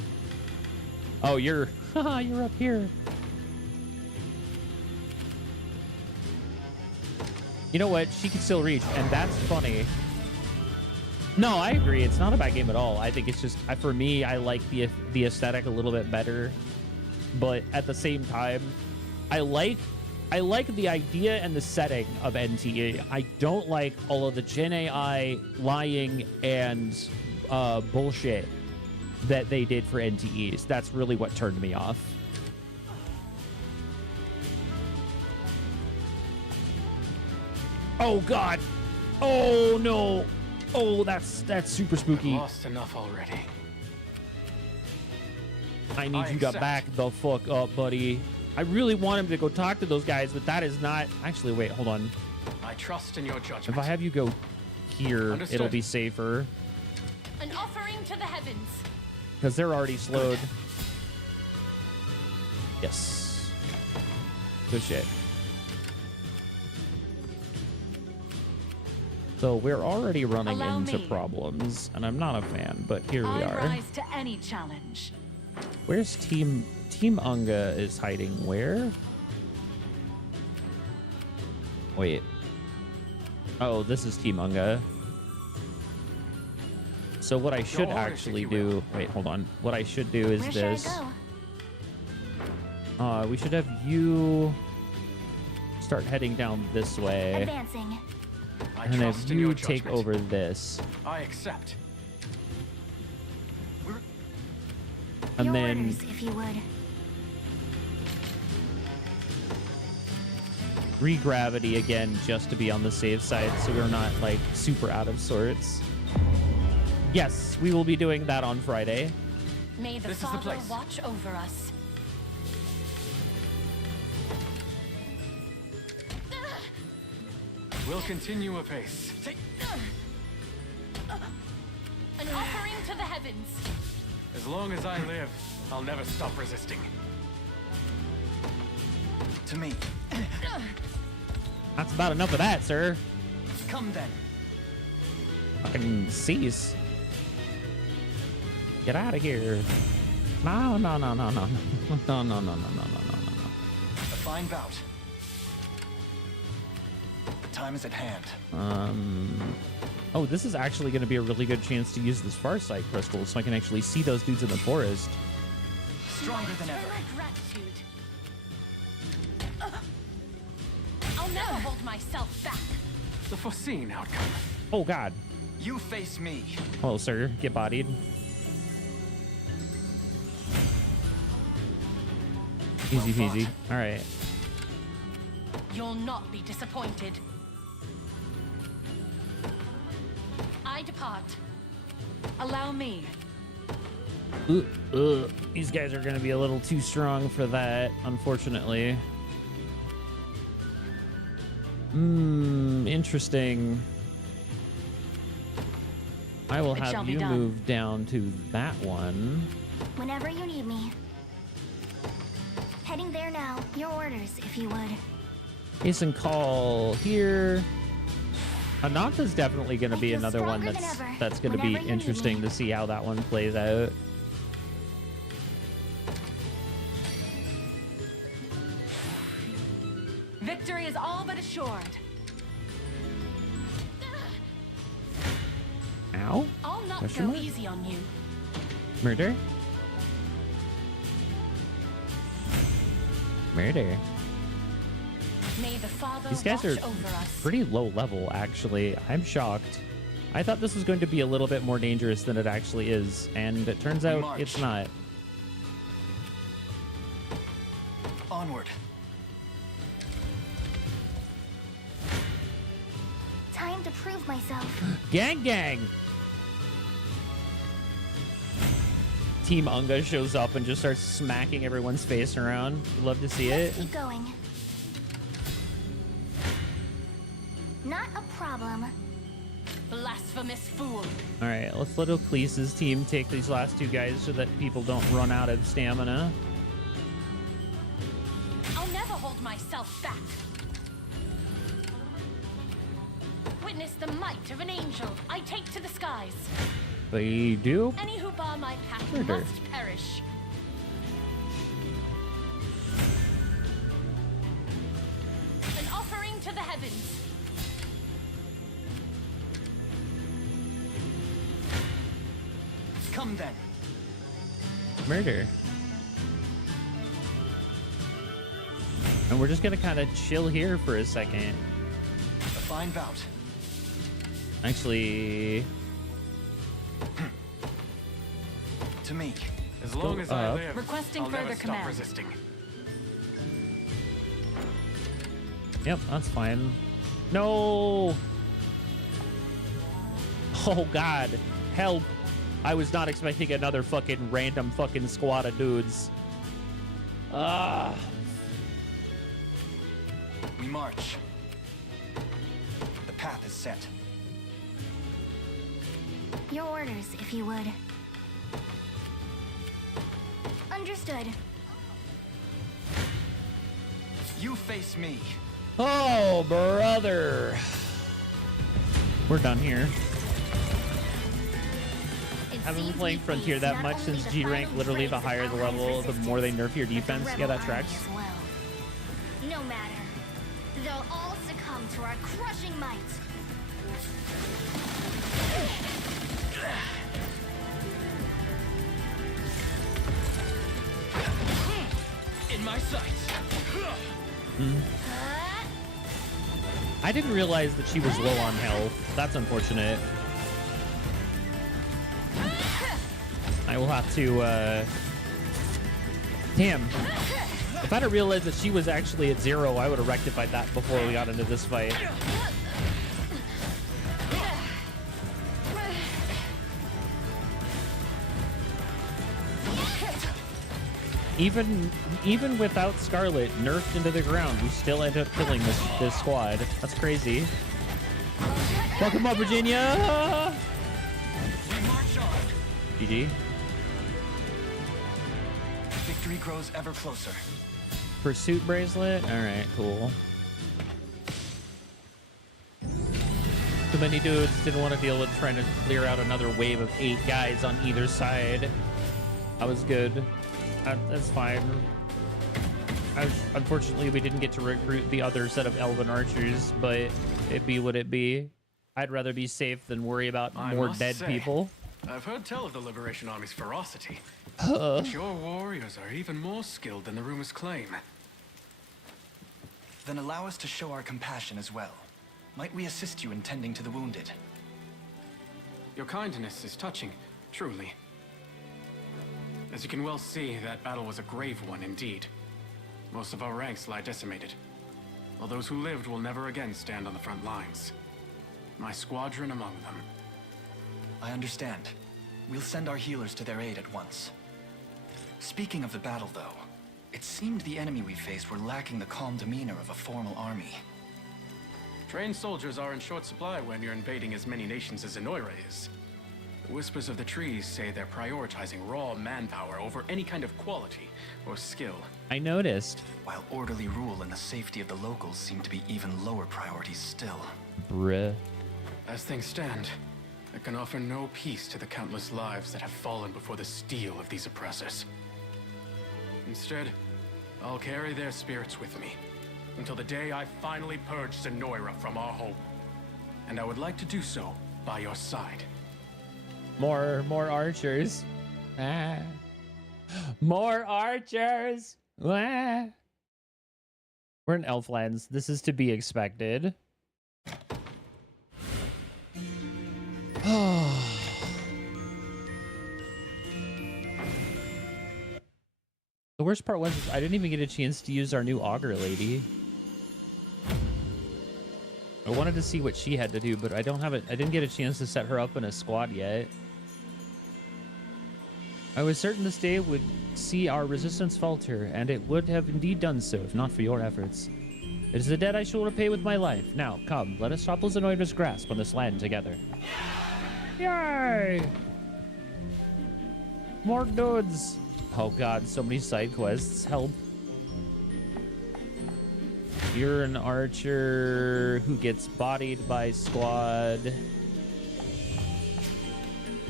Oh, you're up here. You know what? She can still reach, and that's funny. No, I agree. It's not a bad game at all. I think it's just, for me, I like the aesthetic a little bit better. But at the same time, I like the idea and the setting of NTE. I don't like all of the Gen AI lying and bullshit that they did for NTEs. That's really what turned me off. Oh God! Oh no! Oh, that's super spooky. I've lost enough already. I need you to back the fuck up, buddy. I really want him to go talk to those guys, but that is not... Actually, wait, hold on. I trust in your judgment. If I have you go here, Understood. it'll be safer. An offering to the heavens. Because they're already slowed. Yes. Good shit. So we're already running Allow into me. problems, and I'm not a fan, but here we I are. rise to any challenge. Where's Team Unga is hiding where? Wait. Oh, this is Team Unga. So what I should actually do... Wait, hold on. What I should do is Where this. should I go? We should have you start heading down this way. Advancing. I And trust if in your you take judgment. over this. I accept. And Your then... orders, if you would. Regravity again, just to be on the safe side, so we're not like super out of sorts. Yes, we will be doing that on Friday. May the This is the Father place. watch over us. We'll continue apace. An offering to the heavens. As long as I live, I'll never stop resisting. To me. That's about enough of that, sir. Come then. Fucking cease. Get out of here. No, no, no, no, no, no, no, no, no, no, no, no, no, no. A fine bout. The time is at hand. Oh, this is actually going to be a really good chance to use this far sight crystal, so I can actually see those dudes in the forest. Stronger than ever. Gratitude. I'll never hold myself back. The foreseen outcome. Oh God. You face me. Oh, sir, get bodied. Easy peasy. All right. You'll not be disappointed. I depart. Allow me. These guys are going to be a little too strong for that, unfortunately. Interesting. I will have you move down to that one. Whenever you need me. Heading there now. Your orders, if you would. Hasten call here. Ananta's definitely going to be another one that's going to be interesting to see how that one plays out. Victory is all but assured. Ow? I'll not Question go mark? easy on you. Murder? Murder. May the Father These guys are watch over us. pretty low level, actually. I'm shocked. I thought this was going to be a little bit more dangerous than it actually is, and it turns out it's not. Onward. Time to prove myself. Gang gang! Team Unga shows up and just starts smacking everyone's face around. Love to see it. Keep going. Not a problem. Blasphemous fool. All right, let's let Ecclesia's team take these last two guys so that people don't run out of stamina. I'll never hold myself back. Witness the might of an angel. I take to the skies. They do. Any who bar my path Murder. must perish. An offering to the heavens. Come then. Murder. And we're just gonna kind of chill here for a second. A fine bout. Actually, To me. As long as I live, Requesting I'll further never stop command. resisting. yep, that's fine. No. Oh God, help! I was not expecting another fucking random fucking squad of dudes. Ah. We march. The path is set. Your orders, if you would. Understood. You face me. Oh, brother. We're done here. Haven't been playing Frontier that much since G rank. Literally, the higher the level, the more they nerf your defense. Yeah, that tracks. No matter. They'll all succumb to our crushing might. In my sights. I didn't realize that she was low on health. That's unfortunate. I will have to, damn. If I had realized that she was actually at 0, I would have rectified that before we got into this fight. Even without Scarlet nerfed into the ground, we still end up killing this squad. That's crazy. Welcome up, Virginia. We march on. GG. Victory grows ever closer. Pursuit bracelet. All right, cool. Too many dudes didn't want to deal with trying to clear out another wave of 8 guys on either side. That was good. That's fine. Unfortunately, we didn't get to recruit the other set of elven archers, but it be what it be. I'd rather be safe than worry about more dead people. I've heard tell of the Liberation Army's ferocity. But your warriors are even more skilled than the rumors claim. Then allow us to show our compassion as well. Might we assist you in tending to the wounded? Your kindness is touching, truly. As you can well see, that battle was a grave one indeed. Most of our ranks lie decimated. While those who lived will never again stand on the front lines. My squadron among them. I understand. We'll send our healers to their aid at once. Speaking of the battle, though, it seemed the enemy we faced were lacking the calm demeanor of a formal army. Trained soldiers are in short supply when you're invading as many nations as Zenoira is. The whispers of the trees say they're prioritizing raw manpower over any kind of quality or skill. I noticed. While orderly rule and the safety of the locals seem to be even lower priorities still. Bruh. As things stand, I can offer no peace to the countless lives that have fallen before the steel of these oppressors. Instead, I'll carry their spirits with me until the day I finally purge Zenoira from our home. And I would like to do so by your side. More archers. Ah. More archers. Ah. We're in Elflands. This is to be expected. The worst part was I didn't even get a chance to use our new augur lady. I wanted to see what she had to do, but I didn't get a chance to set her up in a squad yet. I was certain this day would see our resistance falter, and it would have indeed done so if not for your efforts. It is a debt I shall repay with my life. Now, come, let us topple Zenoira's grasp on this land together. Yay! More dudes! Oh god, so many side quests. Help. You're an archer who gets bodied by squad.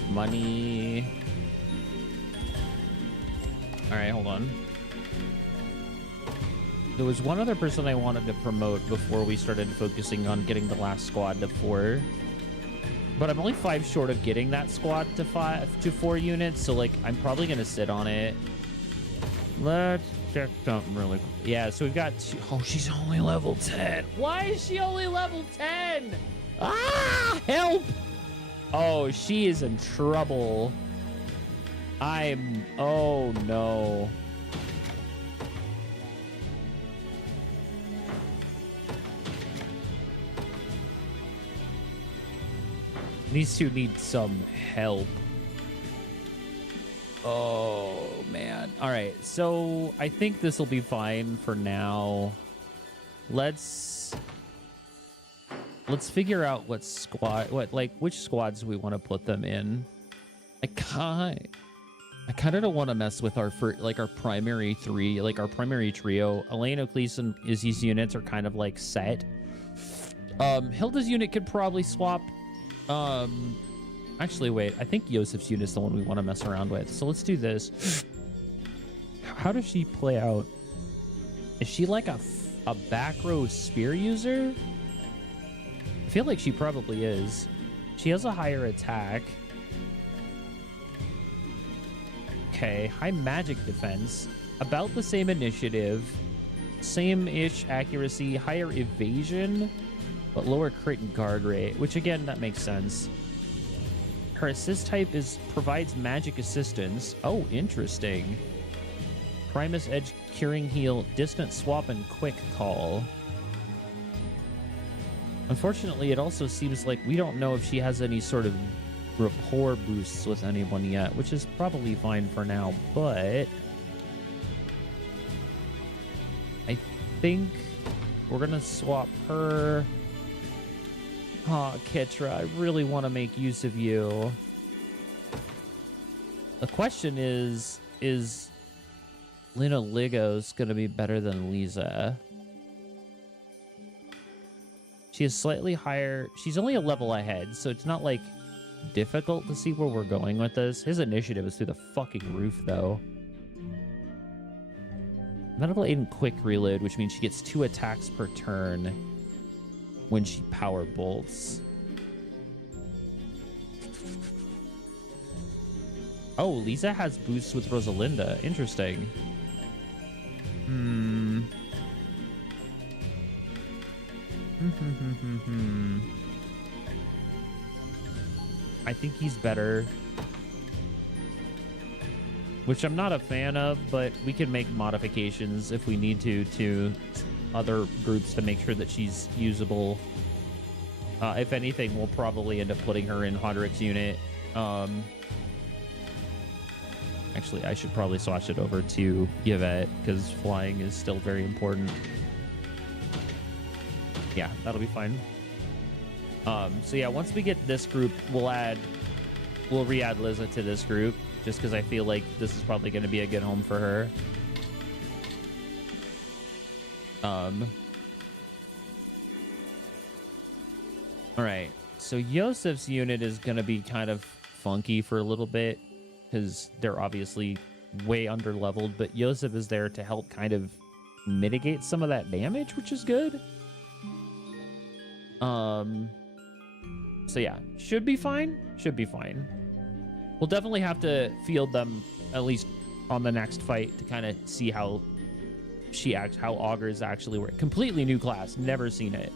Money. Alright, hold on. There was one other person I wanted to promote before we started focusing on getting the last squad to 4. But I'm only 5 short of getting that squad to 4 units, so like I'm probably gonna sit on it. Let's check something really quick. Yeah, so we've got oh, she's only level 10. Why is she only level 10? Ah, help! Oh, she is in trouble. Oh no. These two need some help. Oh, man. All right, so I think this will be fine for now. Let's figure out which squads we want to put them in. I kind of don't want to mess with our primary 3, like our primary trio. Elena, Cleese, and Izzy's units are kind of like set. Hilda's unit could probably swap. Actually, wait. I think Yosef's unit is the one we want to mess around with. So let's do this. How does she play out? Is she like a back row spear user? I feel like she probably is. She has a higher attack. Okay, high magic defense. About the same initiative. Same-ish accuracy. Higher evasion. But lower crit and guard rate, which again, that makes sense. Her assist type provides magic assistance. Oh, interesting. Primus Edge, Curing Heal, Distant Swap, and Quick Call. Unfortunately, it also seems like we don't know if she has any sort of rapport boosts with anyone yet, which is probably fine for now, but I think we're gonna swap her Oh, Kitra, I really want to make use of you. The question is Luna Ligos going to be better than Lisa? She is slightly higher. She's only a level ahead, so it's not like difficult to see where we're going with this. His initiative is through the fucking roof, though. Medical aid and quick reload, which means she gets 2 attacks per turn when she power bolts. Oh, Lisa has boosts with Rosalinda. Interesting. I think he's better. Which I'm not a fan of, but we can make modifications if we need to other groups to make sure that she's usable. If anything, we'll probably end up putting her in Hodrick's unit. Actually, I should probably swatch it over to Yvette, because flying is still very important. Yeah, that'll be fine. So yeah, once we get this group, we'll re-add Liza to this group, just because I feel like this is probably going to be a good home for her. All right, so Yosef's unit is going to be kind of funky for a little bit, because they're obviously way under-leveled, but Yosef is there to help kind of mitigate some of that damage, which is good. So yeah, should be fine. Should be fine. We'll definitely have to field them at least on the next fight to kind of see how how augurs actually work. Completely new class, never seen it.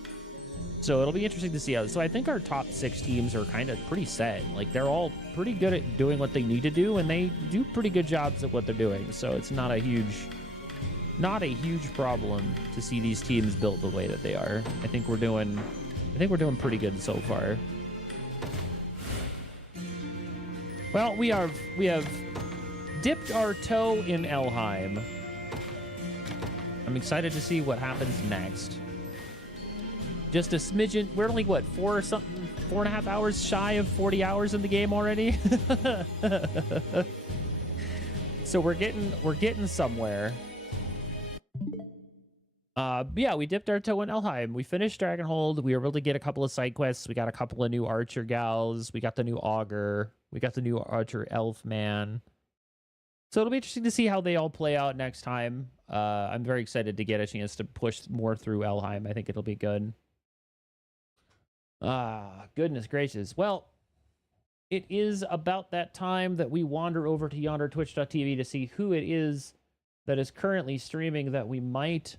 So it'll be interesting to see how. So I think our top 6 teams are kind of pretty set. Like, they're all pretty good at doing what they need to do, and they do pretty good jobs at what they're doing. So it's not a huge problem to see these teams built the way that they are. I think we're doing pretty good so far. Well, we have dipped our toe in Elheim. I'm excited to see what happens next. Just a smidgen. We're only, what, 4.5 hours shy of 40 hours in the game already. So we're getting somewhere. Yeah, we dipped our toe in Elheim. We finished Dragonhold. We were able to get a couple of side quests. We got a couple of new archer gals. We got the new augur. We got the new archer elf man. So it'll be interesting to see how they all play out next time. I'm very excited to get a chance to push more through Elheim. I think it'll be good. Goodness gracious. Well, it is about that time that we wander over to yonder twitch.tv to see who it is that is currently streaming that we might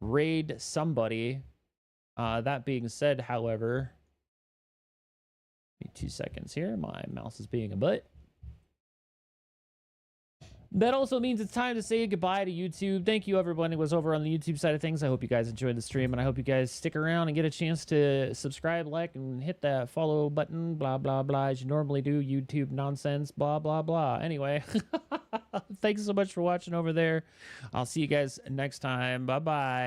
raid somebody. That being said, however, give me 2 seconds here. My mouse is being a butt. That also means it's time to say goodbye to YouTube. Thank you, everyone who was over on the YouTube side of things. I hope you guys enjoyed the stream, and I hope you guys stick around and get a chance to subscribe, like, and hit that follow button, blah, blah, blah, as you normally do. YouTube nonsense, blah, blah, blah. Anyway, thanks so much for watching over there. I'll see you guys next time. Bye-bye.